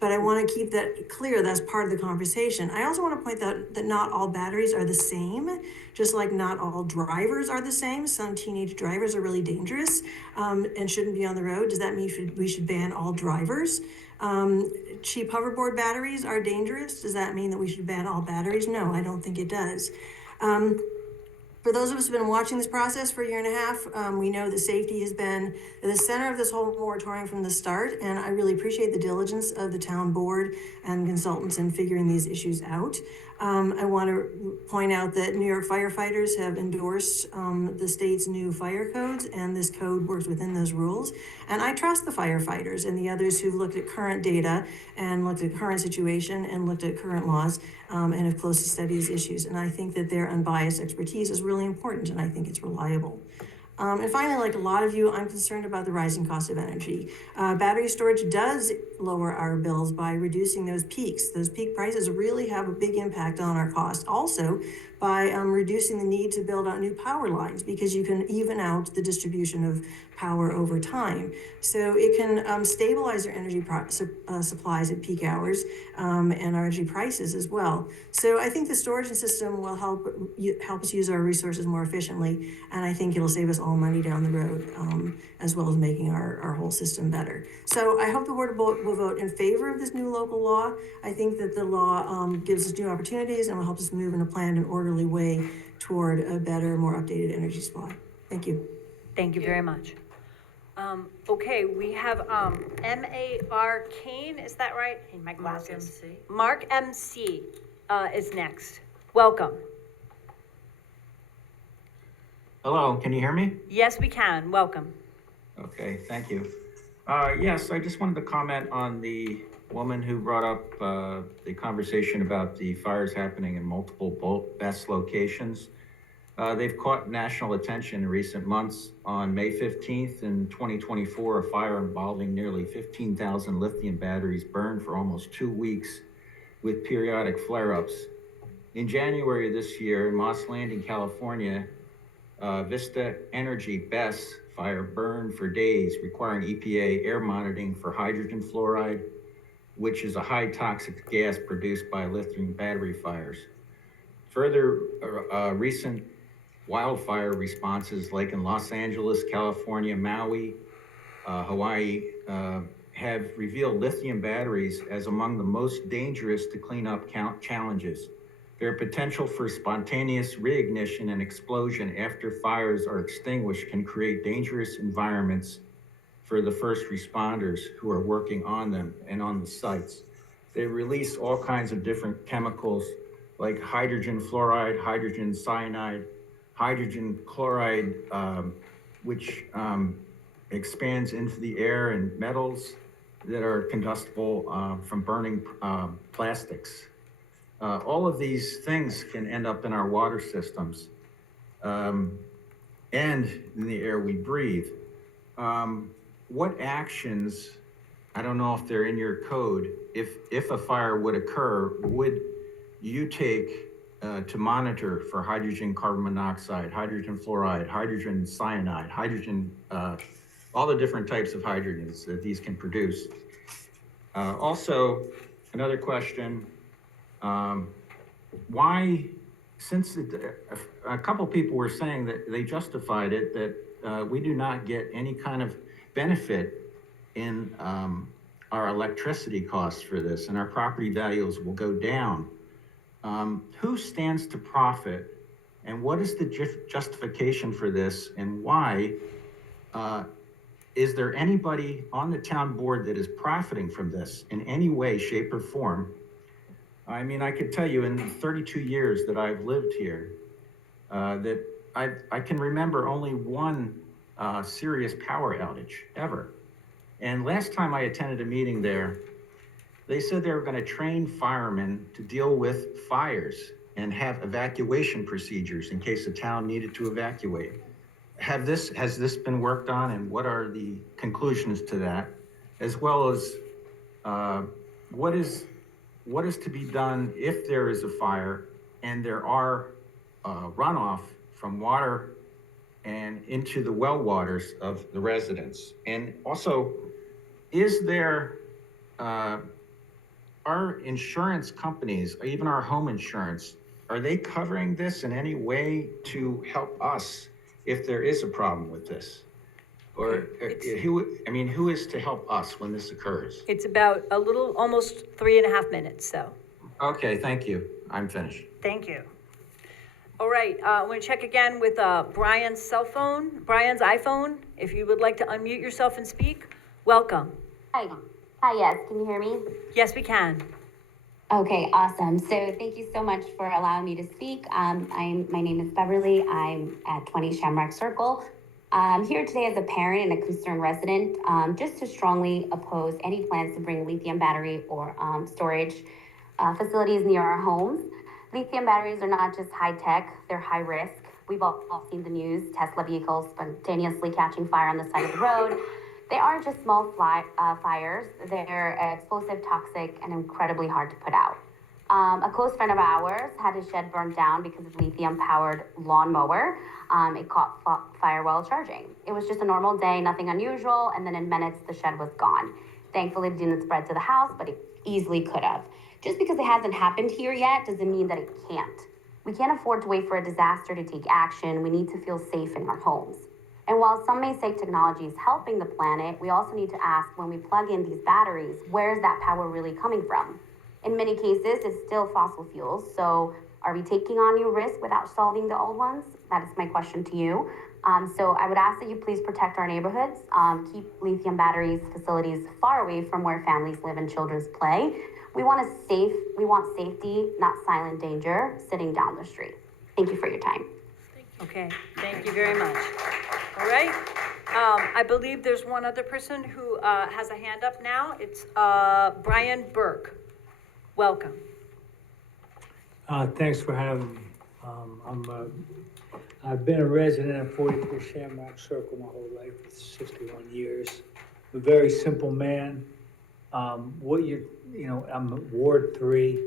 But I want to keep that clear. That's part of the conversation. I also want to point out that not all batteries are the same, just like not all drivers are the same. Some teenage drivers are really dangerous and shouldn't be on the road. Does that mean we should ban all drivers? Cheap hoverboard batteries are dangerous. Does that mean that we should ban all batteries? No, I don't think it does. For those of us who've been watching this process for a year and a half, we know that safety has been at the center of this whole moratorium from the start, and I really appreciate the diligence of the town board and consultants in figuring these issues out. I want to point out that New York firefighters have endorsed the state's new fire codes, and this code works within those rules. And I trust the firefighters and the others who've looked at current data and looked at current situation and looked at current laws and have closely studied these issues. And I think that their unbiased expertise is really important, and I think it's reliable. And finally, like a lot of you, I'm concerned about the rising cost of energy. Battery storage does lower our bills by reducing those peaks. Those peak prices really have a big impact on our cost. Also, by reducing the need to build out new power lines, because you can even out the distribution of power over time. So it can stabilize our energy supplies at peak hours and our energy prices as well. So I think the storage system will help us use our resources more efficiently, and I think it'll save us all money down the road, as well as making our whole system better. So I hope the board will vote in favor of this new local law. I think that the law gives us new opportunities and will help us move in a planned and orderly way toward a better, more updated energy supply. Thank you. Thank you very much. Okay, we have M.A.R. Kane, is that right? In my glasses. Mark M.C. Is next. Welcome. Hello, can you hear me? Yes, we can. Welcome. Okay, thank you. Yes, I just wanted to comment on the woman who brought up the conversation about the fires happening in multiple BESS locations. They've caught national attention in recent months. On May 15th in 2024, a fire involving nearly 15,000 lithium batteries burned for almost 2 weeks with periodic flare-ups. In January of this year, in Moss Landing, California, Vista Energy BESS fire burned for days, requiring EPA air monitoring for hydrogen fluoride, which is a high toxic gas produced by lithium battery fires. Further, recent wildfire responses like in Los Angeles, California, Maui, Hawaii, have revealed lithium batteries as among the most dangerous to clean up challenges. Their potential for spontaneous reignition and explosion after fires are extinguished can create dangerous environments for the first responders who are working on them and on the sites. They release all kinds of different chemicals like hydrogen fluoride, hydrogen cyanide, hydrogen chloride, which expands into the air, and metals that are combustible from burning plastics. All of these things can end up in our water systems and in the air we breathe. What actions, I don't know if they're in your code, if a fire would occur, would you take to monitor for hydrogen carbon monoxide, hydrogen fluoride, hydrogen cyanide, hydrogen, all the different types of hydrogens that these can produce? Also, another question, why, since a couple people were saying that they justified it, that we do not get any kind of benefit in our electricity costs for this, and our property values will go down. Who stands to profit, and what is the justification for this, and why is there anybody on the town board that is profiting from this in any way, shape, or form? I mean, I could tell you in the 32 years that I've lived here, that I can remember only one serious power outage ever. And last time I attended a meeting there, they said they were going to train firemen to deal with fires and have evacuation procedures in case the town needed to evacuate. Has this been worked on, and what are the conclusions to that? As well as what is to be done if there is a fire and there are runoff from water and into the well waters of the residents? And also, is there, our insurance companies, even our home insurance, are they covering this in any way to help us if there is a problem with this? Or who is to help us when this occurs? It's about a little, almost 3.5 minutes, so, Okay, thank you. I'm finished. thank you. All right, I'm gonna check again with Brian's cell phone, Brian's iPhone. If you would like to unmute yourself and speak, welcome. Hi, yes, can you hear me? Yes, we can. Okay, awesome. So thank you so much for allowing me to speak. My name is Beverly. I'm at 20 Shamrock Circle. I'm here today as a parent and a concerned resident, just to strongly oppose any plans to bring lithium battery or storage facilities near our homes. Lithium batteries are not just high tech, they're high risk. We've all seen the news, Tesla vehicles spontaneously catching fire on the side of the road. They aren't just small fires, they're explosive, toxic, and incredibly hard to put out. A close friend of ours had his shed burned down because of lithium-powered lawnmower. It caught fire while charging. It was just a normal day, nothing unusual, and then in minutes, the shed was gone. Thankfully, it didn't spread to the house, but it easily could have. Just because it hasn't happened here yet doesn't mean that it can't. We can't afford to wait for a disaster to take action. We need to feel safe in our homes. And while some may say technology is helping the planet, we also need to ask, when we plug in these batteries, where is that power really coming from? In many cases, it's still fossil fuels. So are we taking on new risks without solving the old ones? That is my question to you. So I would ask that you please protect our neighborhoods, keep lithium batteries facilities far away from where families live and children play. We want safety, not silent danger, sitting down the street. Thank you for your time. Okay, thank you very much. All right, I believe there's one other person who has a hand up now. It's Brian Burke. Welcome. Thanks for having me. I've been a resident of 44 Shamrock Circle my whole life, for 61 years. I'm a very simple man. I'm Ward 3.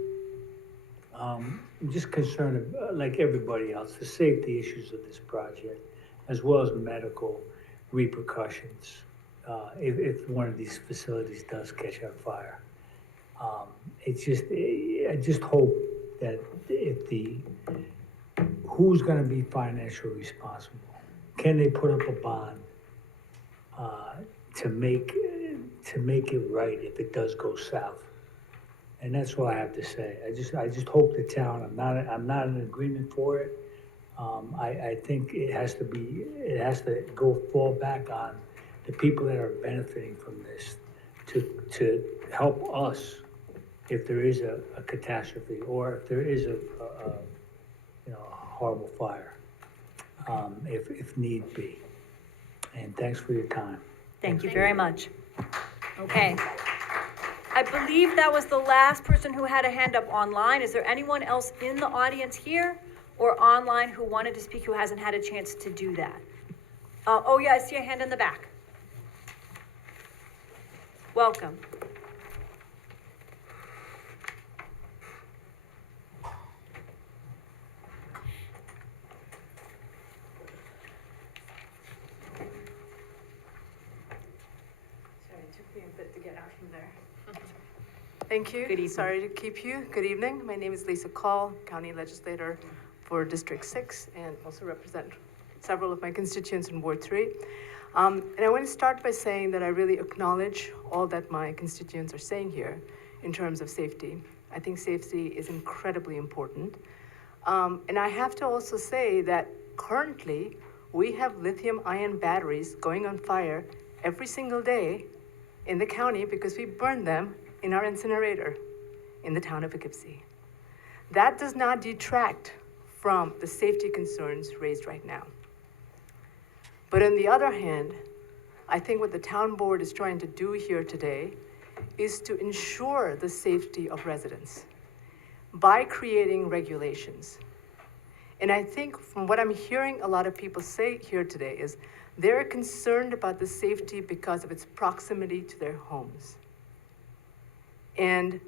I'm just concerned, like everybody else, the safety issues of this project, as well as medical repercussions if one of these facilities does catch on fire. I just hope that if who's gonna be financially responsible? Can they put up a bond, to make it right if it does go south? And that's what I have to say. I just hope the town, I'm not in agreement for it. I think it has to fall back on the people that are benefiting from this to help us if there is a catastrophe or if there is a horrible fire, if need be. And thanks for your time. Thank you very much. Okay. I believe that was the last person who had a hand up online. Is there anyone else in the audience here or online who wanted to speak who hasn't had a chance to do that? Oh yeah, I see a hand in the back. Welcome. Sorry, it took me a bit to get out from there. Thank you. Good evening. Sorry to keep you. Good evening. My name is Lisa Call, County Legislator for District 6, and also represent several of my constituents in Ward 3. And I want to start by saying that I really acknowledge all that my constituents are saying here in terms of safety. I think safety is incredibly important. And I have to also say that currently we have lithium-ion batteries going on fire every single day in the county because we burn them in our incinerator in the town of Poughkeepsie. That does not detract from the safety concerns raised right now. But on the other hand, I think what the town board is trying to do here today is to ensure the safety of residents by creating regulations. And I think from what I'm hearing a lot of people say here today is they're concerned about the safety because of its proximity to their homes. And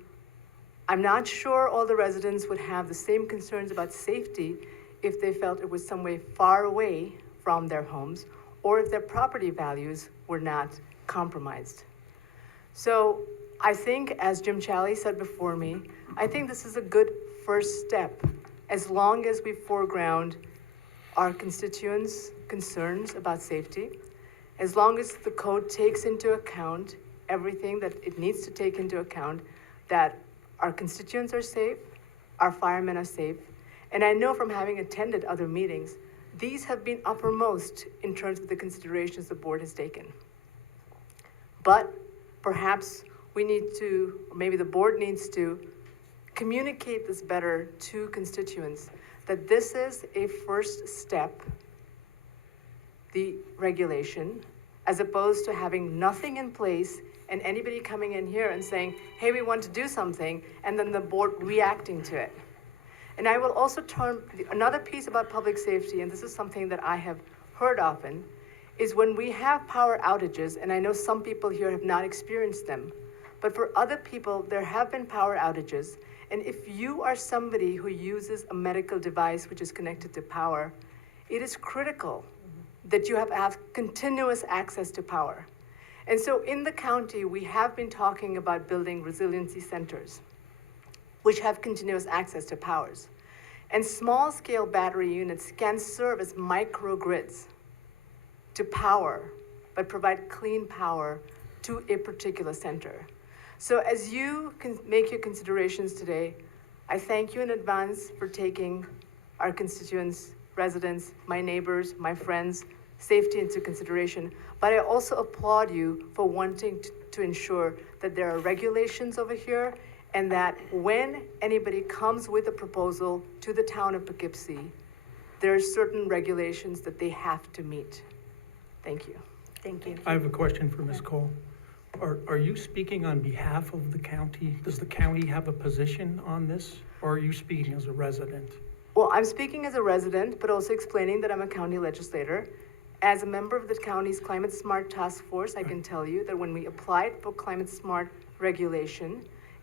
I'm not sure all the residents would have the same concerns about safety if they felt it was some way far away from their homes or if their property values were not compromised. So I think, as Jim Challey said before me, I think this is a good first step as long as we foreground our constituents' concerns about safety, as long as the code takes into account everything that it needs to take into account, that our constituents are safe, our firemen are safe, and I know from having attended other meetings, these have been uppermost in terms of the considerations the board has taken. But perhaps we need to, or maybe the board needs to, communicate this better to constituents, that this is a first step, the regulation, as opposed to having nothing in place and anybody coming in here and saying, hey, we want to do something, and then the board reacting to it. And I will also turn, another piece about public safety, and this is something that I have heard often, is when we have power outages, and I know some people here have not experienced them, but for other people, there have been power outages, and if you are somebody who uses a medical device which is connected to power, it is critical that you have continuous access to power. And so in the county, we have been talking about building resiliency centers, which have continuous access to powers. And small-scale battery units can serve as microgrids to power, but provide clean power to a particular center. So as you can make your considerations today, I thank you in advance for taking our constituents, residents, my neighbors, my friends, safety into consideration. But I also applaud you for wanting to ensure that there are regulations over here and that when anybody comes with a proposal to the town of Poughkeepsie, there are certain regulations that they have to meet. Thank you. Thank you. I have a question for Ms. Cole. Are you speaking on behalf of the county? Does the county have a position on this, or are you speaking as a resident? Well, I'm speaking as a resident, but also explaining that I'm a county legislator. As a member of the county's Climate Smart Task Force, I can tell you that when we applied for Climate Smart regulation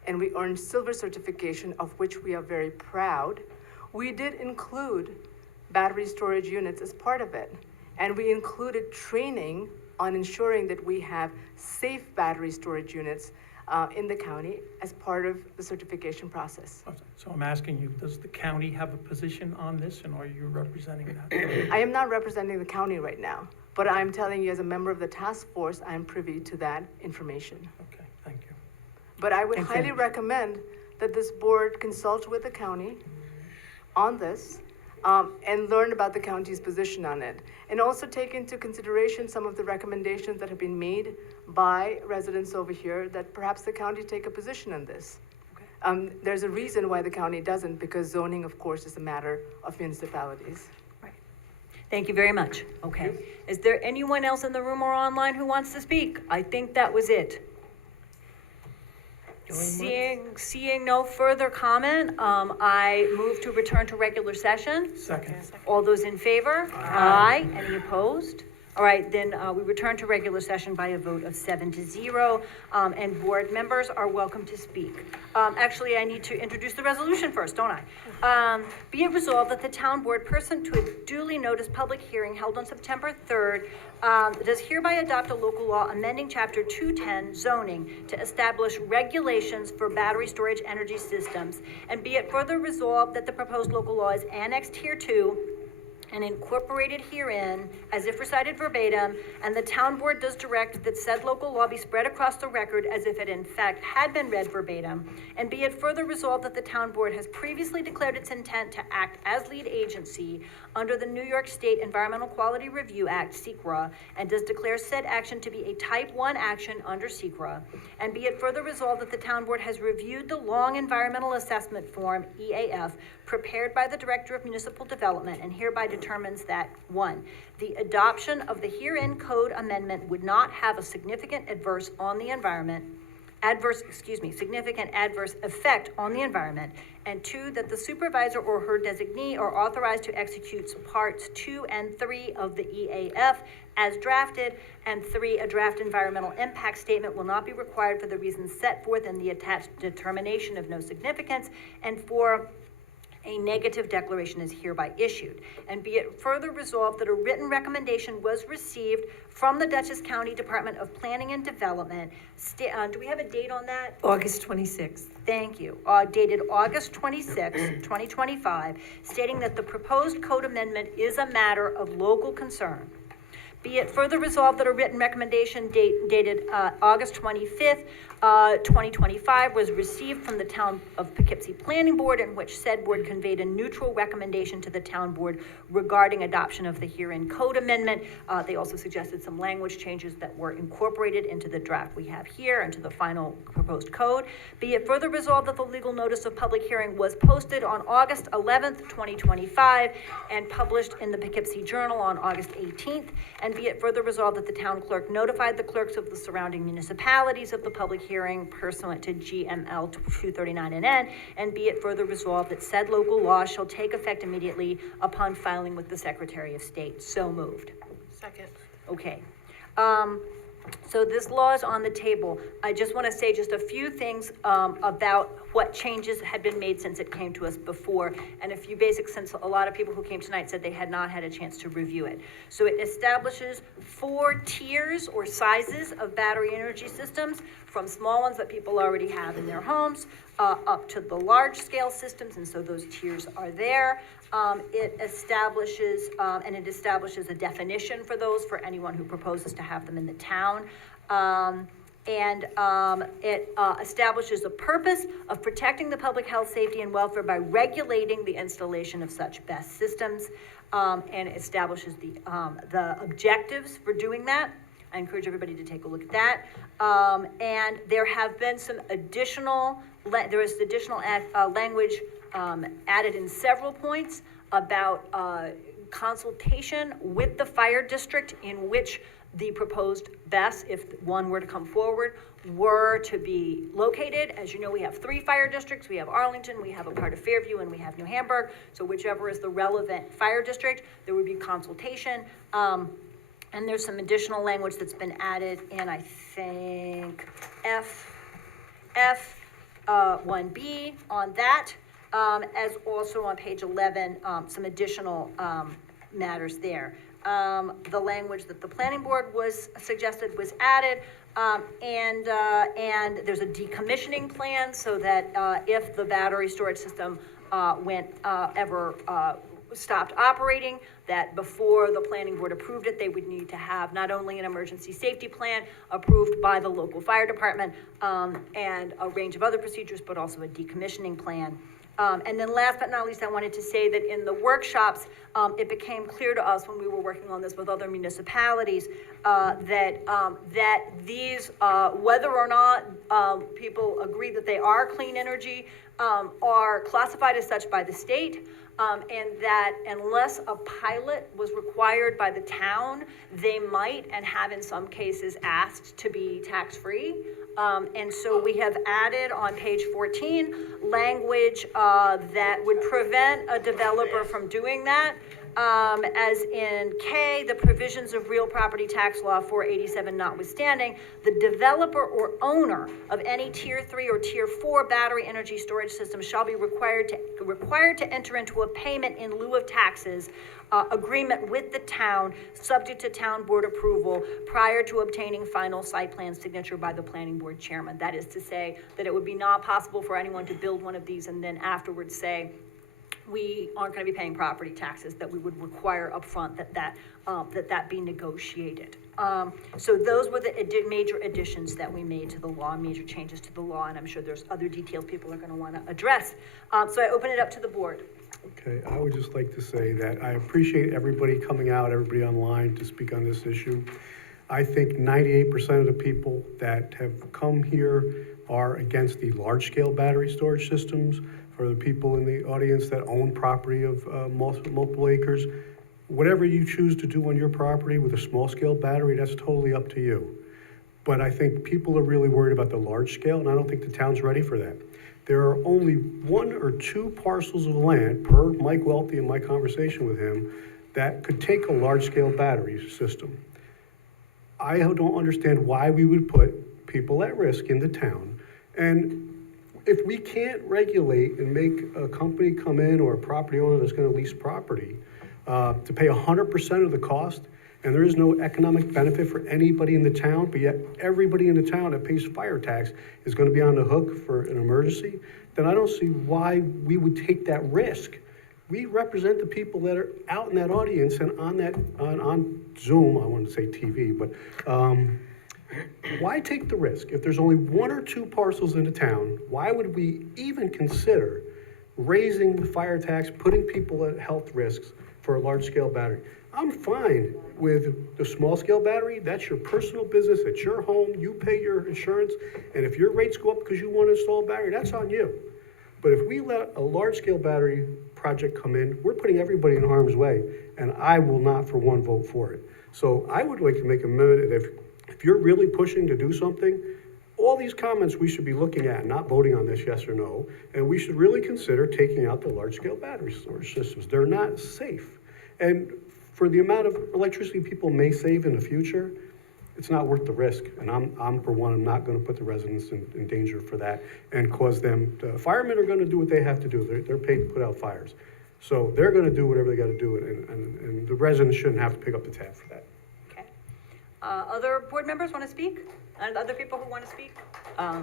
and we earned silver certification, of which we are very proud, we did include battery storage units as part of it. And we included training on ensuring that we have safe battery storage units in the county as part of the certification process. So I'm asking you, does the county have a position on this, and are you representing that? I am not representing the county right now, but I'm telling you as a member of the task force, I am privy to that information. Okay, thank you. But I would Thanks, highly Ann. recommend that this board consult with the county on this and learn about the county's position on it. And also take into consideration some of the recommendations that have been made by residents over here that perhaps the county take a position on this. There's a reason why the county doesn't, because zoning, of course, is a matter of municipalities. Thank you very much. Okay. Is there anyone else in the room or online who wants to speak? I think that was it. Seeing no further comment, I move to return to regular session. Second. All those in favor? Aye. Any opposed? All right, then we return to regular session by a vote of 7-0, and board members are welcome to speak. Actually, I need to introduce the resolution first, don't I? Be it resolved that the town board, pursuant to a duly noticed public hearing held on September 3rd, does hereby adopt a local law amending Chapter 210 zoning to establish regulations for battery storage energy systems, and be it further resolved that the proposed local law is annexed hereto and incorporated herein as if recited verbatim, and the town board does direct that said local law be spread across the record as if it in fact had been read verbatim, and be it further resolved that the town board has previously declared its intent to act as lead agency under the New York State Environmental Quality Review Act, SEQRA, and does declare said action to be a Type 1 action under SEQRA, and be it further resolved that the town board has reviewed the long environmental assessment form, EAF, prepared by the Director of Municipal Development, and hereby determines that, 1, the adoption of the herein code amendment would not have a significant adverse effect on the environment, and 2, that the supervisor or her designee are authorized to execute parts 2 and 3 of the EAF as drafted, and 3, a draft environmental impact statement will not be required for the reasons set forth in the attached determination of no significance, and 4, a negative declaration is hereby issued. And be it further resolved that a written recommendation was received from the Dutchess County Department of Planning and Development. Do we have a date on that? August 26th. Thank you. Dated August 26, 2025, stating that the proposed code amendment is a matter of local concern. Be it further resolved that a written recommendation dated August 25th, 2025 was received from the Town of Poughkeepsie Planning Board, in which said board conveyed a neutral recommendation to the town board regarding adoption of the herein code amendment. They also suggested some language changes that were incorporated into the draft we have here and to the final proposed code. Be it further resolved that the legal notice of public hearing was posted on August 11th, 2025 and published in the Poughkeepsie Journal on August 18th. And be it further resolved that the town clerk notified the clerks of the surrounding municipalities of the public hearing pursuant to GML 239NN, and be it further resolved that said local law shall take effect immediately upon filing with the Secretary of State. So moved. Second. Okay. So this law is on the table. I just want to say just a few things about what changes had been made since it came to us before, and a few basics, since a lot of people who came tonight said they had not had a chance to review it. So it establishes 4 tiers or sizes of battery energy systems, from small ones that people already have in their homes up to the large scale systems, and so those tiers are there. It establishes a definition for those for anyone who proposes to have them in the town. It establishes a purpose of protecting the public health, safety, and welfare by regulating the installation of such BESS systems, and establishes the objectives for doing that. I encourage everybody to take a look at that. And there have been some additional language added in several points about consultation with the fire district in which the proposed BESS, if one were to come forward, were to be located. As you know, we have 3 fire districts. We have Arlington, we have a part of Fairview, and we have New Hamburg. So whichever is the relevant fire district, there would be consultation. And there's some additional language that's been added in, I think, F1B on that, as also on page 11, some additional matters there. The language that the planning board was suggested was added, And there's a decommissioning plan so that if the battery storage system stopped operating, that before the planning board approved it, they would need to have not only an emergency safety plan approved by the local fire department and a range of other procedures, but also a decommissioning plan. And then last but not least, I wanted to say that in the workshops, it became clear to us when we were working on this with other municipalities that these, whether or not people agree that they are clean energy, are classified as such by the state. And that unless a pilot was required by the town, they might and have in some cases asked to be tax-free. And so we have added on page 14 language that would prevent a developer from doing that. As in K, the provisions of real property tax law 487 notwithstanding, the developer or owner of any tier 3 or tier 4 battery energy storage system shall be required to enter into a payment in lieu of taxes agreement with the town, subject to town board approval prior to obtaining final site plan signature by the planning board chairman. That is to say that it would be not possible for anyone to build one of these and then afterwards say, we aren't going to be paying property taxes, that we would require upfront that be negotiated. So those were the major additions that we made to the law, major changes to the law, and I'm sure there's other details people are going to want to address. So I open it up to the board. Okay, I would just like to say that I appreciate everybody coming out, everybody online to speak on this issue. I think 98% of the people that have come here are against the large-scale battery storage systems. For the people in the audience that own property of multiple acres, whatever you choose to do on your property with a small-scale battery, that's totally up to you. But I think people are really worried about the large scale, and I don't think the town's ready for that. There are only 1 or 2 parcels of land, per Mike Welty and my conversation with him, that could take a large-scale battery system. I don't understand why we would put people at risk in the town. And if we can't regulate and make a company come in or a property owner that's going to lease property to pay 100% of the cost, and there is no economic benefit for anybody in the town, but yet everybody in the town that pays fire tax is going to be on the hook for an emergency, then I don't see why we would take that risk. We represent the people that are out in that audience and on Zoom, I want to say TV, but why take the risk? If there's only 1 or 2 parcels in the town, why would we even consider raising the fire tax, putting people at health risks for a large-scale battery? I'm fine with the small-scale battery. That's your personal business. It's your home. You pay your insurance. And if your rates go up because you want to install a battery, that's on you. But if we let a large-scale battery project come in, we're putting everybody in harm's way. And I will not, for one, vote for it. So I would like to make a minute if you're really pushing to do something, all these comments we should be looking at, not voting on this yes or no, and we should really consider taking out the large-scale battery storage systems. They're not safe. And for the amount of electricity people may save in the future, it's not worth the risk. And I'm for one, I'm not going to put the residents in danger for that and cause them, firemen are going to do what they have to do. They're paid to put out fires. So they're going to do whatever they got to do, and the residents shouldn't have to pick up the tab for that. Other board members want to speak? And other people who want to speak? I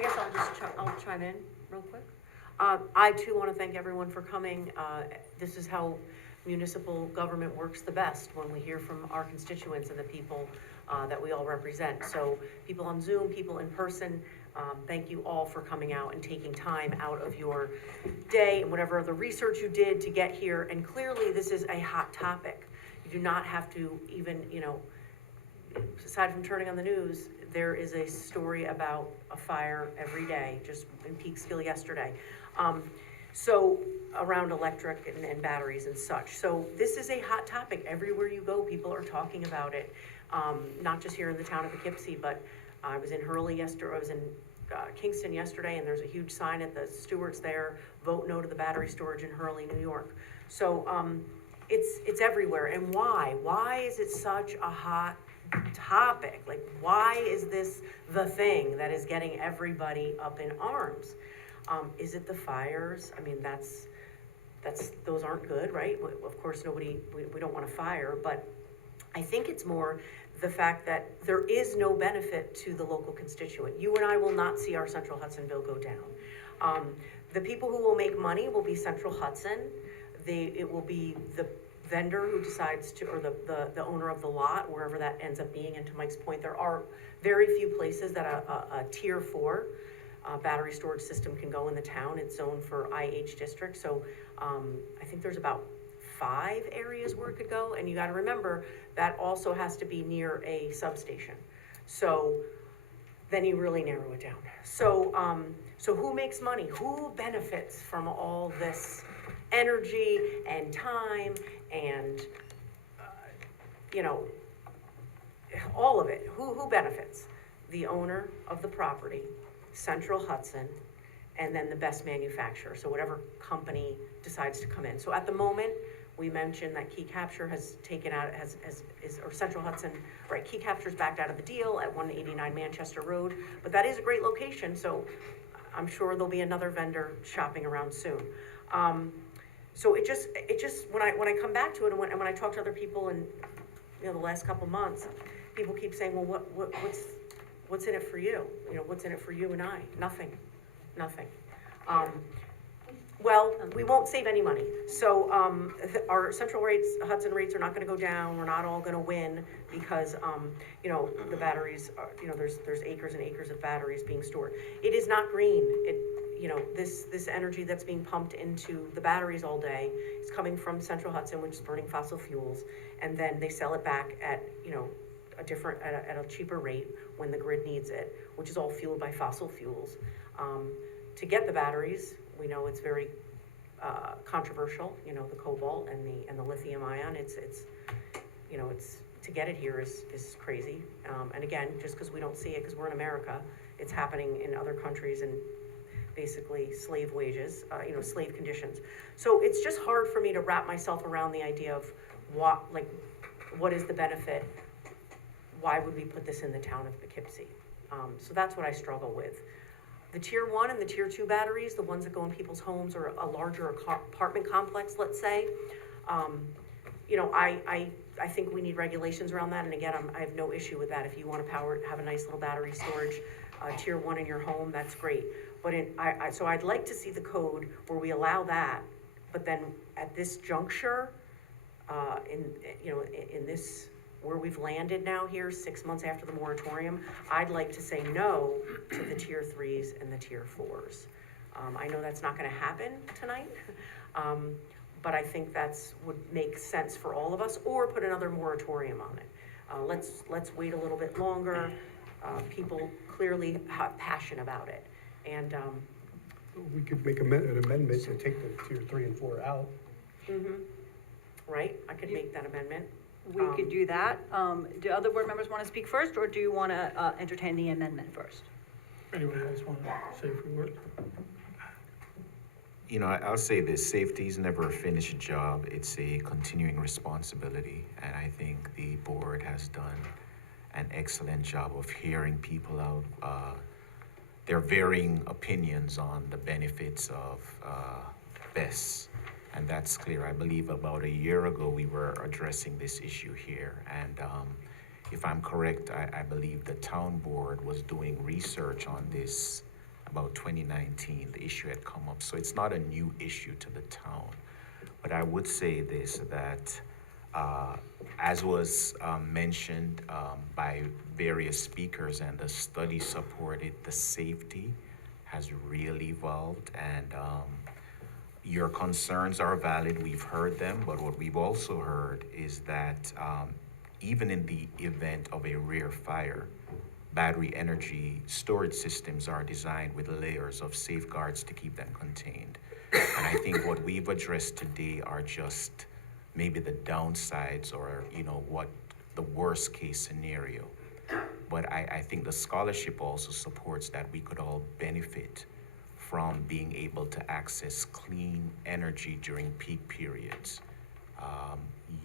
guess I'll chime in real quick. I too want to thank everyone for coming. This is how municipal government works the best, when we hear from our constituents and the people that we all represent. So people on Zoom, people in person, thank you all for coming out and taking time out of your day and whatever other research you did to get here. And clearly this is a hot topic. You do not have to even, aside from turning on the news, there is a story about a fire every day, just in Peekskill yesterday. So around electric and batteries and such. So this is a hot topic. Everywhere you go, people are talking about it. Not just here in the town of Poughkeepsie, but I was in Hurley yesterday, I was in Kingston yesterday, and there's a huge sign at the Stewart's there, vote no to the battery storage in Hurley, New York. So it's everywhere. And why? Why is it such a hot topic? Like, why is this the thing that is getting everybody up in arms? Is it the fires? I mean, those aren't good, right? Of course, we don't want a fire, but I think it's more the fact that there is no benefit to the local constituent. You and I will not see our Central Hudson bill go down. The people who will make money will be Central Hudson. It will be the vendor who decides to, or the owner of the lot, wherever that ends up being. And to Mike's point, there are very few places that a tier 4 battery storage system can go in the town. It's zoned for IH district. So I think there's about 5 areas where it could go. And you gotta remember, that also has to be near a substation. So then you really narrow it down. So, so who makes money? Who benefits from all this energy and time and, you know, all of it? Who benefits? The owner of the property, Central Hudson, and then the best manufacturer. So whatever company decides to come in. So at the moment, we mentioned that Key Capture has taken out, or Central Hudson, right, Key Capture's backed out of the deal at 189 Manchester Road, but that is a great location, so I'm sure there'll be another vendor shopping around soon. So it just, when I come back to it, and when I talk to other people in, you know, the last couple months, people keep saying, well, what's in it for you? You know, what's in it for you and I? Nothing. Well, we won't save any money. So our Central Hudson rates are not gonna go down. We're not all gonna win because, you know, the batteries, are, you know, there's acres and acres of batteries being stored. It is not green. You know, this energy that's being pumped into the batteries all day is coming from Central Hudson, which is burning fossil fuels, and then they sell it back at, you know, at a cheaper rate when the grid needs it, which is all fueled by fossil fuels. To get the batteries, we know it's very controversial, you know, the cobalt and the lithium ion. It's you know, it's, to get it here is crazy. And again, just because we don't see it because we're in America, it's happening in other countries and basically slave wages, you know, slave conditions. So it's just hard for me to wrap myself around the idea of what is the benefit? Why would we put this in the town of Poughkeepsie? So that's what I struggle with. The tier 1 and the tier 2 batteries, the ones that go in people's homes or a larger apartment complex, let's say, you know, I think we need regulations around that. And again, I have no issue with that. If you want to have a nice little battery storage, tier 1 in your home, that's great. But so I'd like to see the code where we allow that, but then at this juncture, in this, where we've landed now here, 6 months after the moratorium, I'd like to say no to the tier 3s and the tier 4s. I know that's not gonna happen tonight, but I think would make sense for all of us, or put another moratorium on it. Let's wait a little bit longer. People clearly have passion about it. And We could make an amendment to take the tier 3 and 4 out. Right, I could make that amendment. We could do that. Do other board members want to speak first, or do you want to entertain the amendment first? Anybody else want to say a few words? You know, I'll say this, safety is never a finished job. It's a continuing responsibility. And I think the board has done an excellent job of hearing people out, their varying opinions on the benefits of BESS. And that's clear. I believe about a year ago, we were addressing this issue here. And if I'm correct, I believe the town board was doing research on this about 2019. The issue had come up. So it's not a new issue to the town. But I would say this, that as was mentioned by various speakers, and the study supported, the safety has really evolved. And your concerns are valid, we've heard them, but what we've also heard is that even in the event of a rare fire, battery energy storage systems are designed with layers of safeguards to keep them contained. And I think what we've addressed today are just maybe the downsides, or, you know, what the worst case scenario. But I think the scholarship also supports that we could all benefit from being able to access clean energy during peak periods.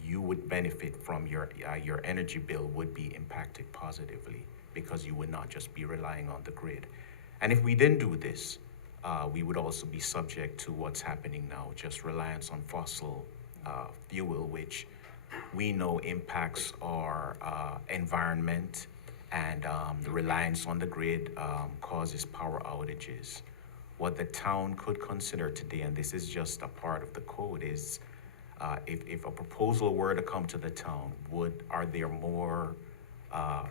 You would benefit from your energy bill would be impacted positively, because you would not just be relying on the grid. And if we didn't do this, we would also be subject to what's happening now, just reliance on fossil fuel, which we know impacts our environment, and the reliance on the grid causes power outages. What the town could consider today, and this is just a part of the code, is if a proposal were to come to the town, are there more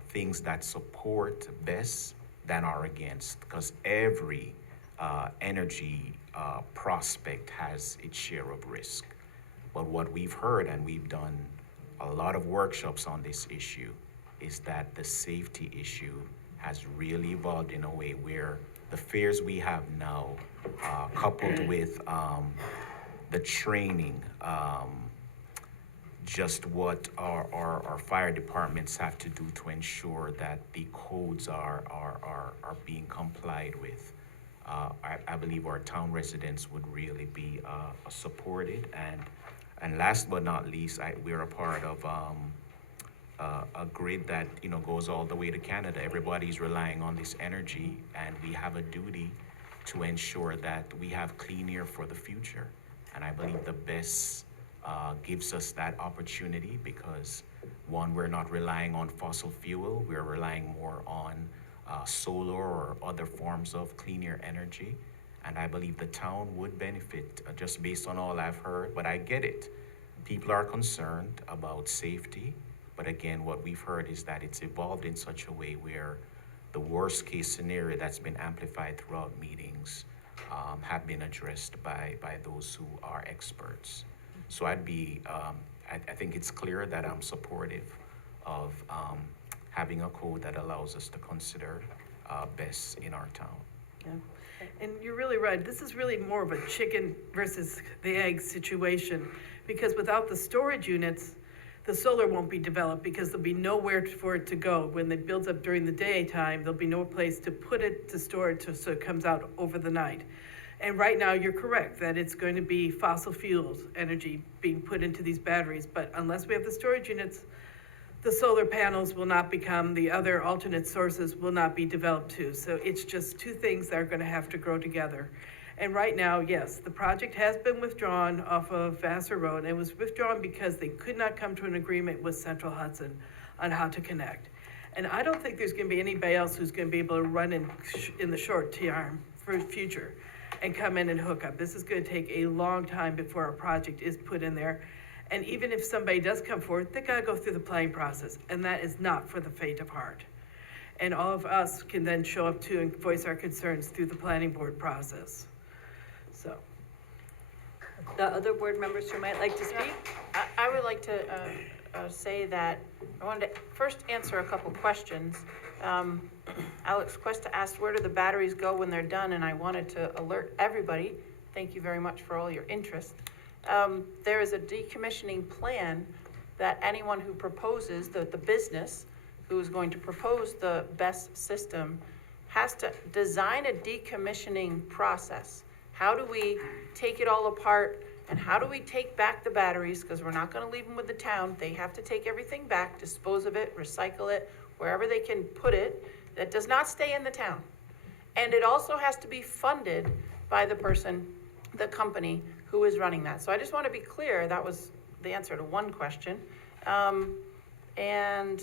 things that support BESS than are against? Because every energy prospect has its share of risk. But what we've heard, and we've done a lot of workshops on this issue, is that the safety issue has really evolved in a way where the fears we have now, coupled with the training, just what our fire departments have to do to ensure that the codes are being complied with. I believe our town residents would really be supported. And last but not least, we're a part of a grid that goes all the way to Canada. Everybody's relying on this energy, and we have a duty to ensure that we have clean air for the future. And I believe the BESS gives us that opportunity because, one, we're not relying on fossil fuel, we're relying more on solar or other forms of clean air energy. And I believe the town would benefit just based on all I've heard, but I get it. People are concerned about safety, but again, what we've heard is that it's evolved in such a way where the worst case scenario that's been amplified throughout meetings have been addressed by those who are experts. So I think it's clear that I'm supportive of having a code that allows us to consider BESS in our town. Yeah. And you're really right. This is really more of a chicken versus the egg situation, because without the storage units, the solar won't be developed because there'll be nowhere for it to go. When it builds up during the daytime, there'll be no place to put it, to store it, so it comes out over the night. And right now, you're correct that it's going to be fossil fuels energy being put into these batteries. But unless we have the storage units, the solar panels will not become, the other alternate sources will not be developed too. So it's just two things that are going to have to grow together. And right now, yes, the project has been withdrawn off of Vassar Road. It was withdrawn because they could not come to an agreement with Central Hudson on how to connect. And I don't think there's going to be anybody else who's going to be able to run in the short term for the future and come in and hook up. This is going to take a long time before a project is put in there. And even if somebody does come forward, they got to go through the planning process, and that is not for the faint of heart. And all of us can then show up to and voice our concerns through the planning board process. So. The other board members who might like to speak? I would like to say that I wanted to first answer a couple questions. Alex Cuesta asked, where do the batteries go when they're done? And I wanted to alert everybody, thank you very much for all your interest. There is a decommissioning plan that anyone who proposes, the business who is going to propose the BESS system, has to design a decommissioning process. How do we take it all apart, and how do we take back the batteries? Because we're not going to leave them with the town. They have to take everything back, dispose of it, recycle it, wherever they can put it. That does not stay in the town. And it also has to be funded by the person, the company who is running that. So I just want to be clear, that was the answer to one question. And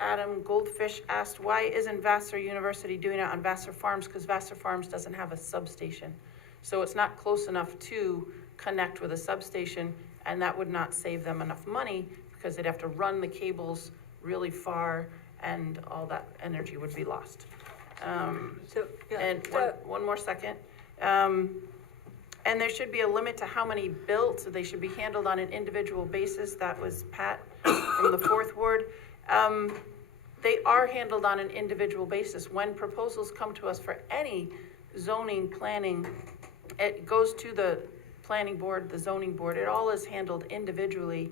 Adam Goldfish asked, why isn't Vassar University doing it on Vassar Farms? Because Vassar Farms doesn't have a substation. So it's not close enough to connect with a substation, and that would not save them enough money because they'd have to run the cables really far, and all that energy would be lost. One more second. And there should be a limit to how many built, so they should be handled on an individual basis. That was Pat from the 4th Ward. They are handled on an individual basis. When proposals come to us for any zoning planning, it goes to the planning board, the zoning board. It all is handled individually.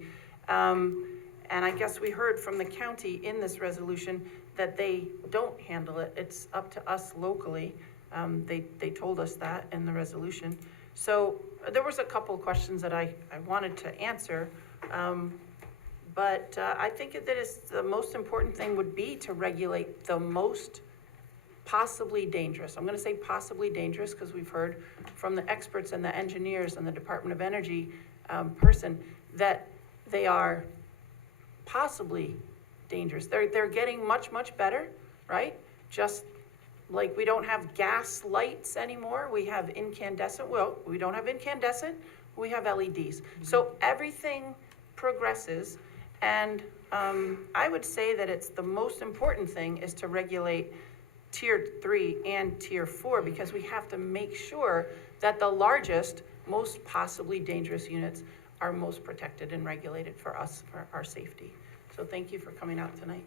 And I guess we heard from the county in this resolution that they don't handle it. It's up to us locally. They told us that in the resolution. So there was a couple of questions that I wanted to answer. But I think that the most important thing would be to regulate the most possibly dangerous. I'm going to say possibly dangerous because we've heard from the experts and the engineers and the Department of Energy person that they are possibly dangerous. They're getting much, much better, right? Just like we don't have gas lights anymore, we have incandescent, well, we don't have incandescent, we have LEDs. So everything progresses, and I would say that it's the most important thing is to regulate tier 3 and tier 4, because we have to make sure that the largest, most possibly dangerous units are most protected and regulated for us, for our safety. So thank you for coming out tonight.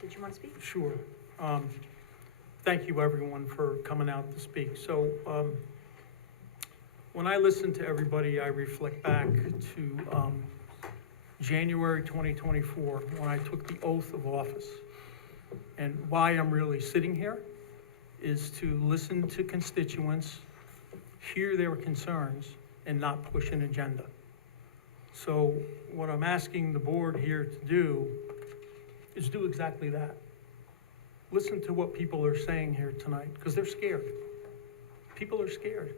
Did you want to speak? Sure. Thank you, everyone, for coming out to speak. So when I listen to everybody, I reflect back to January 2024, when I took the oath of office. And why I'm really sitting here is to listen to constituents, hear their concerns, and not push an agenda. So what I'm asking the board here to do is do exactly that. Listen to what people are saying here tonight, because they're scared. People are scared.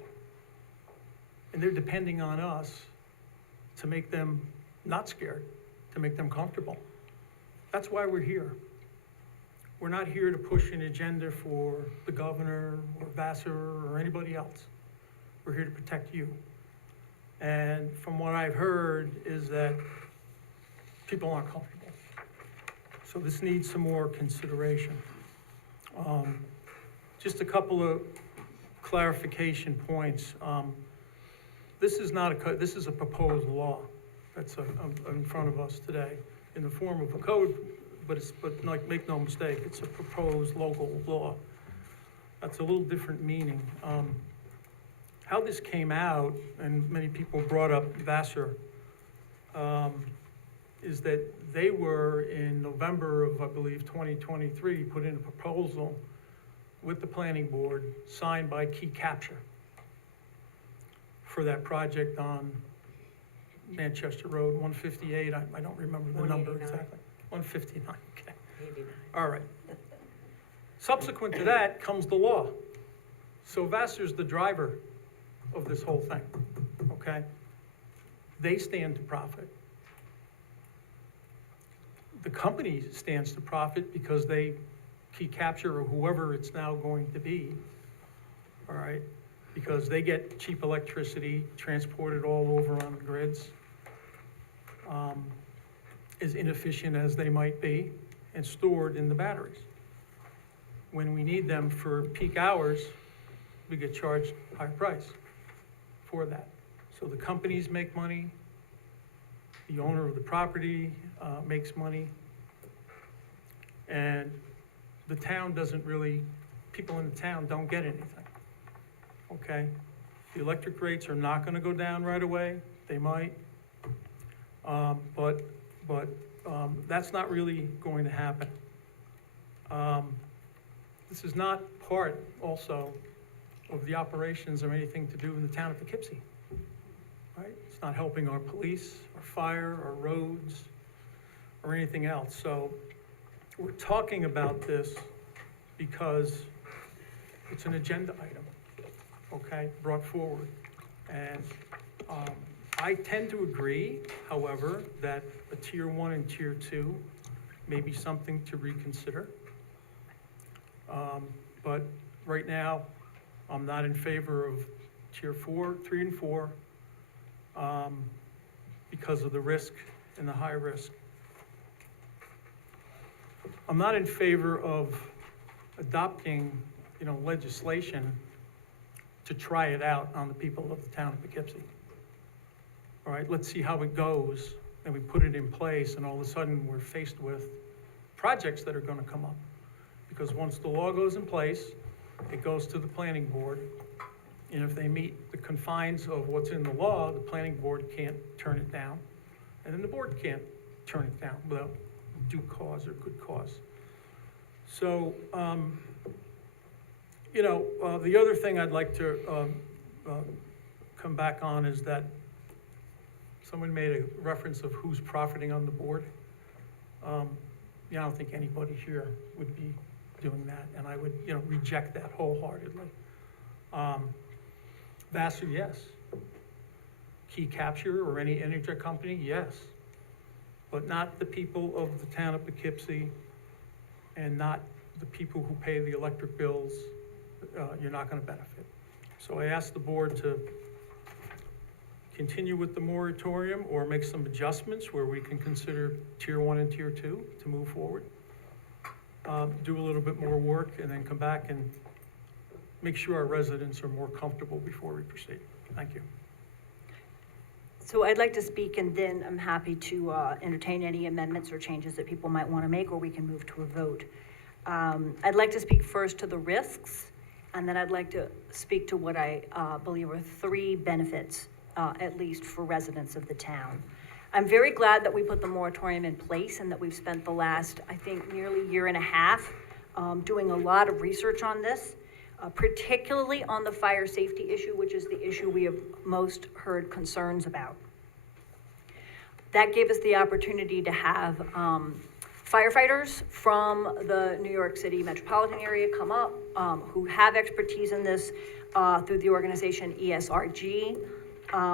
And they're depending on us to make them not scared, to make them comfortable. That's why we're here. We're not here to push an agenda for the governor or Vassar or anybody else. We're here to protect you. And from what I've heard is that people aren't comfortable. So this needs some more consideration. Just a couple of clarification points. This is a proposed law that's in front of us today in the form of a code, but make no mistake, it's a proposed local law. That's a little different meaning. How this came out, and many people brought up Vassar, is that they were in November of, I believe, 2023, put in a proposal with the planning board signed by Key Capture for that project on Manchester Road, 158, I don't remember the number exactly. 159, okay. 89. All right. Subsequent to that comes the law. So Vassar's the driver of this whole thing, okay? They stand to profit. The company stands to profit because they, Key Capture or whoever it's now going to be, all right? Because they get cheap electricity transported all over on the grids, as inefficient as they might be, and stored in the batteries. When we need them for peak hours, we get charged a higher price for that. So the companies make money, the owner of the property makes money, and the town doesn't really, people in the town don't get anything, okay? The electric rates are not gonna go down right away, they might, but that's not really going to happen. This is not part also of the operations or anything to do in the town of Poughkeepsie, right? It's not helping our police, our fire, our roads, or anything else. So we're talking about this because it's an agenda item, okay, brought forward. And I tend to agree, however, that a tier 1 and tier 2 may be something to reconsider. But right now, I'm not in favor of tier 4, 3 and 4, because of the risk and the high risk. I'm not in favor of adopting, legislation to try it out on the people of the town of Poughkeepsie. All right, let's see how it goes, and we put it in place, and all of a sudden we're faced with projects that are gonna come up. Because once the law goes in place, it goes to the planning board, and if they meet the confines of what's in the law, the planning board can't turn it down, and then the board can't turn it down without due cause or good cause. So, the other thing I'd like to come back on is that someone made a reference of who's profiting on the board. I don't think anybody here would be doing that, and I would, reject that wholeheartedly. Vassar, yes. Key Capture or any energy company, yes. but not the people of the town of Poughkeepsie and not the people who pay the electric bills. You're not gonna benefit. So I asked the board to continue with the moratorium or make some adjustments where we can consider tier 1 and tier 2 to move forward. Do a little bit more work and then come back and make sure our residents are more comfortable before we proceed. Thank you. So I'd like to speak, and then I'm happy to entertain any amendments or changes that people might want to make, or we can move to a vote. I'd like to speak first to the risks, and then I'd like to speak to what I believe are 3 benefits, at least for residents of the town. I'm very glad that we put the moratorium in place and that we've spent the last, I think, nearly year and a half doing a lot of research on this, particularly on the fire safety issue, which is the issue we have most heard concerns about. That gave us the opportunity to have firefighters from the New York City metropolitan area come up, who have expertise in this through the organization ESRG.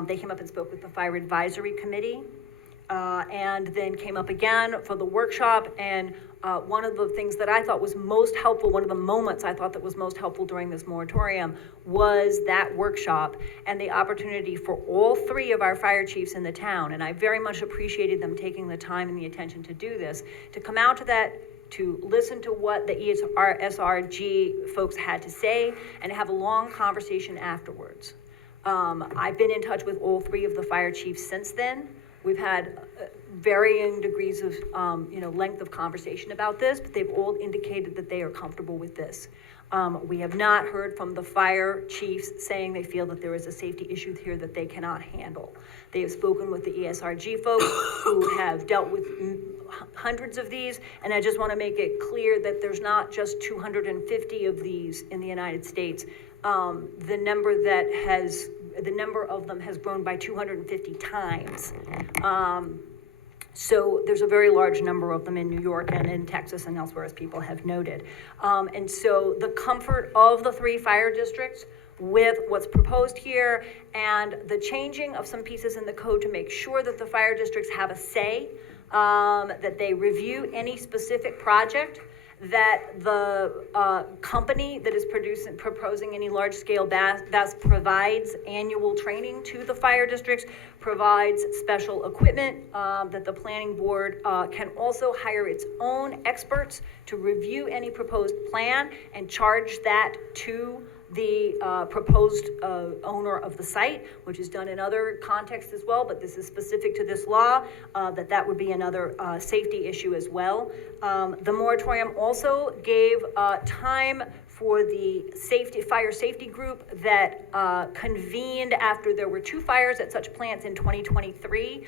They came up and spoke with the Fire Advisory Committee, and then came up again for the workshop. And one of the things that I thought was most helpful, one of the moments I thought that was most helpful during this moratorium was that workshop and the opportunity for all 3 of our fire chiefs in the town, and I very much appreciated them taking the time and the attention to do this, to come out to that, to listen to what the ESRG folks had to say, and have a long conversation afterwards. I've been in touch with all 3 of the fire chiefs since then. We've had varying degrees of, length of conversation about this, but they've all indicated that they are comfortable with this. We have not heard from the fire chiefs saying they feel that there is a safety issue here that they cannot handle. They have spoken with the ESRG folks who have dealt with hundreds of these, and I just want to make it clear that there's not just 250 of these in the United States. The number of them has grown by 250 times. So there's a very large number of them in New York and in Texas and elsewhere, as people have noted. And so the comfort of the 3 fire districts with what's proposed here and the changing of some pieces in the code to make sure that the fire districts have a say, that they review any specific project, that the company that is proposing any large-scale BAS provides annual training to the fire districts, provides special equipment, that the planning board can also hire its own experts to review any proposed plan and charge that to the proposed owner of the site, which is done in other contexts as well, but this is specific to this law, that would be another safety issue as well. The moratorium also gave time for the fire safety group that convened after there were 2 fires at such plants in 2023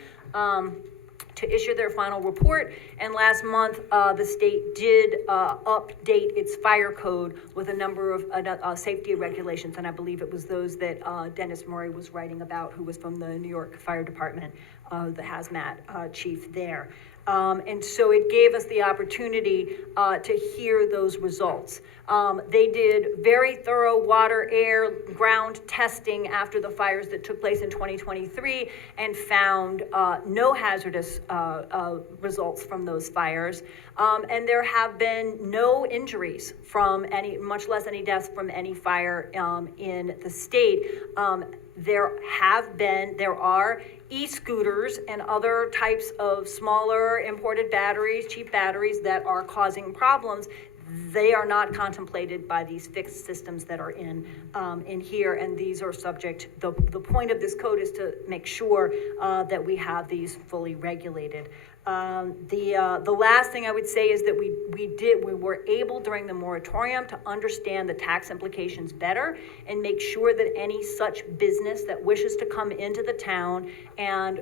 to issue their final report. And last month, the state did update its fire code with a number of safety regulations, and I believe it was those that Dennis Murray was writing about, who was from the New York Fire Department, the hazmat chief there. And so it gave us the opportunity to hear those results. They did very thorough water, air, ground testing after the fires that took place in 2023 and found no hazardous results from those fires. And there have been no injuries from any, much less any deaths from any fire in the state. There are e-scooters and other types of smaller imported batteries, cheap batteries that are causing problems. They are not contemplated by these fixed systems that are in here, and these are subject. The point of this code is to make sure that we have these fully regulated. The last thing I would say is that we were able during the moratorium to understand the tax implications better and make sure that any such business that wishes to come into the town and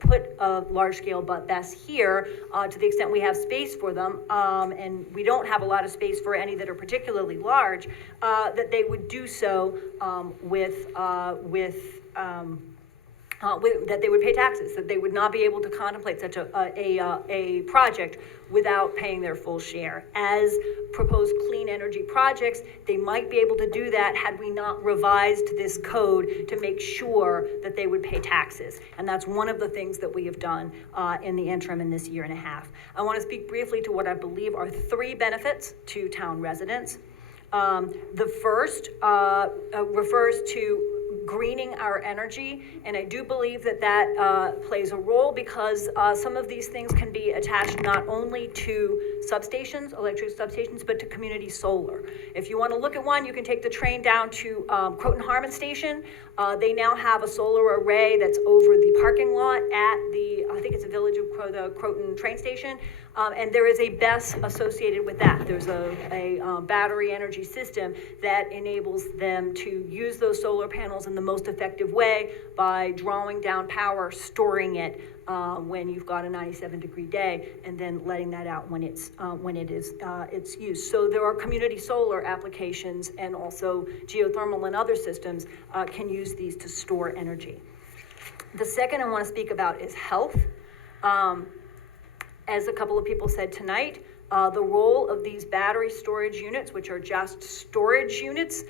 put a large-scale BAS here, to the extent we have space for them, and we don't have a lot of space for any that are particularly large, that they would do so with that they would pay taxes, that they would not be able to contemplate such a project without paying their full share. As proposed clean energy projects, they might be able to do that had we not revised this code to make sure that they would pay taxes. And that's one of the things that we have done in the interim in this year and a half. I want to speak briefly to what I believe are 3 benefits to town residents. The first refers to greening our energy, and I do believe that that plays a role because some of these things can be attached not only to substations, electric substations, but to community solar. If you want to look at one, you can take the train down to Croton Harmon Station. They now have a solar array that's over the parking lot at the, I think it's a Village of the Croton train station. And there is a BESS associated with that. There's a battery energy system that enables them to use those solar panels in the most effective way by drawing down power, storing it when you've got a 97-degree day, and then letting that out when it's used. So there are community solar applications, and also geothermal and other systems can use these to store energy. The second I want to speak about is health. As a couple of people said tonight, the role of these battery storage units, which are just storage units,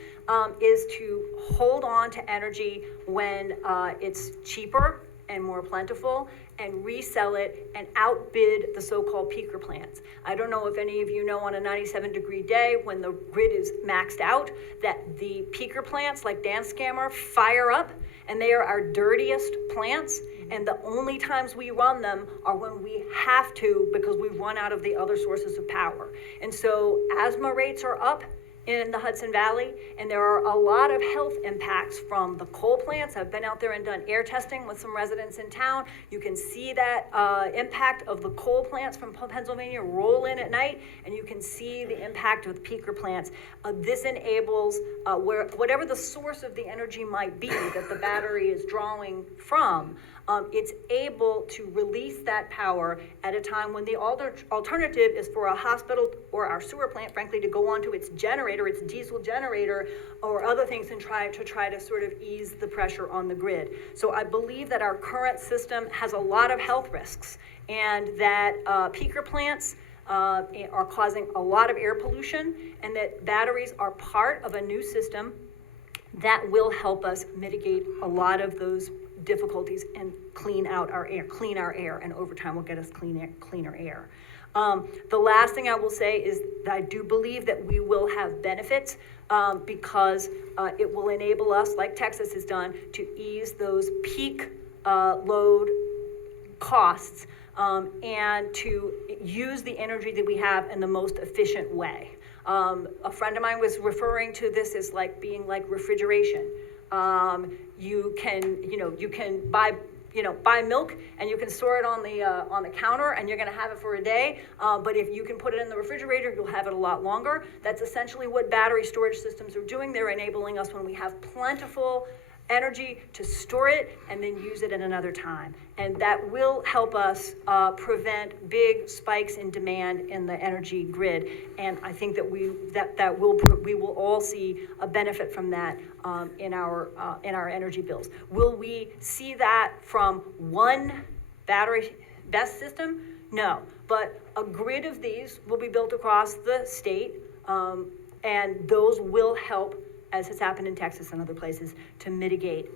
is to hold on to energy when it's cheaper and more plentiful, and resell it and outbid the so-called peaker plants. I don't know if any of you know, on a 97-degree day when the grid is maxed out, that the peaker plants like Dan Scammer fire up, and they are our dirtiest plants. And the only times we run them are when we have to, because we've run out of the other sources of power. And so asthma rates are up in the Hudson Valley, and there are a lot of health impacts from the coal plants. I've been out there and done air testing with some residents in town. You can see that impact of the coal plants from Pennsylvania roll in at night, and you can see the impact of the peaker plants. This enables, whatever the source of the energy might be that the battery is drawing from, it's able to release that power at a time when the alternative is for a hospital or our sewer plant, frankly, to go onto its generator, its diesel generator, or other things and try to sort of ease the pressure on the grid. So I believe that our current system has a lot of health risks, and that peaker plants are causing a lot of air pollution, and that batteries are part of a new system that will help us mitigate a lot of those difficulties and clean our air, and over time will get us cleaner air. The last thing I will say is that I do believe that we will have benefits because it will enable us, like Texas has done, to ease those peak load costs and to use the energy that we have in the most efficient way. A friend of mine was referring to this as like being like refrigeration. You can buy milk and you can store it on the counter, and you're going to have it for a day. But if you can put it in the refrigerator, you'll have it a lot longer. That's essentially what battery storage systems are doing. They're enabling us, when we have plentiful energy, to store it and then use it at another time. And that will help us prevent big spikes in demand in the energy grid. And I think that we will all see a benefit from that in our energy bills. Will we see that from one battery BESS system? No, but a grid of these will be built across the state, and those will help, as has happened in Texas and other places, to mitigate.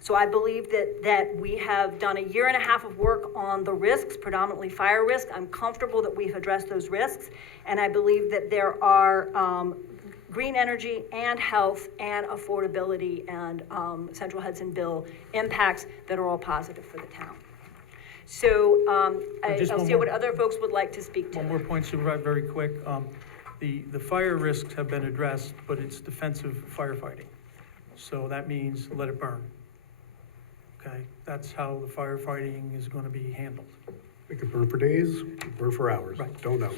So I believe that we have done a year and a half of work on the risks, predominantly fire risk. I'm comfortable that we've addressed those risks, and I believe that there are green energy and health and affordability and Central Hudson bill impacts that are all positive for the town. So I'll see what other folks would like to speak to. One more point, Supervisor, very quick. The fire risks have been addressed, but it's defensive firefighting. So that means let it burn. Okay, that's how the firefighting is going to be handled. It could burn for days, burn for hours. Right. Don't know.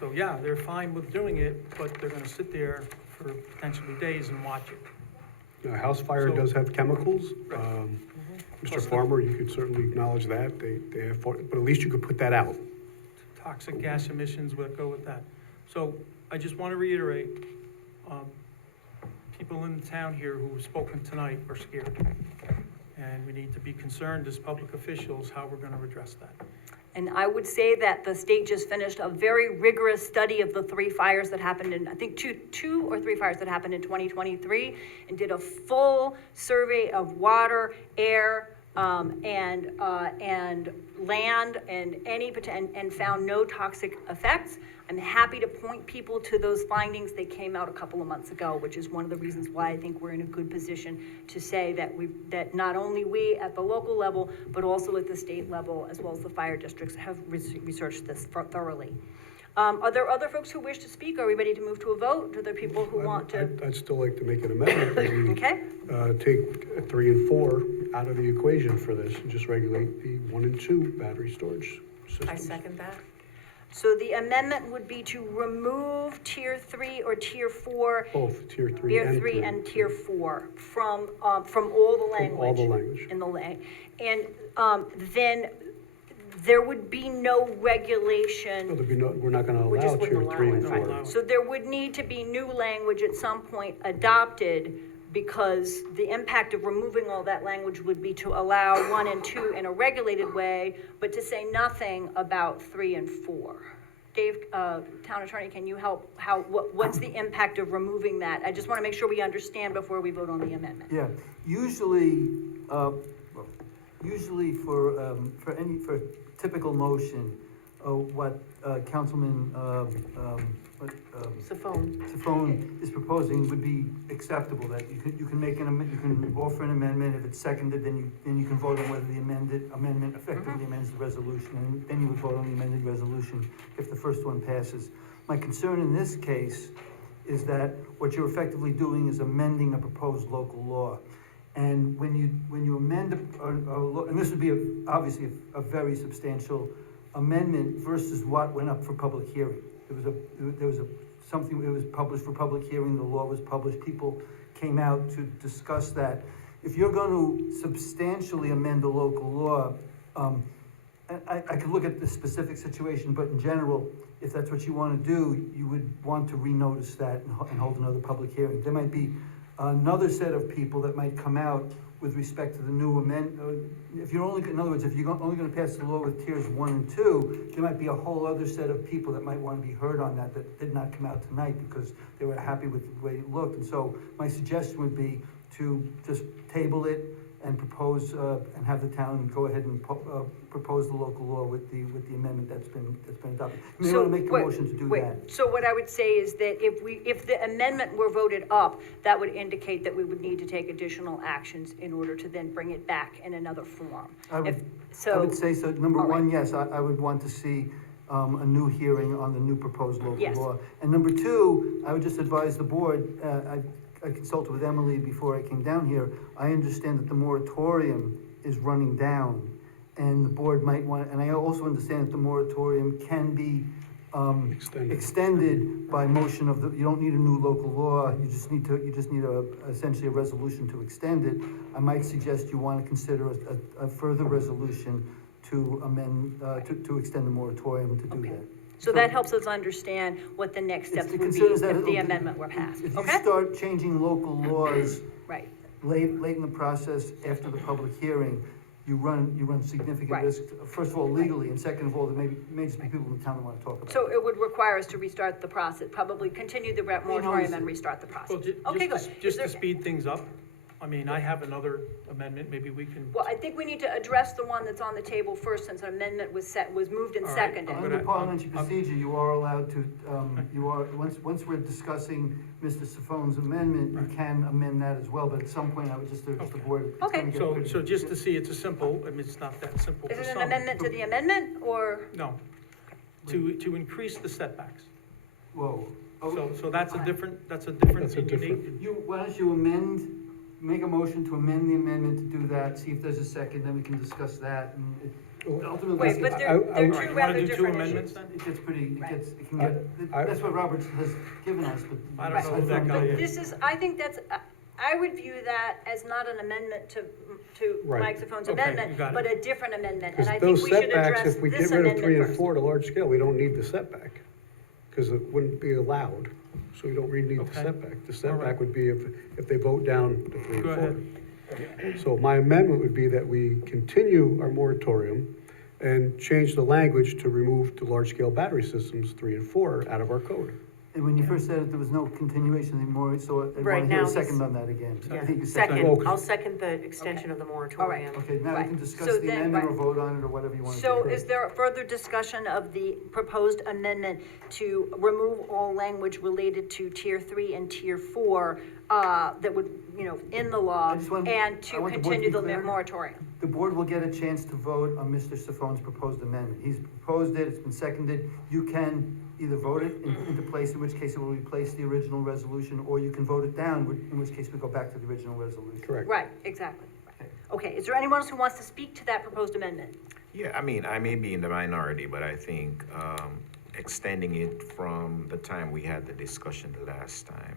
So yeah, they're fine with doing it, but they're going to sit there for potentially days and watch it. A house fire does have chemicals. Right. Mr. Farmer, you could certainly acknowledge that. They have, but at least you could put that out. Toxic gas emissions would go with that. So I just want to reiterate, people in the town here who have spoken tonight are scared. And we need to be concerned as public officials how we're gonna address that. And I would say that the state just finished a very rigorous study of the 3 fires that happened in, I think, two or three fires that happened in 2023, and did a full survey of water, air, and land, and and found no toxic effects. I'm happy to point people to those findings. They came out a couple of months ago, which is one of the reasons why I think we're in a good position to say that that not only we at the local level, but also at the state level, as well as the fire districts, have researched this thoroughly. Are there other folks who wish to speak? Are we ready to move to a vote? Are there people who want to? I'd still like to make an amendment that we Okay. take 3 and 4 out of the equation for this and just regulate the 1 and 2 battery storage systems. I second that. So the amendment would be to remove tier 3 or tier 4. Both tier 3 Tier and 3 and tier 4 from all the language. all the language. In the and then there would be no regulation. No, we're not gonna We allow just wouldn't tier allow 3 it, and 4. right. So there would need to be new language at some point adopted, because the impact of removing all that language would be to allow 1 and 2 in a regulated way, but to say nothing about 3 and 4. Dave, Town Attorney, can you help? What's the impact of removing that? I just want to make sure we understand before we vote on the amendment. Yeah, usually for typical motion, what Councilman Sifone is proposing would be acceptable. That you can make you can offer an amendment. If it's seconded, then you can vote on whether the amendment effectively amends the resolution, and then you would vote on the amended resolution if the first one passes. My concern in this case is that what you're effectively doing is amending a proposed local law. And when you amend a law, and this would be obviously a very substantial amendment versus what went up for public hearing. There was something that was published for public hearing, the law was published, people came out to discuss that. If you're going to substantially amend a local law, I could look at the specific situation, but in general, if that's what you want to do, you would want to renotice that and hold another public hearing. There might be another set of people that might come out with respect to the new amendment. If you're only, in other words, if you're only going to pass the law with tiers 1 and 2, there might be a whole other set of people that might want to be heard on that did not come out tonight because they were happy with the way it looked. And so my suggestion would be to just table it and propose and have the town go ahead and propose the local law with the amendment that's been adopted. You may want to make a motion to do that. So what I would say is that if the amendment were voted up, that would indicate that we would need to take additional actions in order to then bring it back in another form. I would say so. Number one, yes, I would want to see a new hearing on the new proposed local law. And number two, I would just advise the board, I consulted with Emily before I came down here. I understand that the moratorium is running down, and the board might want, and I also understand that the moratorium can be extended by motion of the, you don't need a new local law, you just need essentially a resolution to extend it. I might suggest you want to consider a further resolution to amend, to extend the moratorium to do that. So that helps us understand what the next steps would be if the amendment were passed, If okay? you start changing local laws Right. late in the process after the public hearing, you run significant risk, first of all, legally, and second of all, there may just be people in the town that want to talk about it. So it would require us to restart the process, probably continue the moratorium and restart the process. Well, Okay, good. just to speed things up, I mean, I have another amendment, maybe we can. Well, I think we need to address the one that's on the table first, since an amendment was moved and All right. seconded. Under parliamentary procedure, you are allowed to, once we're discussing Mr. Sifone's amendment, you can amend that as well, but at some point, I would just urge the board. So just to see, it's a simple, I mean, it's not that simple for Is it some. an amendment to the amendment, or? No, to increase the setbacks. Whoa. So that's a different and unique. Why don't you make a motion to amend the amendment to do that, see if there's a second, then we can discuss that, and ultimately. Wait, but they're two rather different issues. It gets pretty, it can get, that's what Roberts has given us, but. I don't know who that guy is. This is, I think I would view that as not an amendment to Mike Sifone's amendment, but a different amendment, and I think we should address If we get this rid of amendment 3 and first. 4 at a large scale, we don't need the setback, because it wouldn't be allowed, so we don't really need the setback. The setback would be if they vote down the 3 and 4. So my amendment would be that we continue our moratorium and change the language to remove the large-scale battery systems 3 and 4 out of our code. And when you first said it, there was no continuation anymore, so I Right, want to hear now a second he's- on that again. I Yeah. think you Second, Okay. I'll second the extension of the moratorium. Okay, now we Right. can discuss So the then- amendment or right. vote on it or whatever you want to do. So is there further discussion of the proposed amendment to remove all language related to tier 3 and tier 4, that would, in the law, I just want- and I to want the board to continue be the clear. moratorium? The board will get a chance to vote on Mr. Siffon's proposed amendment. He's proposed it, it's been seconded. You can either vote it into place, in which case it will replace the original resolution, or you can vote it down, in which case we go back to the original resolution. Correct. Right, exactly. Okay, is there anyone else who wants to speak to that proposed amendment? Yeah, I mean, I may be in the minority, but I think extending it from the time we had the discussion the last time,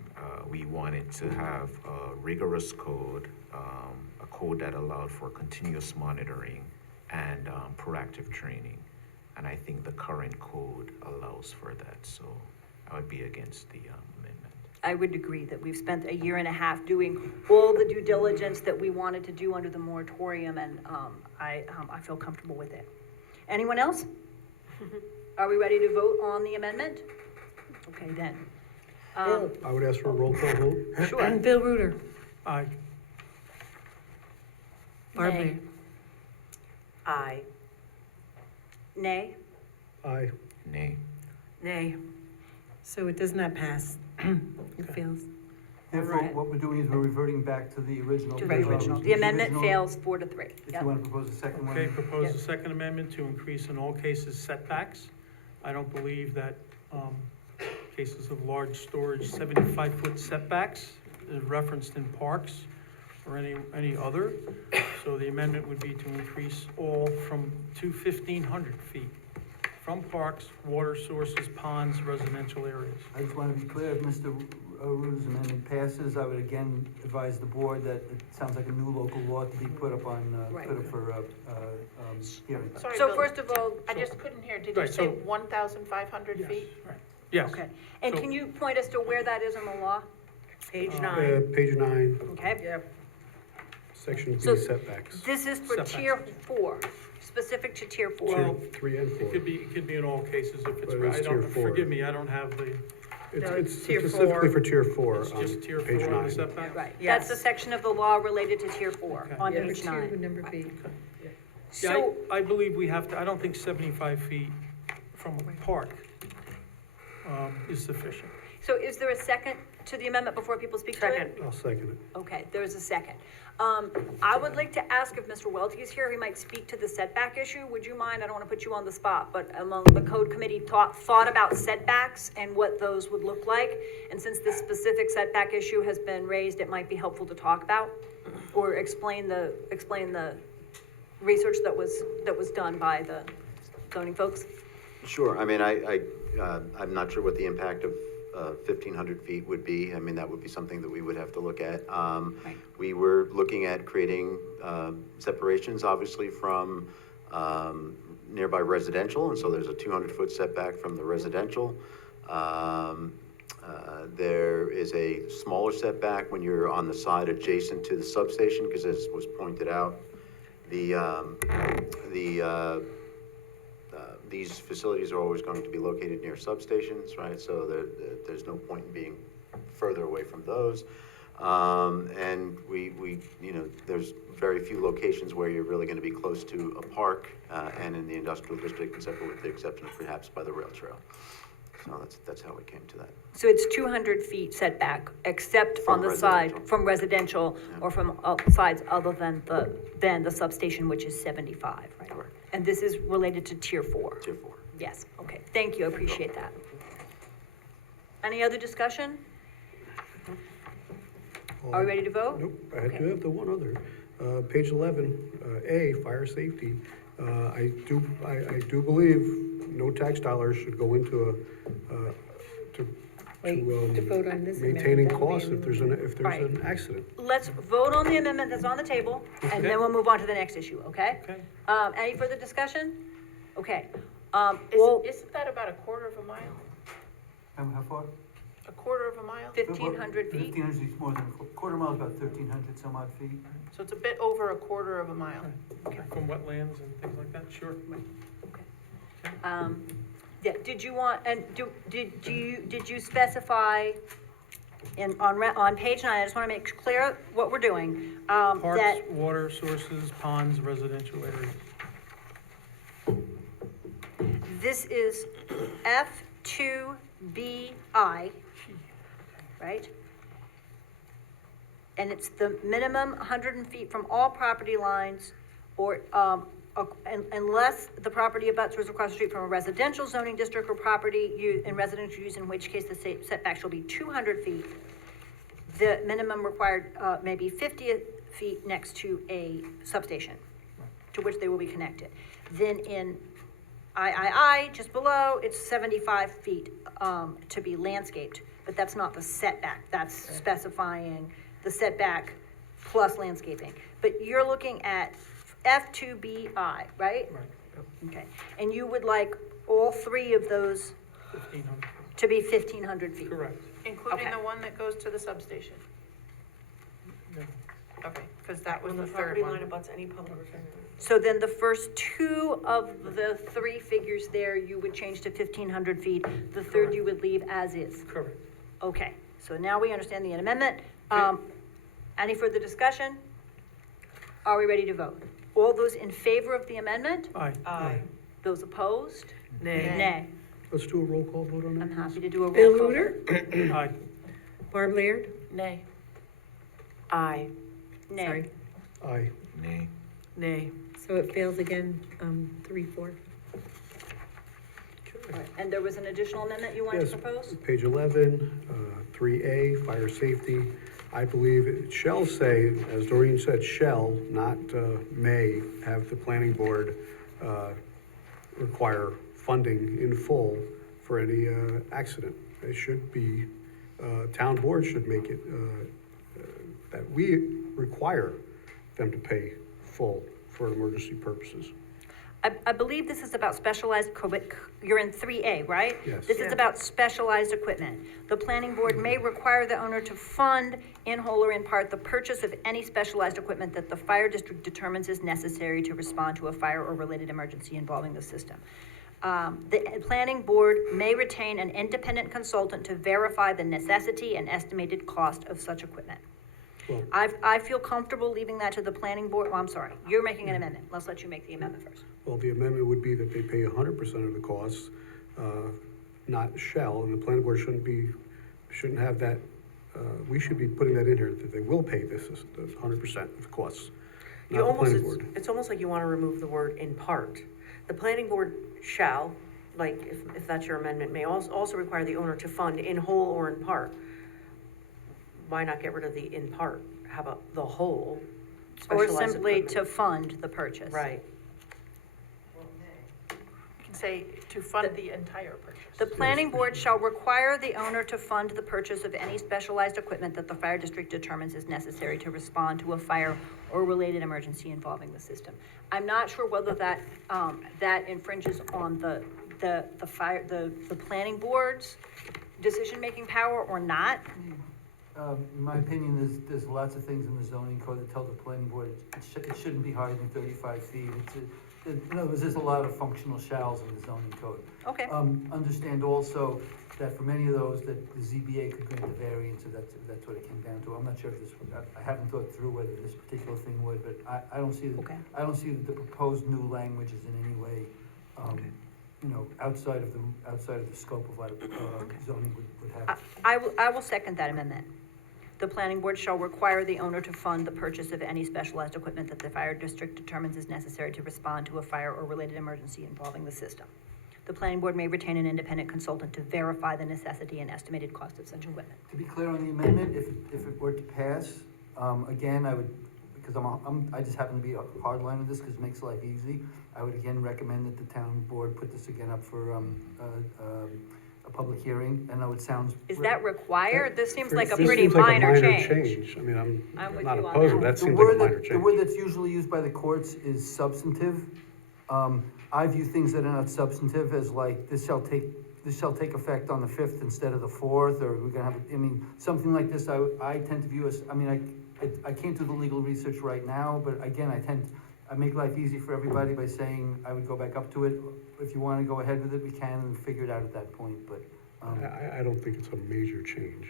we wanted to have a rigorous code, a code that allowed for continuous monitoring and proactive training. And I think the current code allows for that, so I would be against the amendment. I would agree that we've spent a year and a half doing all the due diligence that we wanted to do under the moratorium, and I feel comfortable with it. Anyone else? Are we ready to vote on the amendment? Okay, then. I would ask for a roll call vote. Sure. Bill Reuter. Aye. Barbara. Aye. Nay? Aye. Nay. Nay. So it does not pass. It fails. Therefore, what we're doing is we're reverting back to the original. To the original. The amendment fails 4-3. If Yep. you want to propose a second one. Okay, propose a second amendment to increase in all cases setbacks. I don't believe that cases of large storage, 75-foot setbacks is referenced in parks or any other. So the amendment would be to increase all to 1,500 feet from parks, water sources, ponds, residential areas. I just want to be clear, if Mr. Rude's amendment passes, I would again advise the board that it sounds like a new local law to be put up Right. for hearing. Sorry, So Bill, first of all, I just couldn't hear, did you Right, say so- 1,500 Yes, feet? right. Yes. okay. And So- can you point us to where that is in the law? Page Uh, 9. Page 9, Okay. section So B, setbacks. this is for Setbacks. tier 4, specific to tier 4. Tier Well, 3 and 4. It could be in all cases if it's, But it's I don't, tier 4. forgive me, I don't have the, It's tier specifically 4. for tier 4 it's on just tier page 4 on 9. the setback? Right, Yes. that's the section of the law related to tier 4 Okay. on Yeah, page tier 9. would number B. Yeah, So, I believe we have to, I don't think 75 feet from a park is sufficient. so is there a second to the amendment before people speak to it? Second. I'll second it. Okay, there's a second. I would like to ask if Mr. Welty is here, he might speak to the setback issue. Would you mind? I don't want to put you on the spot, but among the code committee thought about setbacks and what those would look like. And since this specific setback issue has been raised, it might be helpful to talk about or explain the research that was done by the zoning folks. Sure, I mean, I'm not sure what the impact of 1,500 feet would be. I mean, that would be something that we would have to look at. We were looking at creating separations, obviously, from nearby residential, and so there's a 200-foot setback from the residential. There is a smaller setback when you're on the side adjacent to the substation, because as was pointed out, these facilities are always going to be located near substations, right? So there's no point in being further away from those. And we, there's very few locations where you're really going to be close to a park and in the industrial district, except with the exception of perhaps by the rail trail. So that's how we came to that. So it's 200 feet setback, except on the side from residential or from sides other than the substation, which is 75, right? Correct. And this is related to tier 4? Tier 4. Yes, okay, thank you, I appreciate that. Any other discussion? Are we ready to vote? Nope, I do have the one other. Page 11, A, fire safety. I do believe no tax dollars should go into To vote on this maintaining amendment, that would be costs if there's an accident. Let's vote on the amendment that's on the table, and then we'll move on to the next issue, okay? Okay. Any further discussion? Okay. Isn't that about a quarter of a mile? How far? A quarter of a mile? 1,500 feet? 1,500 feet is more than, a quarter mile is about 1,300 some odd feet. So it's a bit over a quarter of a mile. From wetlands and things like that, sure. Yeah, did you want, and did you specify on page 9, I just want to make clear what we're doing, that, Parks, water sources, ponds, residential areas. this is F2BI, right? And it's the minimum 100 feet from all property lines or, unless the property abuts or is across the street from a residential zoning district or property in residential use, in which case the setback shall be 200 feet. The minimum required, may be 50 feet next to a substation, to which they will be connected. Then in III, just below, it's 75 feet, to be landscaped, but that's not the setback, that's specifying the setback plus landscaping. But you're looking at F2BI, right? Right. Okay, and you would like all three of those 1,500. to be 1,500 feet? Correct. Including Okay. the one that goes to the substation? No. Okay, because that was When the the third property one. line abuts any public. So then the first two of the three figures there, you would change to 1,500 feet. The third you would leave as is. Correct. Okay, so now we understand the amendment. Any further discussion? Are we ready to vote? All those in favor of the amendment? Aye. Aye. Those opposed? Nay. Nay. Let's do a roll call vote on that. I'm happy to do a Bill roll call. Luder, Aye. Barb Laird, Nay. Aye. Nay. sorry. Aye. Nay. Nay. So it fails again, 3-4. All right, and there was an additional amendment you wanted Yes, to propose? page 11, 3A, fire safety. I believe it shall say, as Doreen said, shall, not may, have the planning board require funding in full for any accident. It should be, town board should make it that we require them to pay full for emergency purposes. I believe this is about specialized, you're in 3A, right? Yes. This is about specialized equipment. The planning board may require the owner to fund in whole or in part the purchase of any specialized equipment that the fire district determines is necessary to respond to a fire or related emergency involving the system. The planning board may retain an independent consultant to verify the necessity and estimated cost of such equipment. Well, I feel comfortable leaving that to the planning board, well, I'm sorry, you're making an amendment, let's let you make the amendment first. well, the amendment would be that they pay 100% of the costs, not shall, and the planning board shouldn't have that, we should be putting that in here, that they will pay the 100% of the costs, You not the almost, planning board. it's almost like you want to remove the word in part. The planning board shall, like, if that's your amendment, may also require the owner to fund in whole or in part. Why not get rid of the in part? How about the whole? Or Specialized simply equipment. to fund the purchase. Right. You can say to fund the entire purchase. The planning board shall require the owner to fund the purchase of any specialized equipment that the fire district determines is necessary to respond to a fire or related emergency involving the system. I'm not sure whether that, that infringes on the planning board's decision-making power or not. In my opinion, there's lots of things in the zoning code that tell the planning board it shouldn't be higher than 35 feet. In other words, there's a lot of functional shalls in the zoning code. Okay. Understand also that for many of those, that the ZBA could grant a variance, if that's what it came down to. I'm not sure if this, I haven't thought through whether this particular thing would, but I don't see that, Okay. I don't see that the proposed new language is in any way, you know, outside of the scope of what zoning would have. I will second that amendment. The planning board shall require the owner to fund the purchase of any specialized equipment that the fire district determines is necessary to respond to a fire or related emergency involving the system. The planning board may retain an independent consultant to verify the necessity and estimated cost of such equipment. To be clear on the amendment, if it were to pass, again, I would, because I just happen to be a hard line with this because it makes life easy, I would again recommend that the town board put this again up for, a public hearing. I know it sounds. Is that required? This seems like a This pretty seems like a minor change. I mean, I'm with not you on opposed, that. but that The seems like a word minor that, the change. word that's usually used by the courts is substantive. I view things that are not substantive as like, this shall take this shall take effect on the 5th instead of the 4th, or we're gonna have, I mean, something like this, I tend to view as, I mean, I can't do the legal research right now, but again, I make life easy for everybody by saying I would go back up to it. If you wanna go ahead with it, we can and figure it out at that point, but, I don't think it's a major change.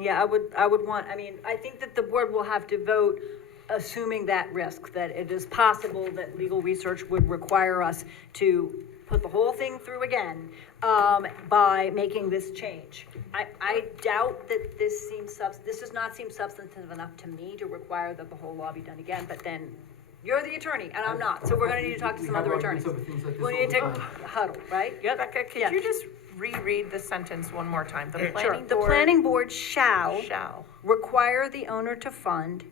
Yeah, I would want, I mean, I think that the board will have to vote assuming that risk, that it is possible that legal research would require us to put the whole thing through again, by making this change. I doubt that this does not seem substantive enough to me to require that the whole law be done again, but then you're the attorney and I'm not, so we're gonna need to talk to some other attorneys. We need to take a huddle, right? Yep. Becca, could you just reread the sentence one more time? The planning The board planning board shall shall. require the owner to fund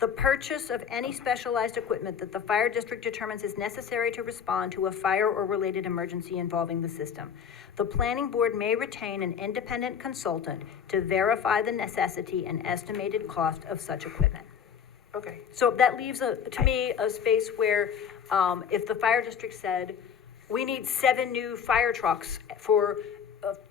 the purchase of any specialized equipment that the fire district determines is necessary to respond to a fire or related emergency involving the system. The planning board may retain an independent consultant to verify the necessity and estimated cost of such equipment. Okay. So that leaves, to me, a space where, if the fire district said, we need 7 new fire trucks for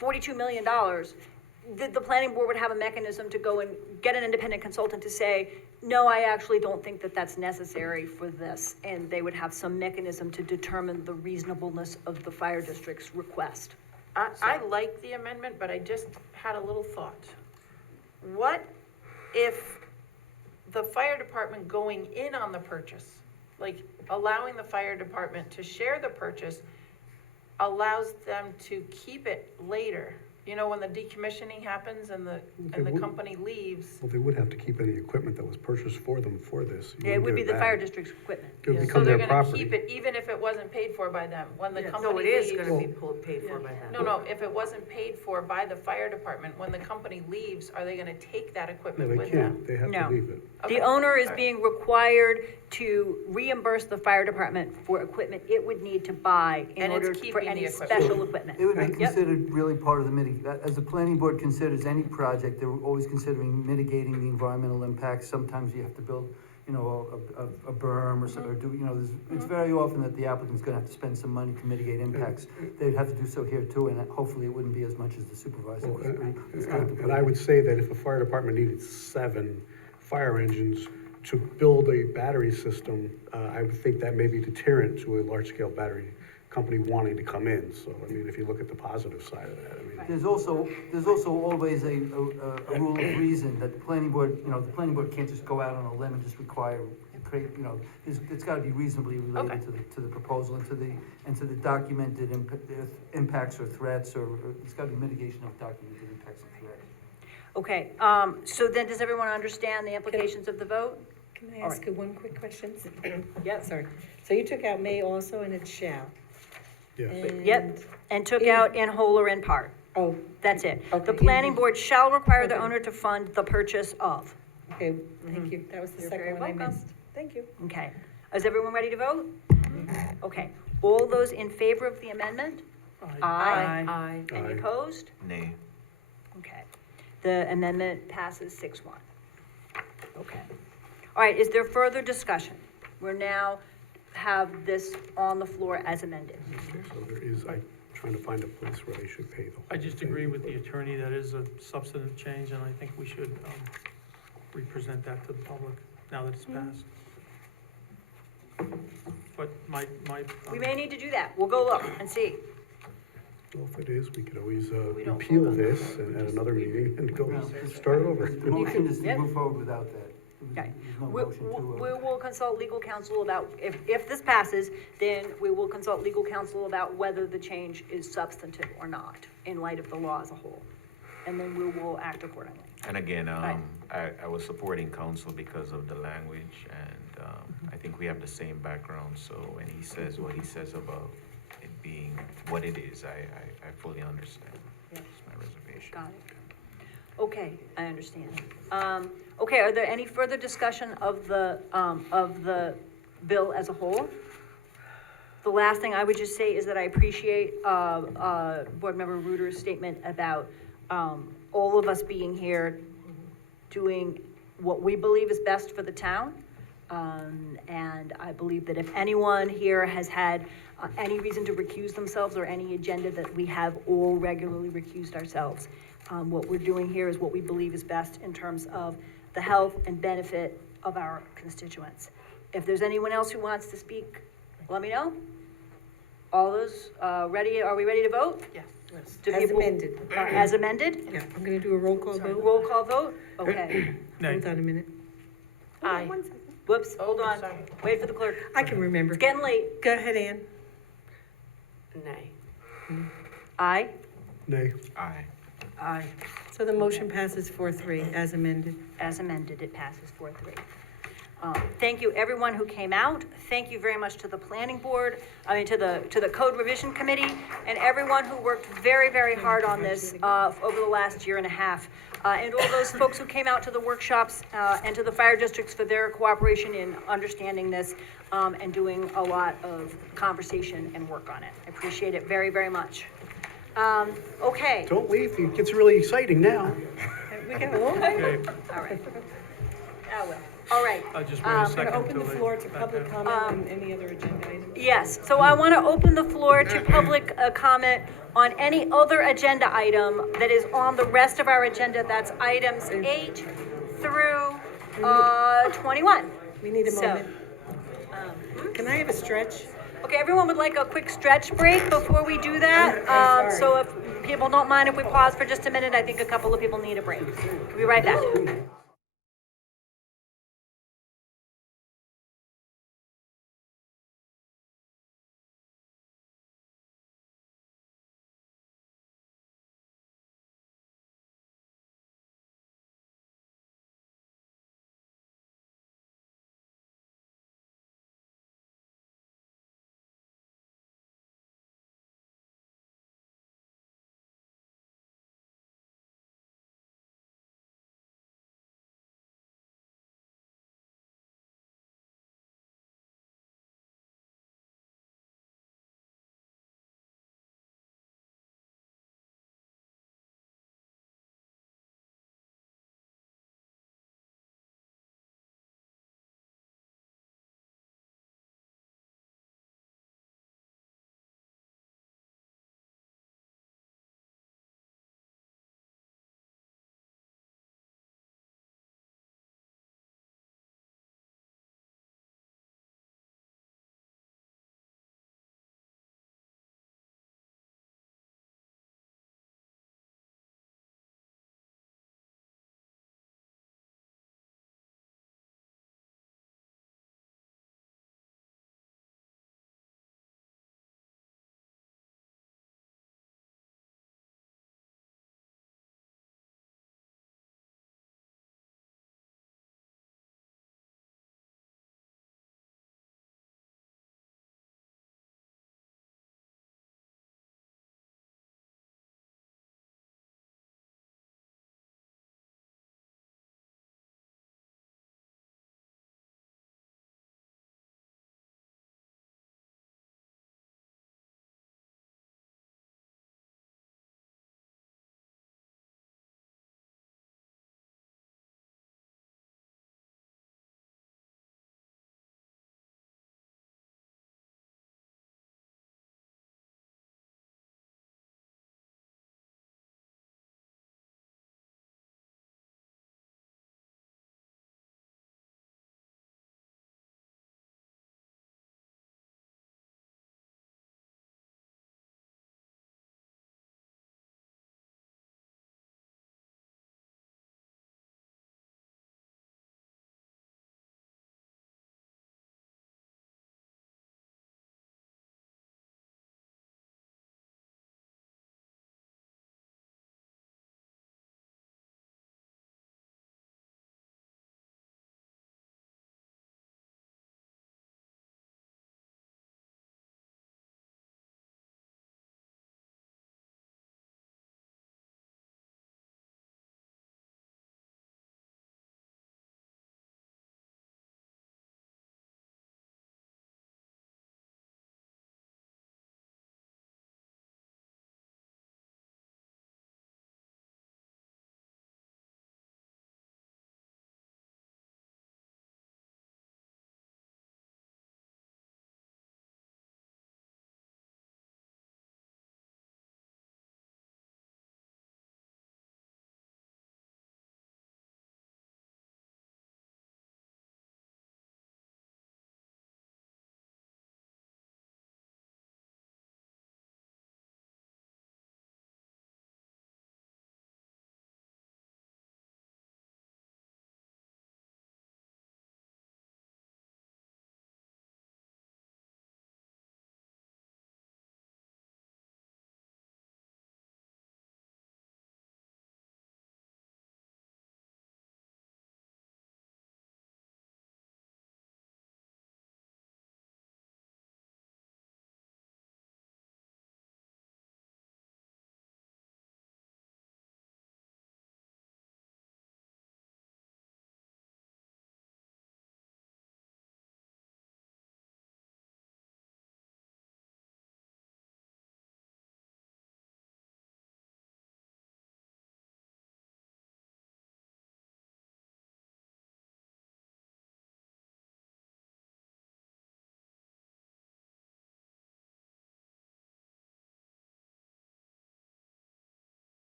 $42 million, the planning board would have a mechanism to go and get an independent consultant to say, no, I actually don't think that that's necessary for this. And they would have some mechanism to determine the reasonableness of the fire district's request. I like the amendment, but I just had a little thought. What if the fire department going in on the purchase, like allowing the fire department to share the purchase, allows them to keep it later? You know, when the decommissioning happens and the company leaves. Well, they would have to keep any equipment that was purchased for them for this. You Yeah, it would wouldn't be give the it fire back. district's equipment. It would So become they're their gonna property. keep it even if it wasn't paid for by them, when the company No, it leaves. is gonna be paid for by them. No, if it wasn't paid for by the fire department, when the company leaves, are they gonna take that No, equipment they with them? can't. They have No. to leave it. The owner is being required to reimburse the fire department for equipment it would need to buy in And it's order for keeping any the equipment. special equipment. It would be Yep. considered really part of the as the planning board considers any project, they're always considering mitigating the environmental impacts. Sometimes you have to build, you know, a berm or something, or do, you know, it's very often that the applicant's gonna have to spend some money to mitigate impacts. They'd have to do so here too, and hopefully it wouldn't be as much as the supervisor was contemplating. And I would say that if a fire department needed 7 fire engines to build a battery system, I would think that may be deterrent to a large-scale battery company wanting to come in. So, I mean, if you look at the positive side of that, I mean. There's also always a rule of reason that the planning board, you know, the planning board can't just go out on a limb and just create, you know, it's gotta be reasonably related to the proposal and to the documented impacts or threats, or it's gotta be mitigation of documented impacts and threats. Okay, so then does everyone understand the implications of the vote? Can I All ask you one quick question? Yep. Sorry. So you took out may also and it's shall. Yes. Yep, and took out in whole or in part. Oh, That's it. Okay. The planning board shall require the Okay. owner to fund the purchase of. okay, thank you. That was the You're very second one I welcome. missed. Thank you. Okay. Is everyone ready to vote? Okay. All those in favor of the amendment? Aye. Any Aye. opposed? Nay. Okay. The amendment passes 6-1. Okay. All right, is there further discussion? We're now have this on the floor as amended. So there is, I'm trying to find a place where they should pay the whole I just thing. agree with the attorney, that is a substantive change, and I think we should, represent that to the public now that it's passed. But We may need to do that. We'll go look and see. Well, if it is, we could always We don't repeal vote on this and at another meeting and go start it over. The motion is to Yep. move forward without that. Okay. There's no We motion to. we will consult legal counsel about, if this passes, then we will consult legal counsel about whether the change is substantive or not, in light of the law as a whole. And then we will act accordingly. And again, Right. I was supporting council because of the language, and I think we have the same background, so when he says what he says about it being what it is, I fully understand. Yeah. It's my reservation. Got it. Okay, I understand. Okay, are there any further discussion of the bill as a whole? The last thing I would just say is that I appreciate, Board Member Reuter's statement about, all of us being here doing what we believe is best for the town. And I believe that if anyone here has had, any reason to recuse themselves or any agenda that we have all regularly recused ourselves. What we're doing here is what we believe is best in terms of the health and benefit of our constituents. If there's anyone else who wants to speak, let me know. All those, ready, are we ready to vote? Yes. Do As people- amended. As amended? Yeah, I'm gonna do a roll call vote. Roll call vote? Okay. Hold on a minute. Aye. Whoops, hold on. Wait for the clerk. I can remember. It's getting late. Go ahead, Ann. Nay. Aye? Nay. Aye. Aye. So the motion passes 4-3 as amended. As amended, it passes 4-3. Thank you, everyone who came out. Thank you very much to the planning board, to the code revision committee, and everyone who worked very, very hard on this over the last year and a half. And all those folks who came out to the workshops and to the fire districts for their cooperation in understanding this and doing a lot of conversation and work on it. I appreciate it very, very much. Okay. Don't leave, it gets really exciting now. We got a long way. Okay, All right. I will. All right. just wait a I'm gonna second open till the they. floor to public comment on any other agenda items. Yes, so I want to open the floor to public comment on any other agenda item that is on the rest of our agenda. That's items 8 through 21. We need a So, moment. Can I have a stretch? Okay, everyone would like a quick stretch break before we do that. So if people don't mind if we pause for just a minute, I think a couple of people need a break. We'll be right back.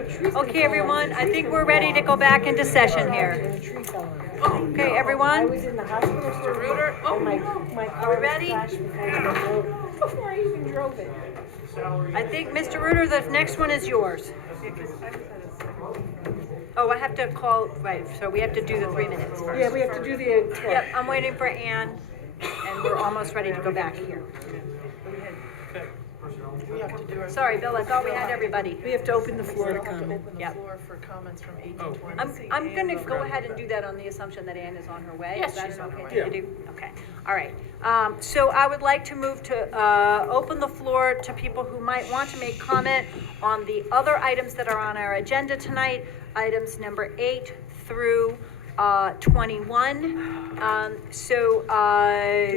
Okay, everyone, I think we're ready to go back into session here. Okay, everyone? I was in the hospital for a week, and my Are car we ready? crashed before I even drove it. I think, Mr. Reuter, the next one is yours. Oh, I have to call, right, so we have to do the 3 minutes first. Yeah, we have to do the. Yep, I'm waiting for Ann, and we're almost ready to go back here. We have to do our. Sorry, Bill, I thought we had everybody. We have to open the floor to We'll have to comment. open the Yep. floor for comments from 8 to 20. I'm gonna go ahead and do that on the assumption that Ann is on her way. Yes, Is that she's an on her okay way. thing to do? Okay, all right. So I would like to move to, open the floor to people who might want to make comment on the other items that are on our agenda tonight, items number 8 through, 21. Do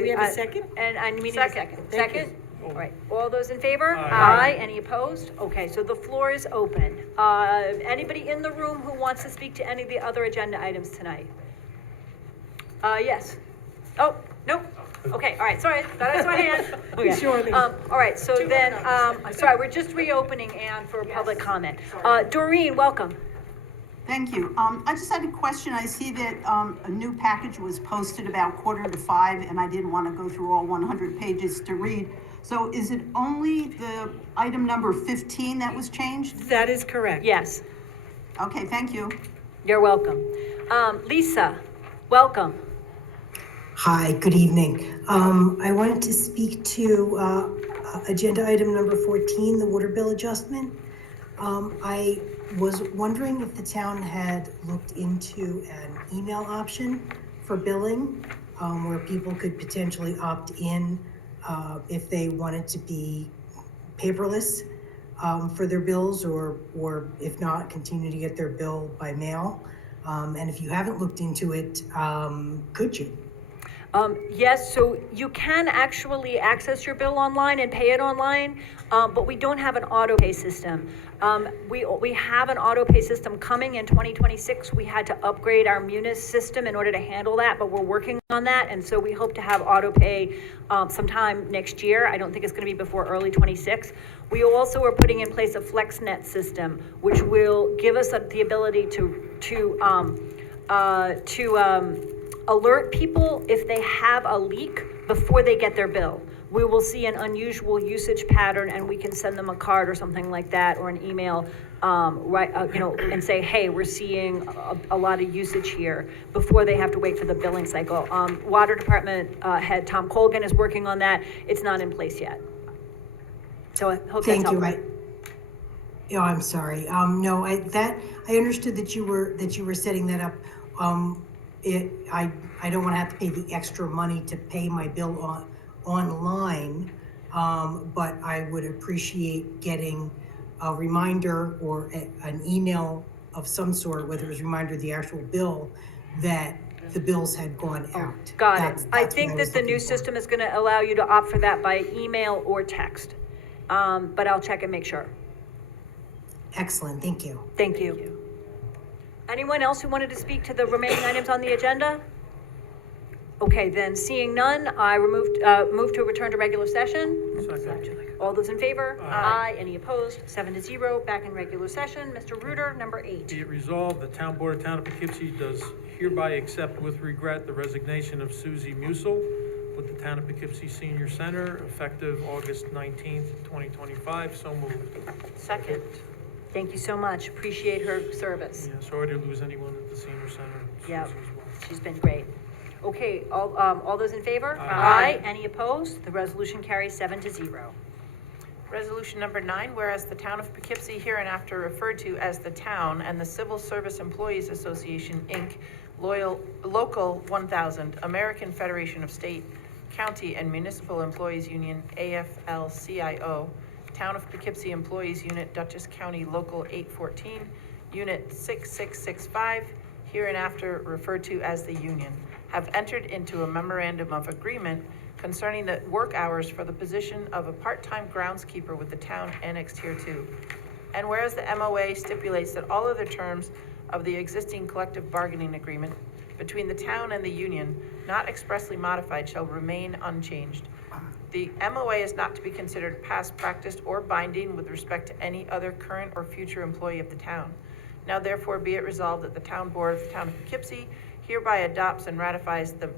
we have a second? And I need a Second. second. Thank you. Second? All right, all those in favor? Aye. Any opposed? Okay, so the floor is open. Anybody in the room who wants to speak to any of the other agenda items tonight? Yes. Oh, nope. Okay, all right, sorry, thought I saw a hand. Okay. Sure me. All right, so then, sorry, we're just reopening Ann for public comment. Doreen, welcome. Thank you. I just had a question. I see that a new package was posted about 4:45, and I didn't want to go through all 100 pages to read. So is it only the item number 15 that was changed? That is correct. Yes, Okay, thank you. you're welcome. Lisa, welcome. Hi, good evening. I wanted to speak to agenda item number 14, the water bill adjustment. I was wondering if the town had looked into an email option for billing, where people could potentially opt in if they wanted to be paperless for their bills, or if not, continue to get their bill by mail. And if you haven't looked into it, could you? Yes, so you can actually access your bill online and pay it online, but we don't have an auto pay system. We have an auto pay system coming in 2026. We had to upgrade our Munis system in order to handle that, but we're working on that, and so we hope to have auto pay sometime next year. I don't think it's going to be before early 26. We also are putting in place a FlexNet system, which will give us the ability to alert people if they have a leak before they get their bill. We will see an unusual usage pattern, and we can send them a card or something like that, or an email, and say, hey, we're seeing a lot of usage here, before they have to wait for the billing cycle. Water Department head Tom Colgan is working on that. It's not in place yet. So I hope that's Thank you. helpful. Oh, I'm sorry. No, I understood that you were setting that up. I don't want to have to pay the extra money to pay my bill online, but I would appreciate getting a reminder or an email of some sort, whether it's a reminder of the actual bill, that the bills had gone out. Got That's it. I what think was that the new looking for. system is going to allow you to opt for that by email or text. But I'll check and make sure. Excellent, thank you. Thank you. Anyone else who wanted to speak to the remaining items on the agenda? Okay, then seeing none, I move to return to regular session. Second. All those in favor? Aye. Any opposed? 7-0, back in regular session. Mr. Reuter, number 8. Be it resolved, the Town Board of Town of Poughkeepsie does hereby accept with regret the resignation of Susie Musel with the Town of Poughkeepsie Senior Center effective August 19th, 2025. So moved. Second. Thank you so much. Appreciate her service. Yeah, sorry to lose anyone at the Senior Center. Yeah, Susie as well. she's been great. Okay, all those in favor? Aye. Any opposed? The resolution carries 7-0. Resolution number 9, whereas the Town of Poughkeepsie, hereinafter referred to as the Town, and the Civil Service Employees Association, Inc., Local 1000, American Federation of State, County, and Municipal Employees Union, AFL-CIO, Town of Poughkeepsie Employees Unit, Dutchess County Local 814, Unit 6665, hereinafter referred to as the Union, have entered into a memorandum of agreement concerning the work hours for the position of a part-time groundskeeper with the town annexed hereto. And whereas the MOA stipulates that all other terms of the existing collective bargaining agreement between the town and the union, not expressly modified, shall remain unchanged. The MOA is not to be considered past practice or binding with respect to any other current or future employee of the town. Now therefore be it resolved that the Town Board of the Town of Poughkeepsie hereby adopts and ratifies the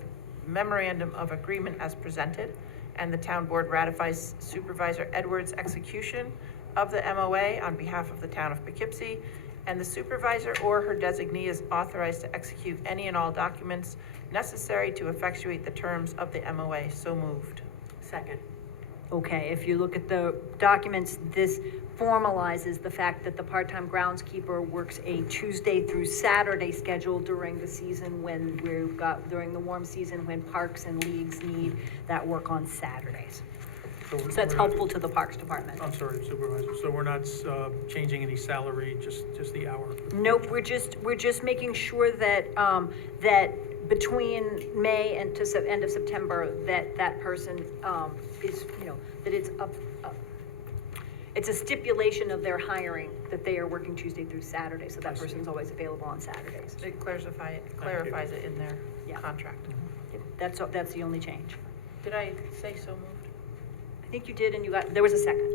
memorandum of agreement as presented, and the Town Board ratifies Supervisor Edwards' execution of the MOA on behalf of the Town of Poughkeepsie, and the supervisor or her designee is authorized to execute any and all documents necessary to effectuate the terms of the MOA. So moved. Second. Okay, if you look at the documents, this formalizes the fact that the part-time groundskeeper works a Tuesday through Saturday schedule during the season when during the warm season, when parks and leagues need that work on Saturdays. So that's helpful to the Parks Department. I'm sorry, Supervisor, so we're not changing any salary, just the hour? Nope, we're just making sure that, that between May and end of September, that person, is, that it's a stipulation of their hiring that they are working Tuesday through Saturday, so that person's always available on Saturdays. It clarifies it in their contract. Yep, that's the only change. Did I say so moved? I think you did, and there was a second.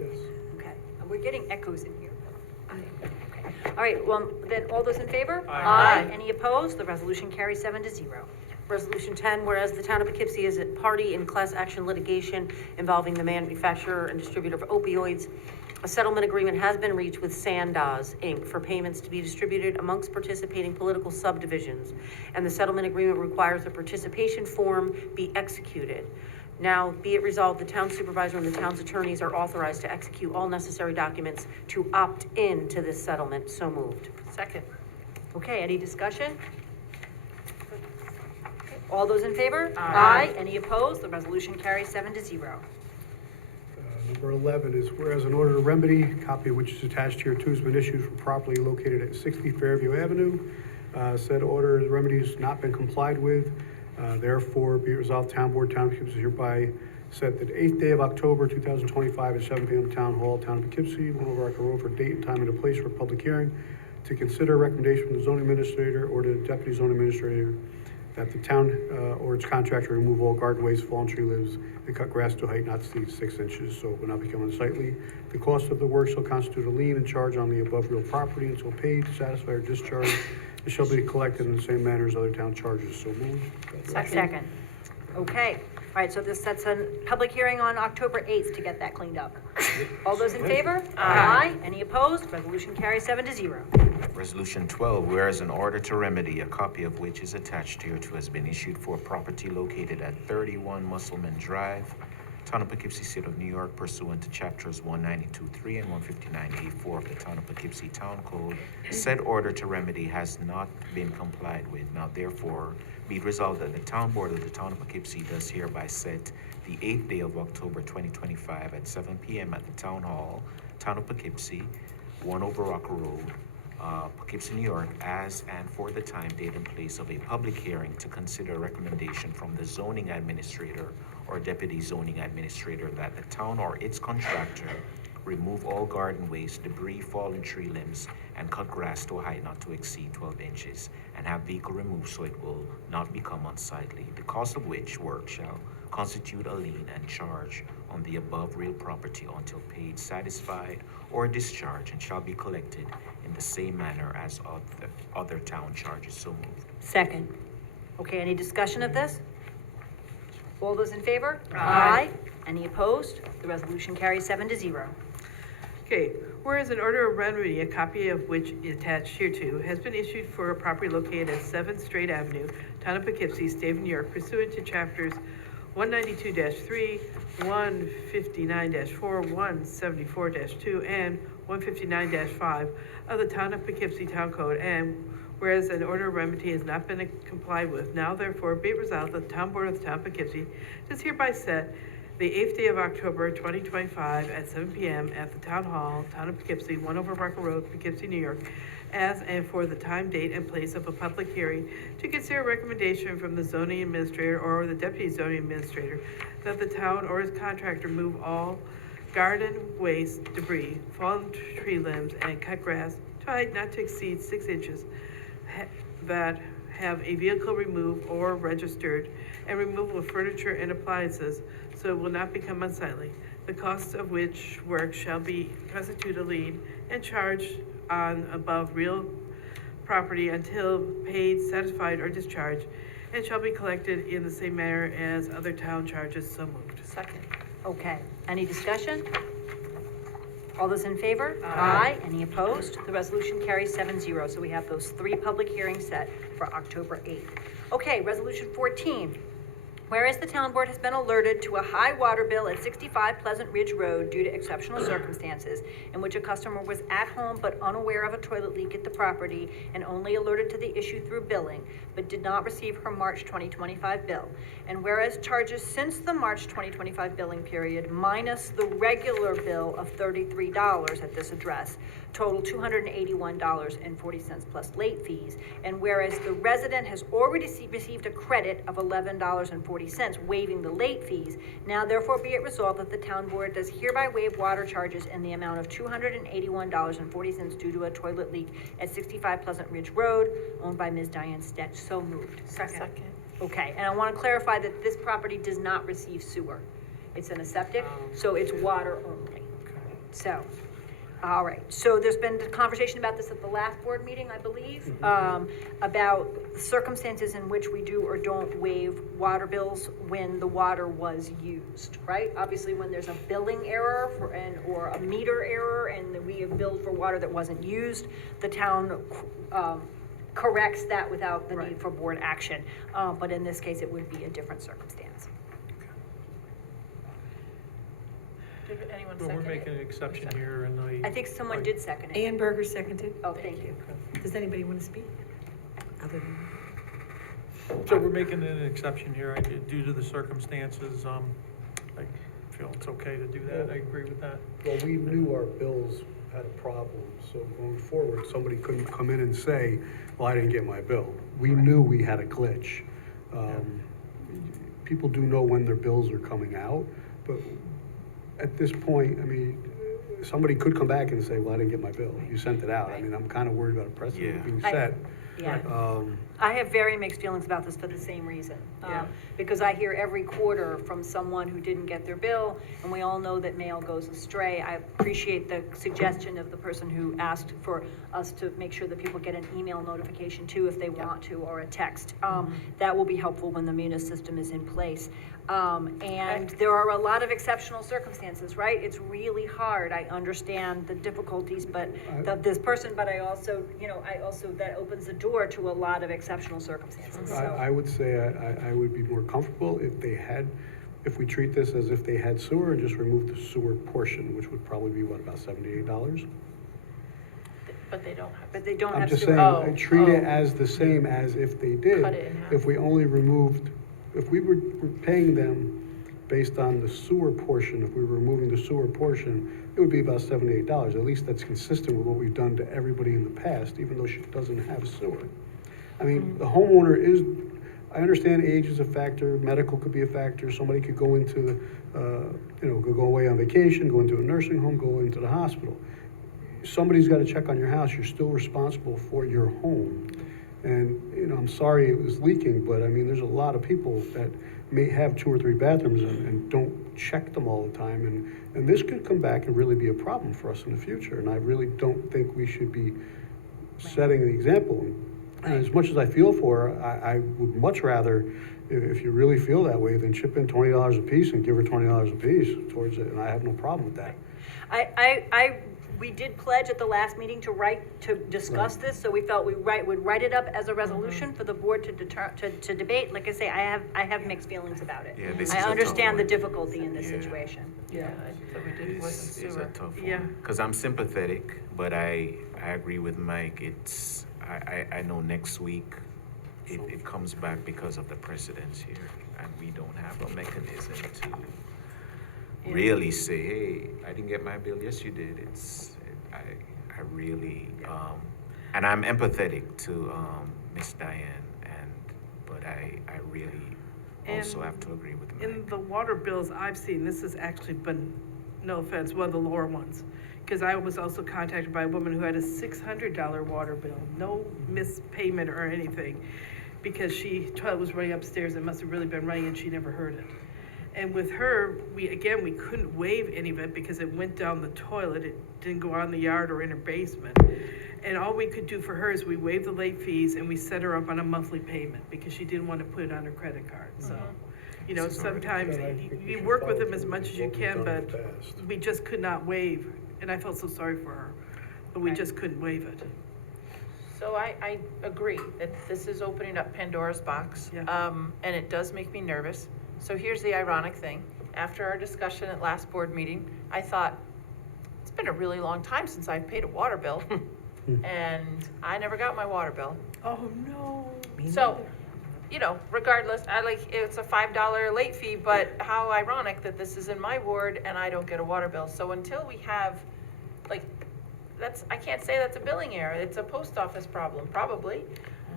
Yes. Okay, we're getting echoes in here. Okay. All right, well, then, all those in favor? Aye. Any opposed? The resolution carries 7-0. Resolution 10, whereas the town of Poughkeepsie is a party in class action litigation involving the manufacturer and distributor of opioids, a settlement agreement has been reached with Sandoz, Inc. for payments to be distributed amongst participating political subdivisions, and the settlement agreement requires a participation form be executed. Now, be it resolved, the town supervisor and the town's attorneys are authorized to execute all necessary documents to opt in to this settlement. So moved. Second. Okay, any discussion? All those in favor? Aye. Any opposed? The resolution carries 7-0. Number 11 is whereas an order to remedy, a copy of which is attached here too, has been issued for property located at 60 Fairview Avenue. Said order, the remedy has not been complied with. Therefore, be it resolved, Town Board, Town of Poughkeepsie hereby set the 8th day of October 2025 at 7 p.m. Town Hall, Town of Poughkeepsie, 1 Rock Road, for date and time and a place for a public hearing to consider a recommendation from the zoning administrator or the deputy zoning administrator that the town or its contractor remove all garden waste, fallen tree limbs, and cut grass to a height not to exceed 6 inches, so it will not become unsightly. The cost of the work shall constitute a lien and charge on the above real property until paid, satisfied, or discharged. It shall be collected in the same manner as other town charges. So moved. Second. Okay, all right, so this sets a public hearing on October 8th to get that cleaned up. All those in favor? Aye. Any opposed? Resolution carries 7-0. Resolution 12, whereas an order to remedy, a copy of which is attached hereto, has been issued for property located at 31 Musselman Drive, Town of Poughkeepsie, State of New York, pursuant to Chapters 192.3 and 159A4 of the Town of Poughkeepsie Town Code. Said order to remedy has not been complied with. Now therefore, be it resolved that the Town Board of the Town of Poughkeepsie does hereby set the 8th day of October 2025 at 7 p.m. at the Town Hall, Town of Poughkeepsie, 1 Rock Road, Poughkeepsie, New York, as and for the time, date, and place of a public hearing to consider a recommendation from the zoning administrator or deputy zoning administrator that the town or its contractor remove all garden waste, debris, fallen tree limbs, and cut grass to a height not to exceed 12 inches, and have vehicle removed so it will not become unsightly, the cost of which work shall constitute a lien and charge on the above real property until paid, satisfied, or discharged, and shall be collected in the same manner as other town charges. So moved. Second. Okay, any discussion of this? All those in favor? Aye. Any opposed? The resolution carries 7-0. Okay, whereas an order of remedy, a copy of which is attached hereto, has been issued for a property located at 7th Straight Avenue, Town of Poughkeepsie, State of New York, pursuant to Chapters 192-3, 159-4, 174-2, and 159-5 of the Town of Poughkeepsie Town Code, and whereas an order of remedy has not been complied with, now therefore be it resolved that the Town Board of the Town of Poughkeepsie does hereby set the 8th day of October 2025 at 7 p.m. at the Town Hall, Town of Poughkeepsie, 1 Rock Road, Poughkeepsie, New York, as and for the time, date, and place of a public hearing to consider a recommendation from the zoning administrator or the deputy zoning administrator that the town or its contractor move all garden waste, debris, fallen tree limbs, and cut grass to a height not to exceed 6 inches, that have a vehicle removed or registered, and removal of furniture and appliances so it will not become unsightly, the cost of which work shall be constitute a lien and charged on above real property until paid, satisfied, or discharged, and shall be collected in the same manner as other town charges. So moved. Second. Okay, any discussion? All those in favor? Aye. Any opposed? The resolution carries 7-0, so we have those 3 public hearings set for October 8th. Okay, resolution 14. Whereas the town board has been alerted to a high water bill at 65 Pleasant Ridge Road due to exceptional circumstances in which a customer was at home but unaware of a toilet leak at the property and only alerted to the issue through billing, but did not receive her March 2025 bill. And whereas charges since the March 2025 billing period minus the regular bill of $33 at this address total $281.40 plus late fees. And whereas the resident has already received a credit of $11.40 waiving the late fees, now therefore be it resolved that the town board does hereby waive water charges in the amount of $281.40 due to a toilet leak at 65 Pleasant Ridge Road, owned by Ms. Diane Stetch. So moved. Second. Okay, and I want to clarify that this property does not receive sewer. It's in a septic, so it's water only. So, all right, so there's been conversation about this at the last board meeting, I believe, about circumstances in which we do or don't waive water bills when the water was used, right? Obviously, when there's a billing error or a meter error and we have billed for water that wasn't used, the town corrects that without the need for board action. But in this case, it would be a different circumstance. Did anyone Well, second we're making it? an exception here, and I think someone did second it. Ann Berger seconded. Oh, thank you. Does anybody want to speak? Other than, So we're making an exception here, due to the circumstances, I feel it's okay to do that, I agree with that. Well, we knew our bills had a problem, so going forward, somebody couldn't come in and say, well, I didn't get my bill. We knew we had a glitch. People do know when their bills are coming out, but at this point, I mean, somebody could come back and say, well, I didn't get my bill. You sent it out. I mean, I'm kind of worried about a precedent being set. Yeah. I have very mixed feelings about this for the same reason. Because I hear every quarter from someone who didn't get their bill, and we all know that mail goes astray. I appreciate the suggestion of the person who asked for us to make sure that people get an email notification too if they want to, or a text. That will be helpful when the Munis system is in place. And there are a lot of exceptional circumstances, right? It's really hard. I understand the difficulties, but this person, but I also, that opens the door to a lot of exceptional circumstances. So. I would say I would be more comfortable if we treat this as if they had sewer and just remove the sewer portion, which would probably be, about $78? But they don't have. But they don't have I'm just sewer. saying, treat it as the same as if they did. Cut it in half. If we only removed, if we were paying them based on the sewer portion, if we were removing the sewer portion, it would be about $78. At least that's consistent with what we've done to everybody in the past, even though she doesn't have sewer. I mean, the homeowner I understand age is a factor, medical could be a factor, somebody could go into, could go away on vacation, go into a nursing home, go into the hospital. Somebody's got to check on your house, you're still responsible for your home. And, I'm sorry it was leaking, but I mean, there's a lot of people that may have 2 or 3 bathrooms and don't check them all the time. And this could come back and really be a problem for us in the future. And I really don't think we should be setting the example. And as much as I feel for her, I would much rather, if you really feel that way, then chip in $20 a piece and give her $20 a piece towards it. And I have no problem with that. We did pledge at the last meeting to discuss this, so we felt we would write it up as a resolution for the board to debate. Like I say, I have mixed feelings about it. Yeah, this I is a understand the tough difficult in this situation. Yeah, so we did It's a tough one. Yeah. Because I'm sympathetic, but I agree with Mike. I know next week it comes back because of the precedents here, and we don't have a mechanism to really say, hey, I didn't get my bill. Yes, you did. I really, and I'm empathetic to Miss Diane, but I really also have to agree with Mike. In the water bills I've seen, this has actually been, no offense, one of the lower ones. Because I was also contacted by a woman who had a $600 water bill, no missed payment or anything, because toilet was running upstairs. It must have really been running and she never heard it. And with her, we couldn't waive any of it because it went down the toilet. It didn't go out in the yard or in her basement. And all we could do for her is we waived the late fees and we set her up on a monthly payment because she didn't want to put it on her credit card, so. You know, sometimes you work with them as much as you can, but we just could not waive, and I felt so sorry for her, but we just couldn't waive it. So I agree that this is opening up Pandora's box, and it does make me nervous. So here's the ironic thing. After our discussion at last board meeting, I thought, it's been a really long time since I've paid a water bill, and I never got my water bill. Oh, no. So, you know, regardless, it's a $5 late fee, but how ironic that this is in my ward and I don't get a water bill. So until we have, I can't say that's a billing error. It's a post office problem, probably.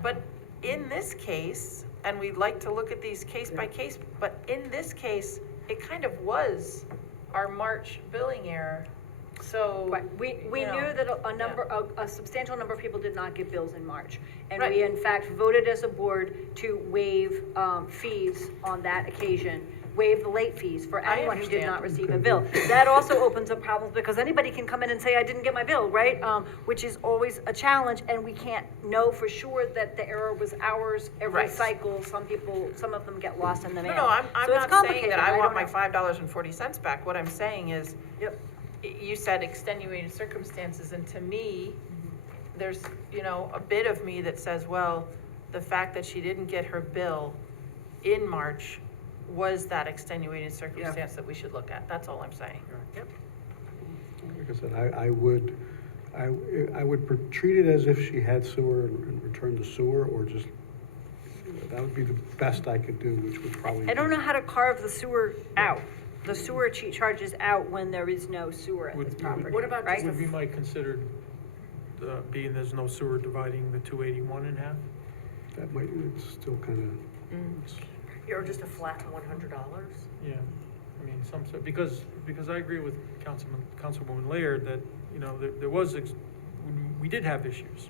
But in this case, and we'd like to look at these case by case, but in this case, it kind of was our March billing error. So. Right, we you know, knew that a substantial number of people did not get bills in March. And Right. we in fact voted as a board to waive, fees on that occasion, waive the late fees for I anyone who did understand. not receive a bill. That also opens up problems because anybody can come in and say, I didn't get my bill, right? Which is always a challenge, and we can't know for sure that the error was ours every Right. cycle. Some of them get lost in the mail. No, I'm So it's not saying complicated. that I want don't my know. $5.40 back. What I'm saying is, Yep. you said extenuating circumstances, and to me, there's, you know, a bit of me that says, well, the fact that she didn't get her bill in March was that extenuating circumstance that we should look at. That's all I'm saying. Yep. Like I said, I would treat it as if she had sewer and return the sewer, or just, that would be the best I could do, which would probably. I don't know how to carve the sewer out. The sewer charges out when there is no sewer at this property. What about right? Would we might consider, being there's no sewer, dividing the 281 in half? That might, it's still kind Or just a flat $100? Yeah, I mean, because I agree with Councilwoman Laird that, you know, we did have issues.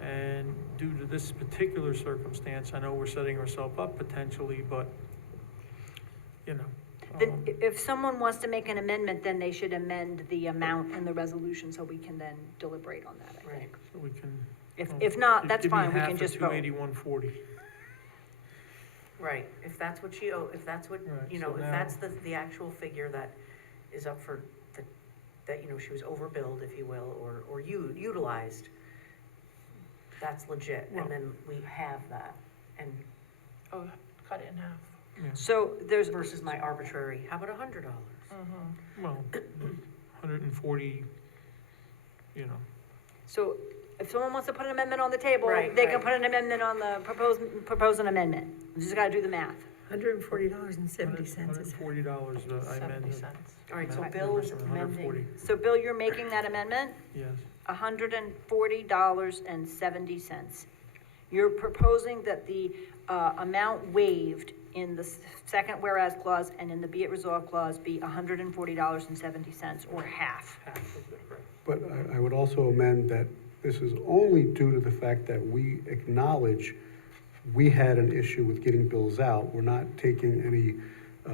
And due to this particular circumstance, I know we're setting ourselves up potentially, but, you know. Then if someone wants to make an amendment, then they should amend the amount in the resolution so we can then deliberate on that, I think. So we can. If not, that's fine, we can just vote. Give me half of 281.40. Right, if that's what she if that's what, Right, you know, so if now- that's the actual figure that is up for, that, you know, she was overbilled, if you will, or utilized, that's legit, Well- and then we have that, and Oh, cut it in half. So there's. versus my arbitrary, how about $100? Well, 140, you know. So if someone wants to put an amendment on the table, Right, they can right. put an amendment on the propose an amendment. We just gotta do the math. $140.70 is. $140, I amend. 70 cents. All right, so amend- Bill's 140, amending, So Bill, you're making that amendment? yes. $140.70. You're proposing that the amount waived in the second whereas clause and in the be it resolved clause be $140.70, or half. But I would also amend that this is only due to the fact that we acknowledge we had an issue with getting bills out. We're not taking any, I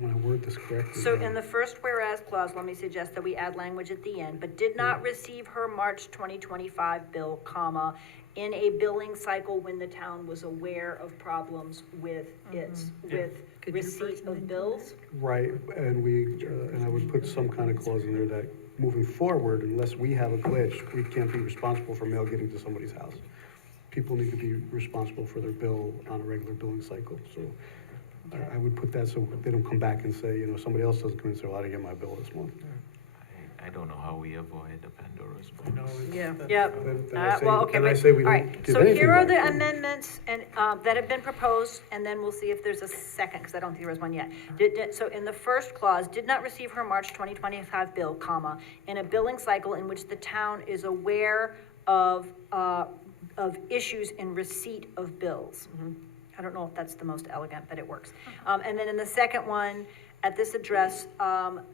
want to word this correctly. So in the first whereas clause, let me suggest that we add language at the end, but did not receive her March 2025 bill, comma, in a billing cycle when the town was aware of problems with its, with Could you receipt personally of do bills? Right, and and I would put some kind of clause in there that moving forward, unless we have a glitch, we can't be responsible for mail getting to somebody's house. People need to be responsible for their bill on a regular billing cycle, so I would put that so they don't come back and say, you know, somebody else doesn't come and say, well, I didn't get my bill this month. I don't know how we avoid the Pandora's box. Yeah. Yep. Then I say- Well, okay, then I but, say we all don't right, give so anything here are the back. amendments and, that have been proposed, and then we'll see if there's a second, because I don't think there was one yet. So in the first clause, did not receive her March 2025 bill, comma, in a billing cycle in which the town is aware of issues in receipt of bills. I don't know if that's the most elegant, but it works. And then in the second one, at this address,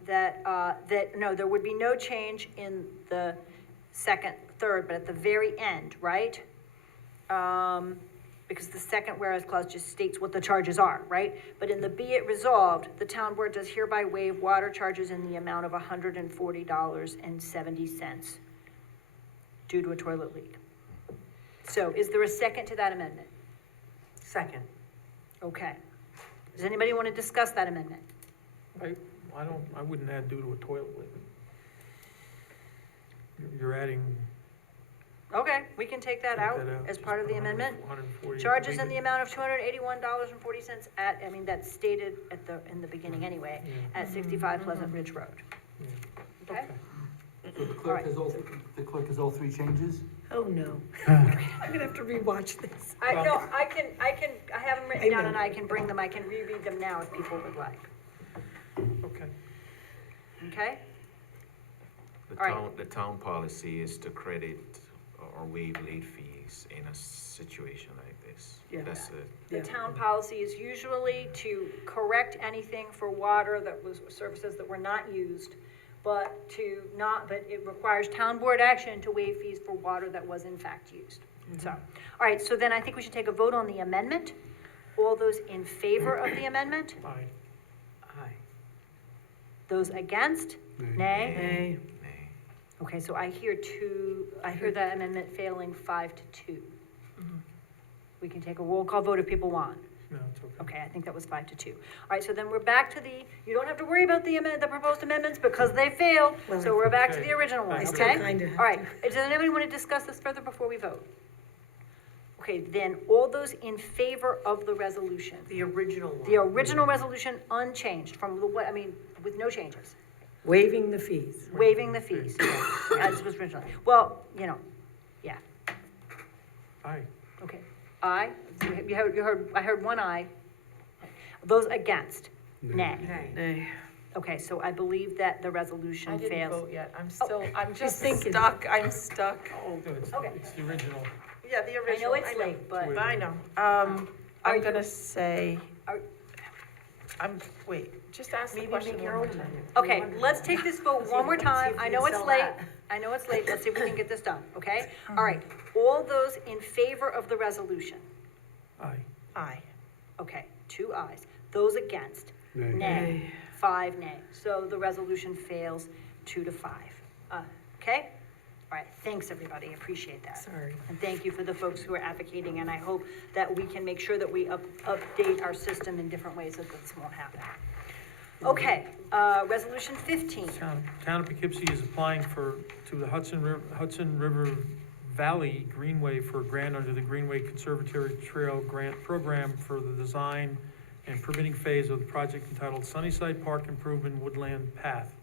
there would be no change in the second, third, but at the very end, right? because the second whereas clause just states what the charges are, right? But in the be it resolved, the town board does hereby waive water charges in the amount of $140.70 due to a toilet leak. So is there a second to that amendment? Second. Okay. Does anybody want to discuss that amendment? I wouldn't add due to a toilet leak. You're adding. Okay, we can take that out as part of the amendment. Charges in the amount of $281.40 that's stated in the beginning anyway, at 65 Pleasant Ridge Road. Okay? So the clerk has all three changes? Oh, no. I'm gonna have to rewatch this. I have them written down and I can bring them, I can reread them now if people would like. Okay. Okay? The town policy is to credit or waive late fees in a situation like this. Yeah. That's it. The town policy is usually to correct anything for water that was, services that were not used, but it requires town board action to waive fees for water that was in fact used. So, all right, so then I think we should take a vote on the amendment. All those in favor of the amendment? Aye. Those against? Nay? Nay. Okay, so I hear that amendment failing 5-2. We can take a roll call vote if people want. No, it's okay. Okay, I think that was 5-2. All right, so then we're back to you don't have to worry about the proposed amendments because they failed. So we're back to the original one, I still okay? kinda have All right, does anybody want to discuss this further before we vote? Okay, then all those in favor of the resolution? The original one. The original resolution unchanged with no changes. Waiving the fees. Waiving the fees, as was originally. Well, yeah. Aye. Okay, aye, I heard one aye. Those against? Nay. Nay. Okay, so I believe that the resolution I fails. didn't vote yet, I'm just thinking. stuck, I'm stuck. Okay. It's the original. Yeah, the I original. know it's late, but. I know. I'm gonna say, just ask the question one more time. Okay, let's take this vote one more time. I know it's late. Let's see if we can get this done, okay? All right, all those in favor of the resolution? Aye. Aye. Okay, 2 ayes. Those against? Nay. Nay. 5 nay. So the resolution fails 2-5. Okay? All right, thanks, everybody, appreciate that. Sorry. And thank you for the folks who are advocating, and I hope that we can make sure that we update our system in different ways so that this won't happen. Okay, resolution 15. Town of Poughkeepsie is applying to the Hudson River Valley Greenway for a grant under the Greenway Conservatory Trail Grant Program for the design and permitting phase of the project entitled Sunnyside Park Improvement Woodland Path,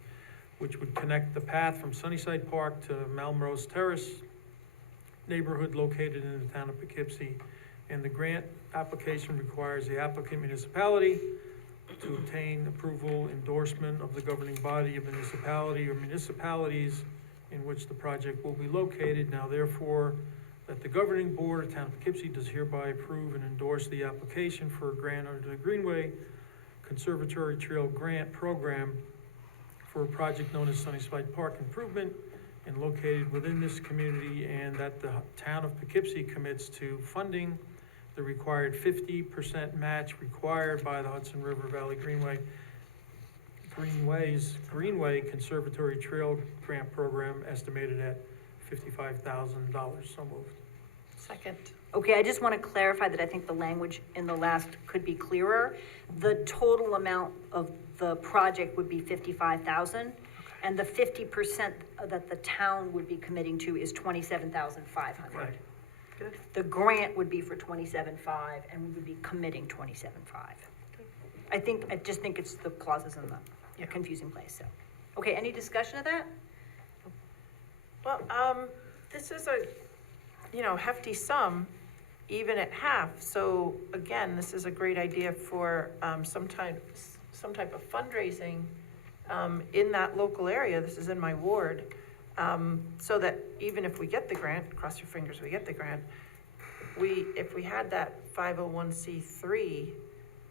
which would connect the path from Sunnyside Park to Melrose Terrace neighborhood located in the town of Poughkeepsie. And the grant application requires the applicant municipality to obtain approval, endorsement of the governing body of municipality or municipalities in which the project will be located. Now therefore, that the governing board of town of Poughkeepsie does hereby approve and endorse the application for a grant under the Greenway Conservatory Trail Grant Program for a project known as Sunnyside Park Improvement and located within this community, and that the town of Poughkeepsie commits to funding the required 50% match required by the Hudson River Valley Greenway Conservatory Trail Grant Program, estimated at $55,000. So moved. Second. Okay, I just want to clarify that I think the language in the last could be clearer. The total amount of the project would be $55,000, and the 50% that the town would be committing to is $27,500. Right. Good. The grant would be for $27,500, and we would be committing $27,500. I just think it's the clauses in the confusing place, so. Okay, any discussion of that? Well, this is a, hefty sum, even at half. So again, this is a great idea for some type of fundraising in that local area. This is in my ward. So that even if we get the grant, cross your fingers we get the grant, if we had that 501c3,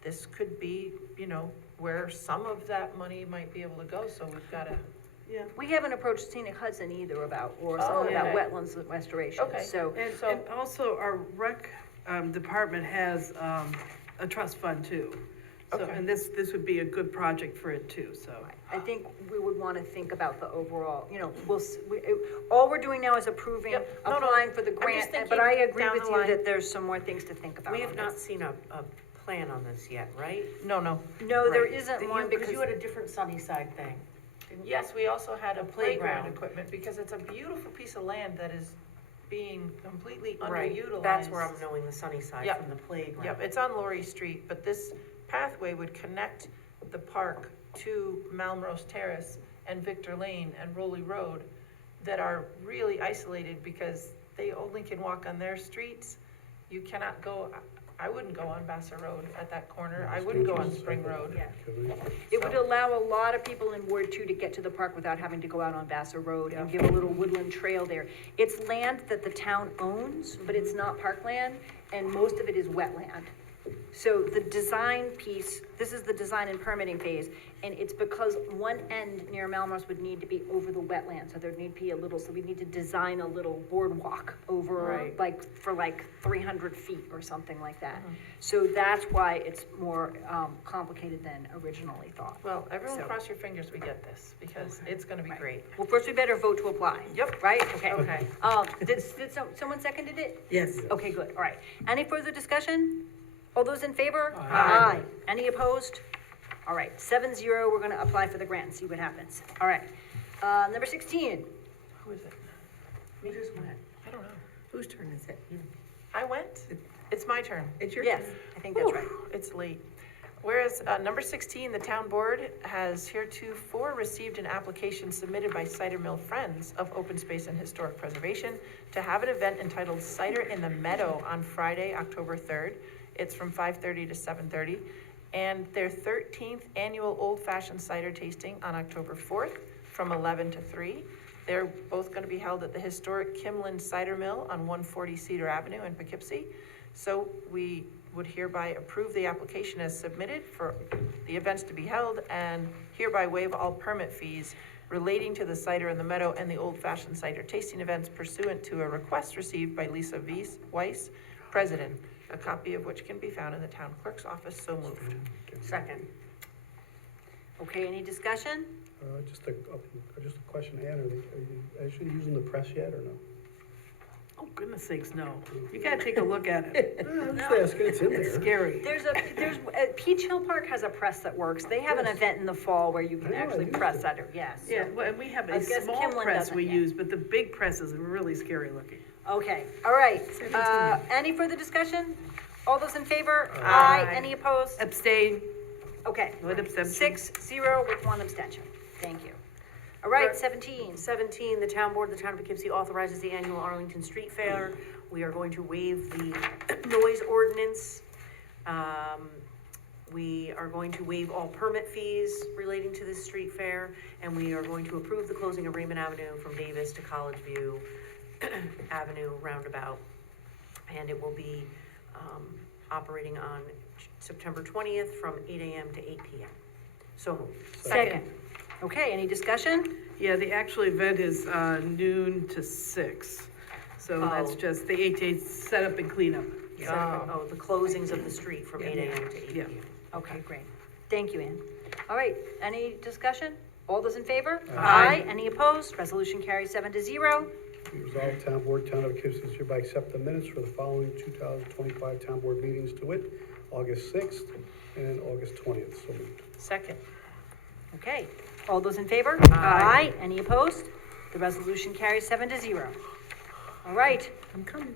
this could be, where some of that money might be able to go. So we've got to. Yeah. We haven't approached Scenic Hudson either about wetlands restoration, Okay. so. And also our rec department has, a trust fund too. So, Okay. and this would be a good project for it too, so. I think we would want to think about the overall, all we're doing now is approving, Yep. No, no. applying for the I'm just grant, but thinking I agree down with the you line. that there's some more things to think about We on have not this. seen a plan on this yet, right? No, no. No, there Right. isn't You- one because. you had a different Sunnyside thing. Yes, we also had a playground playground. equipment, because it's a beautiful piece of land that is being completely Right. underutilized. That's where I'm knowing the Sunnyside Yep. from the playground. Yep, it's on Laurie Street, but this pathway would connect the park to Malmrose Terrace and Victor Lane and Rowley Road that are really isolated because they only can walk on their streets. You cannot go, I wouldn't go on Vassar Road at that corner. I wouldn't go on Spring Road. It would allow a lot of people in Ward 2 to get to the park without having to go out on Vassar Road and give a little woodland trail there. It's land that the town owns, but it's not parkland, and most of it is wetland. So the design piece, this is the design and permitting phase, and it's because one end near Malmrose would need to be over the wetland, so there'd need to be so we need to design a little boardwalk over, Right. for 300 feet or something like that. So that's why it's more, complicated than originally thought. Well, everyone So- cross your fingers we get this, because it's gonna be great. Well, first we better vote to apply. Yep. Right? Okay. Okay. Did someone seconded it? Yes. Okay, good, all right. Any further discussion? All those in favor? Aye. Any opposed? All right, 7-0, we're gonna apply for the grant and see what happens. All right. Number 16. Who is it? We just went. I don't know. Whose turn is it? I went? It's my turn. It's your Yes, turn. I think that's right. It's late. Whereas, number 16, the town board has heretofore received an application submitted by Cider Mill Friends of Open Space and Historic Preservation to have an event entitled Cider in the Meadow on Friday, October 3rd. It's from 5:30 to 7:30. And their 13th annual Old Fashioned Cider Tasting on October 4th from 11 to 3. They're both going to be held at the historic Kimlin Cider Mill on 140 Cedar Avenue in Poughkeepsie. So we would hereby approve the application as submitted for the events to be held and hereby waive all permit fees relating to the Cider in the Meadow and the Old Fashioned Cider Tasting events pursuant to a request received by Lisa Weiss, President, a copy of which can be found in the town clerk's office. So moved. Second. Okay, any discussion? Just a question, Ann, are you actually using the press yet, or no? Oh, goodness sakes, no. You gotta take a look at it. I'm just asking, it's in there. It's scary. Peach Hill Park has a press that works. They have an event in the fall where you can I know, I actually used press it. cider, yes. Yeah, well, and we have I a guess small Kimlin press doesn't we yet. use, but the big press is really scary looking. Okay, all right. Any further discussion? All those in favor? Aye. Any opposed? Abstain. Okay. With abstention. 6-0 with one abstention. Thank you. All right, 17. 17, the town board of the town of Poughkeepsie authorizes the annual Arlington Street Fair. We are going to waive the noise ordinance. We are going to waive all permit fees relating to this street fair, and we are going to approve the closing of Raymond Avenue from Davis to College View Avenue roundabout. And it will be operating on September 20th from 8 a.m. to 8 p.m. So moved. Second. Okay, any discussion? Yeah, the actual event is noon to 6. So that's just the 8 setup and cleanup. Oh, the closings of the street from 8 a.m. to 8 Yeah. p.m. Okay, great. Thank you, Ann. All right, any discussion? All those in favor? Aye. Any opposed? Resolution carries 7-0. Resolved, Town Board, Town of Poughkeepsie hereby accept the minutes for the following 2025 Town Board meetings, to wit, August 6th and August 20th. So moved. Second. Okay, all those in favor? Aye. Any opposed? The resolution carries 7-0. All right, I'm coming.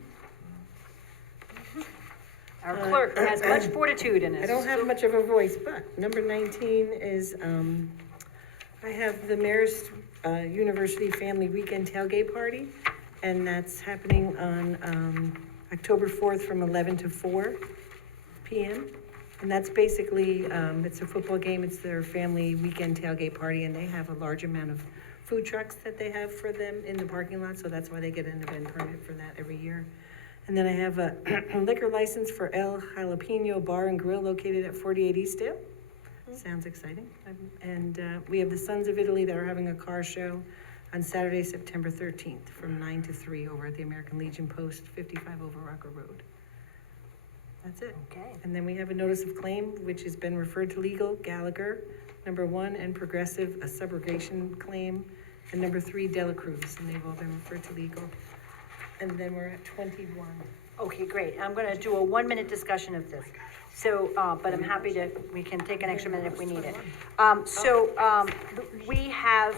our clerk has much fortitude in I us. don't have much of a voice, but number 19 is, I have the Mayor's University Family Weekend Tailgate Party, and that's happening on October 4th from 11 to 4 p.m. And that's basically, it's a football game, it's their family weekend tailgate party, and they have a large amount of food trucks that they have for them in the parking lot, so that's why they get an event permit for that every year. And then I have a liquor license for El Jalapeno Bar and Grill located at 48 Eastdale. Sounds exciting. And we have the Sons of Italy that are having a car show on Saturday, September 13th from 9 to 3 over at the American Legion Post, 55 over Rocker Road. That's it. Okay. And then we have a notice of claim, which has been referred to legal, Gallagher. Number 1, and Progressive, a subrogation claim. And number 3, Delacruz, and they've all been referred to legal. And then we're at 21. Okay, great. I'm going to do a 1-minute discussion of this. So, but I'm happy to, we can take an extra minute if we need it. We have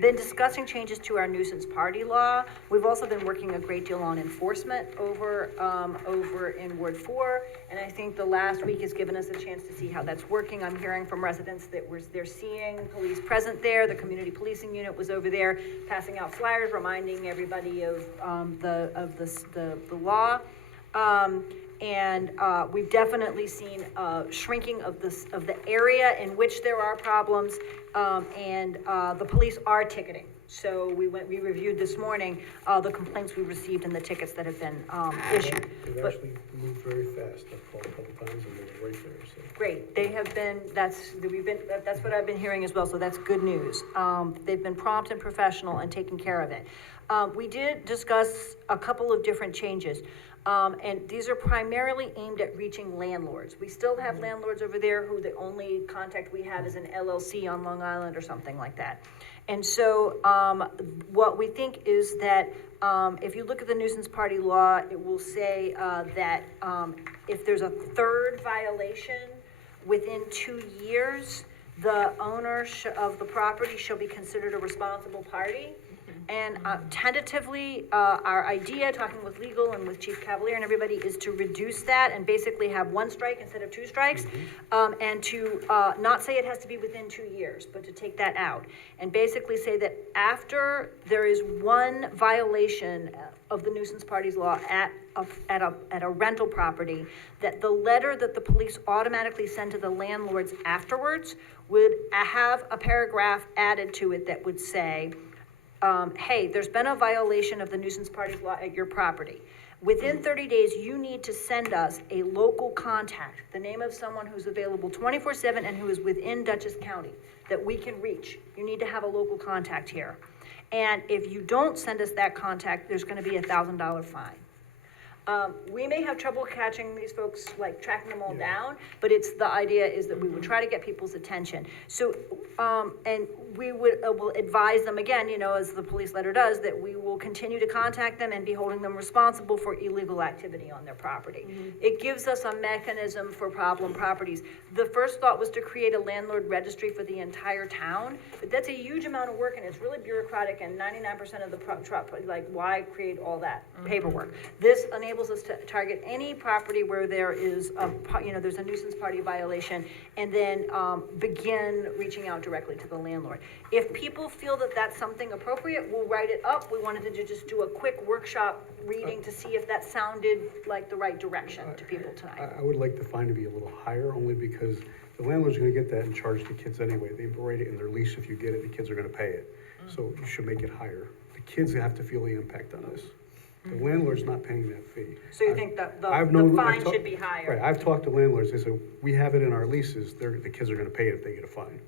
been discussing changes to our nuisance party law. We've also been working a great deal on enforcement over in Ward 4. And I think the last week has given us a chance to see how that's working. I'm hearing from residents that they're seeing police present there. The community policing unit was over there passing out flyers, reminding everybody of the law. And we've definitely seen shrinking of the area in which there are problems, and the police are ticketing. So we reviewed this morning the complaints we received and the tickets that have been issued. They've actually moved very fast. I've called a couple times and they were right there, so. Great, they have been, that's what I've been hearing as well, so that's good news. They've been prompt and professional and taking care of it. We did discuss a couple of different changes. And these are primarily aimed at reaching landlords. We still have landlords over there who the only contact we have is an LLC on Long Island or something like that. And so what we think is that if you look at the nuisance party law, it will say that if there's a third violation within 2 years, the owner of the property shall be considered a responsible party. And tentatively, our idea, talking with legal and with Chief Cavalier and everybody, is to reduce that and basically have 1 strike instead of 2 strikes, and to not say it has to be within 2 years, but to take that out. And basically say that after there is 1 violation of the nuisance parties law at a rental property, that the letter that the police automatically send to the landlords afterwards would have a paragraph added to it that would say, hey, there's been a violation of the nuisance parties law at your property. Within 30 days, you need to send us a local contact, the name of someone who's available 24/7 and who is within Dutchess County that we can reach. You need to have a local contact here. And if you don't send us that contact, there's going to be a $1,000 fine. We may have trouble catching these folks, like tracking them all down, but the idea is that we would try to get people's attention. So, and we will advise them again, as the police letter does, that we will continue to contact them and be holding them responsible for illegal activity on their property. It gives us a mechanism for problem properties. The first thought was to create a landlord registry for the entire town, but that's a huge amount of work and it's really bureaucratic, and 99% of the why create all that paperwork? This enables us to target any property where there is there's a nuisance party violation, and then begin reaching out directly to the landlord. If people feel that that's something appropriate, we'll write it up. We wanted to just do a quick workshop reading to see if that sounded like the right direction to people tonight. I would like the fine to be a little higher, only because the landlord's gonna get that and charge the kids anyway. They write it in their lease. If you get it, the kids are gonna pay it. So you should make it higher. The kids have to feel the impact on this. The landlord's not paying that fee. So you think that the I've fine should be higher? Right, I've talked to landlords, they said, we have it in our leases, the kids are gonna pay it if they get a fine.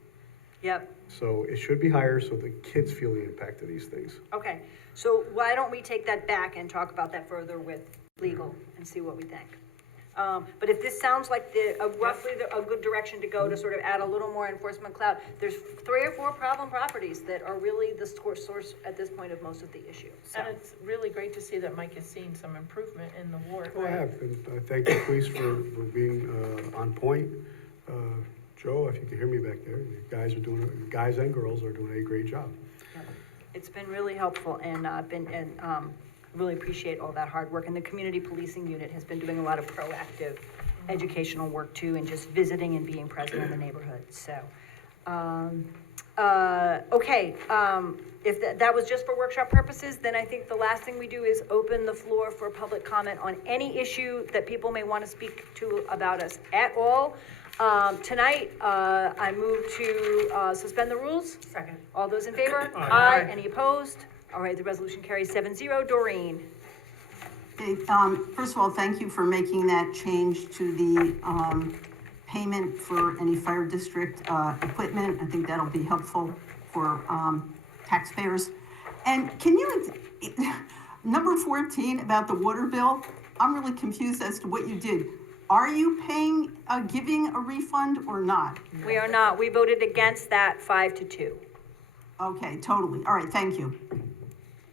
Yep. So it should be higher so the kids feel the impact of these things. Okay, so why don't we take that back and talk about that further with legal and see what we think? But if this sounds like roughly a good direction to go to sort of add a little more enforcement clout, there's 3 or 4 problem properties that are really the source at this point of most of the issue. So. And it's really great to see that Mike has seen some improvement in the ward. Oh, I have, and thank you, police, for being on point. Joe, if you can hear me back there, guys and girls are doing a great job. Yep. It's been really helpful, and really appreciate all that hard work. And the community policing unit has been doing a lot of proactive educational work too, and just visiting and being present in the neighborhood. So, okay, if that was just for workshop purposes, then I think the last thing we do is open the floor for public comment on any issue that people may want to speak to about us at all. Tonight, I move to suspend the rules. Second. All those in favor? Aye. Any opposed? All right, the resolution carries 7-0. Doreen. Okay, first of all, thank you for making that change to the payment for any fire district equipment. I think that'll be helpful for taxpayers. And can you, number 14 about the water bill, I'm really confused as to what you did. Are you paying, giving a refund or not? We are not. We voted against that 5-2. Okay, totally. All right, thank you.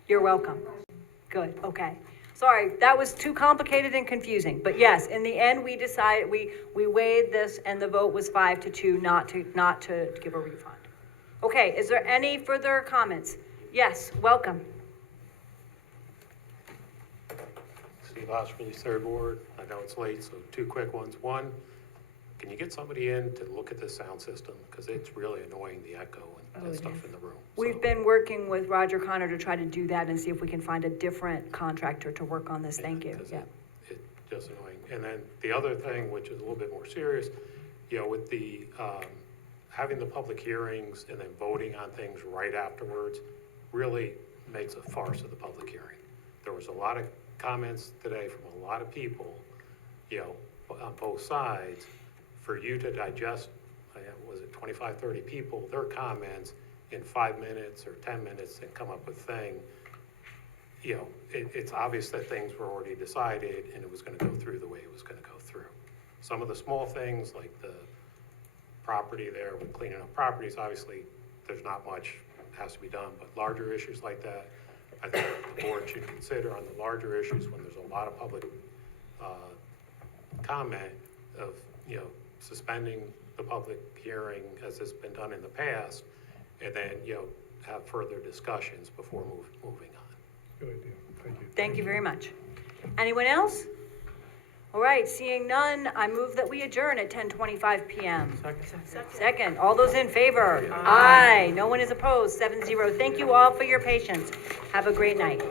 You're welcome. Good, okay. Sorry, that was too complicated and confusing, but yes, in the end, we decided, we weighed this and the vote was 5-2 not to give a refund. Okay, is there any further comments? Yes, welcome. Steve Oshman, third ward. I know it's late, so two quick ones. One, can you get somebody in to look at the sound system? Because it's really annoying, the echo and stuff in the room. We've been working with Roger Connor to try to do that and see if we can find a different contractor to work on this. Thank you. Yeah. It's just annoying. And then the other thing, which is a little bit more serious, with the, having the public hearings and then voting on things right afterwards really makes a farce of the public hearing. There was a lot of comments today from a lot of people, on both sides, for you to digest, was it 25, 30 people, their comments in 5 minutes or 10 minutes and come up with things. It's obvious that things were already decided and it was gonna go through the way it was gonna go through. Some of the small things like the property there with cleaning up properties, obviously there's not much has to be done, but larger issues like that, I think the board should consider on the larger issues when there's a lot of public comment of, suspending the public hearing as has been done in the past, and then, have further discussions before moving on. Good idea, thank you. Thank you very much. Anyone else? All right, seeing none, I move that we adjourn at 10:25 PM. Second, all those in favor? Aye. No one is opposed, 7-0. Thank you all for your patience. Have a great night.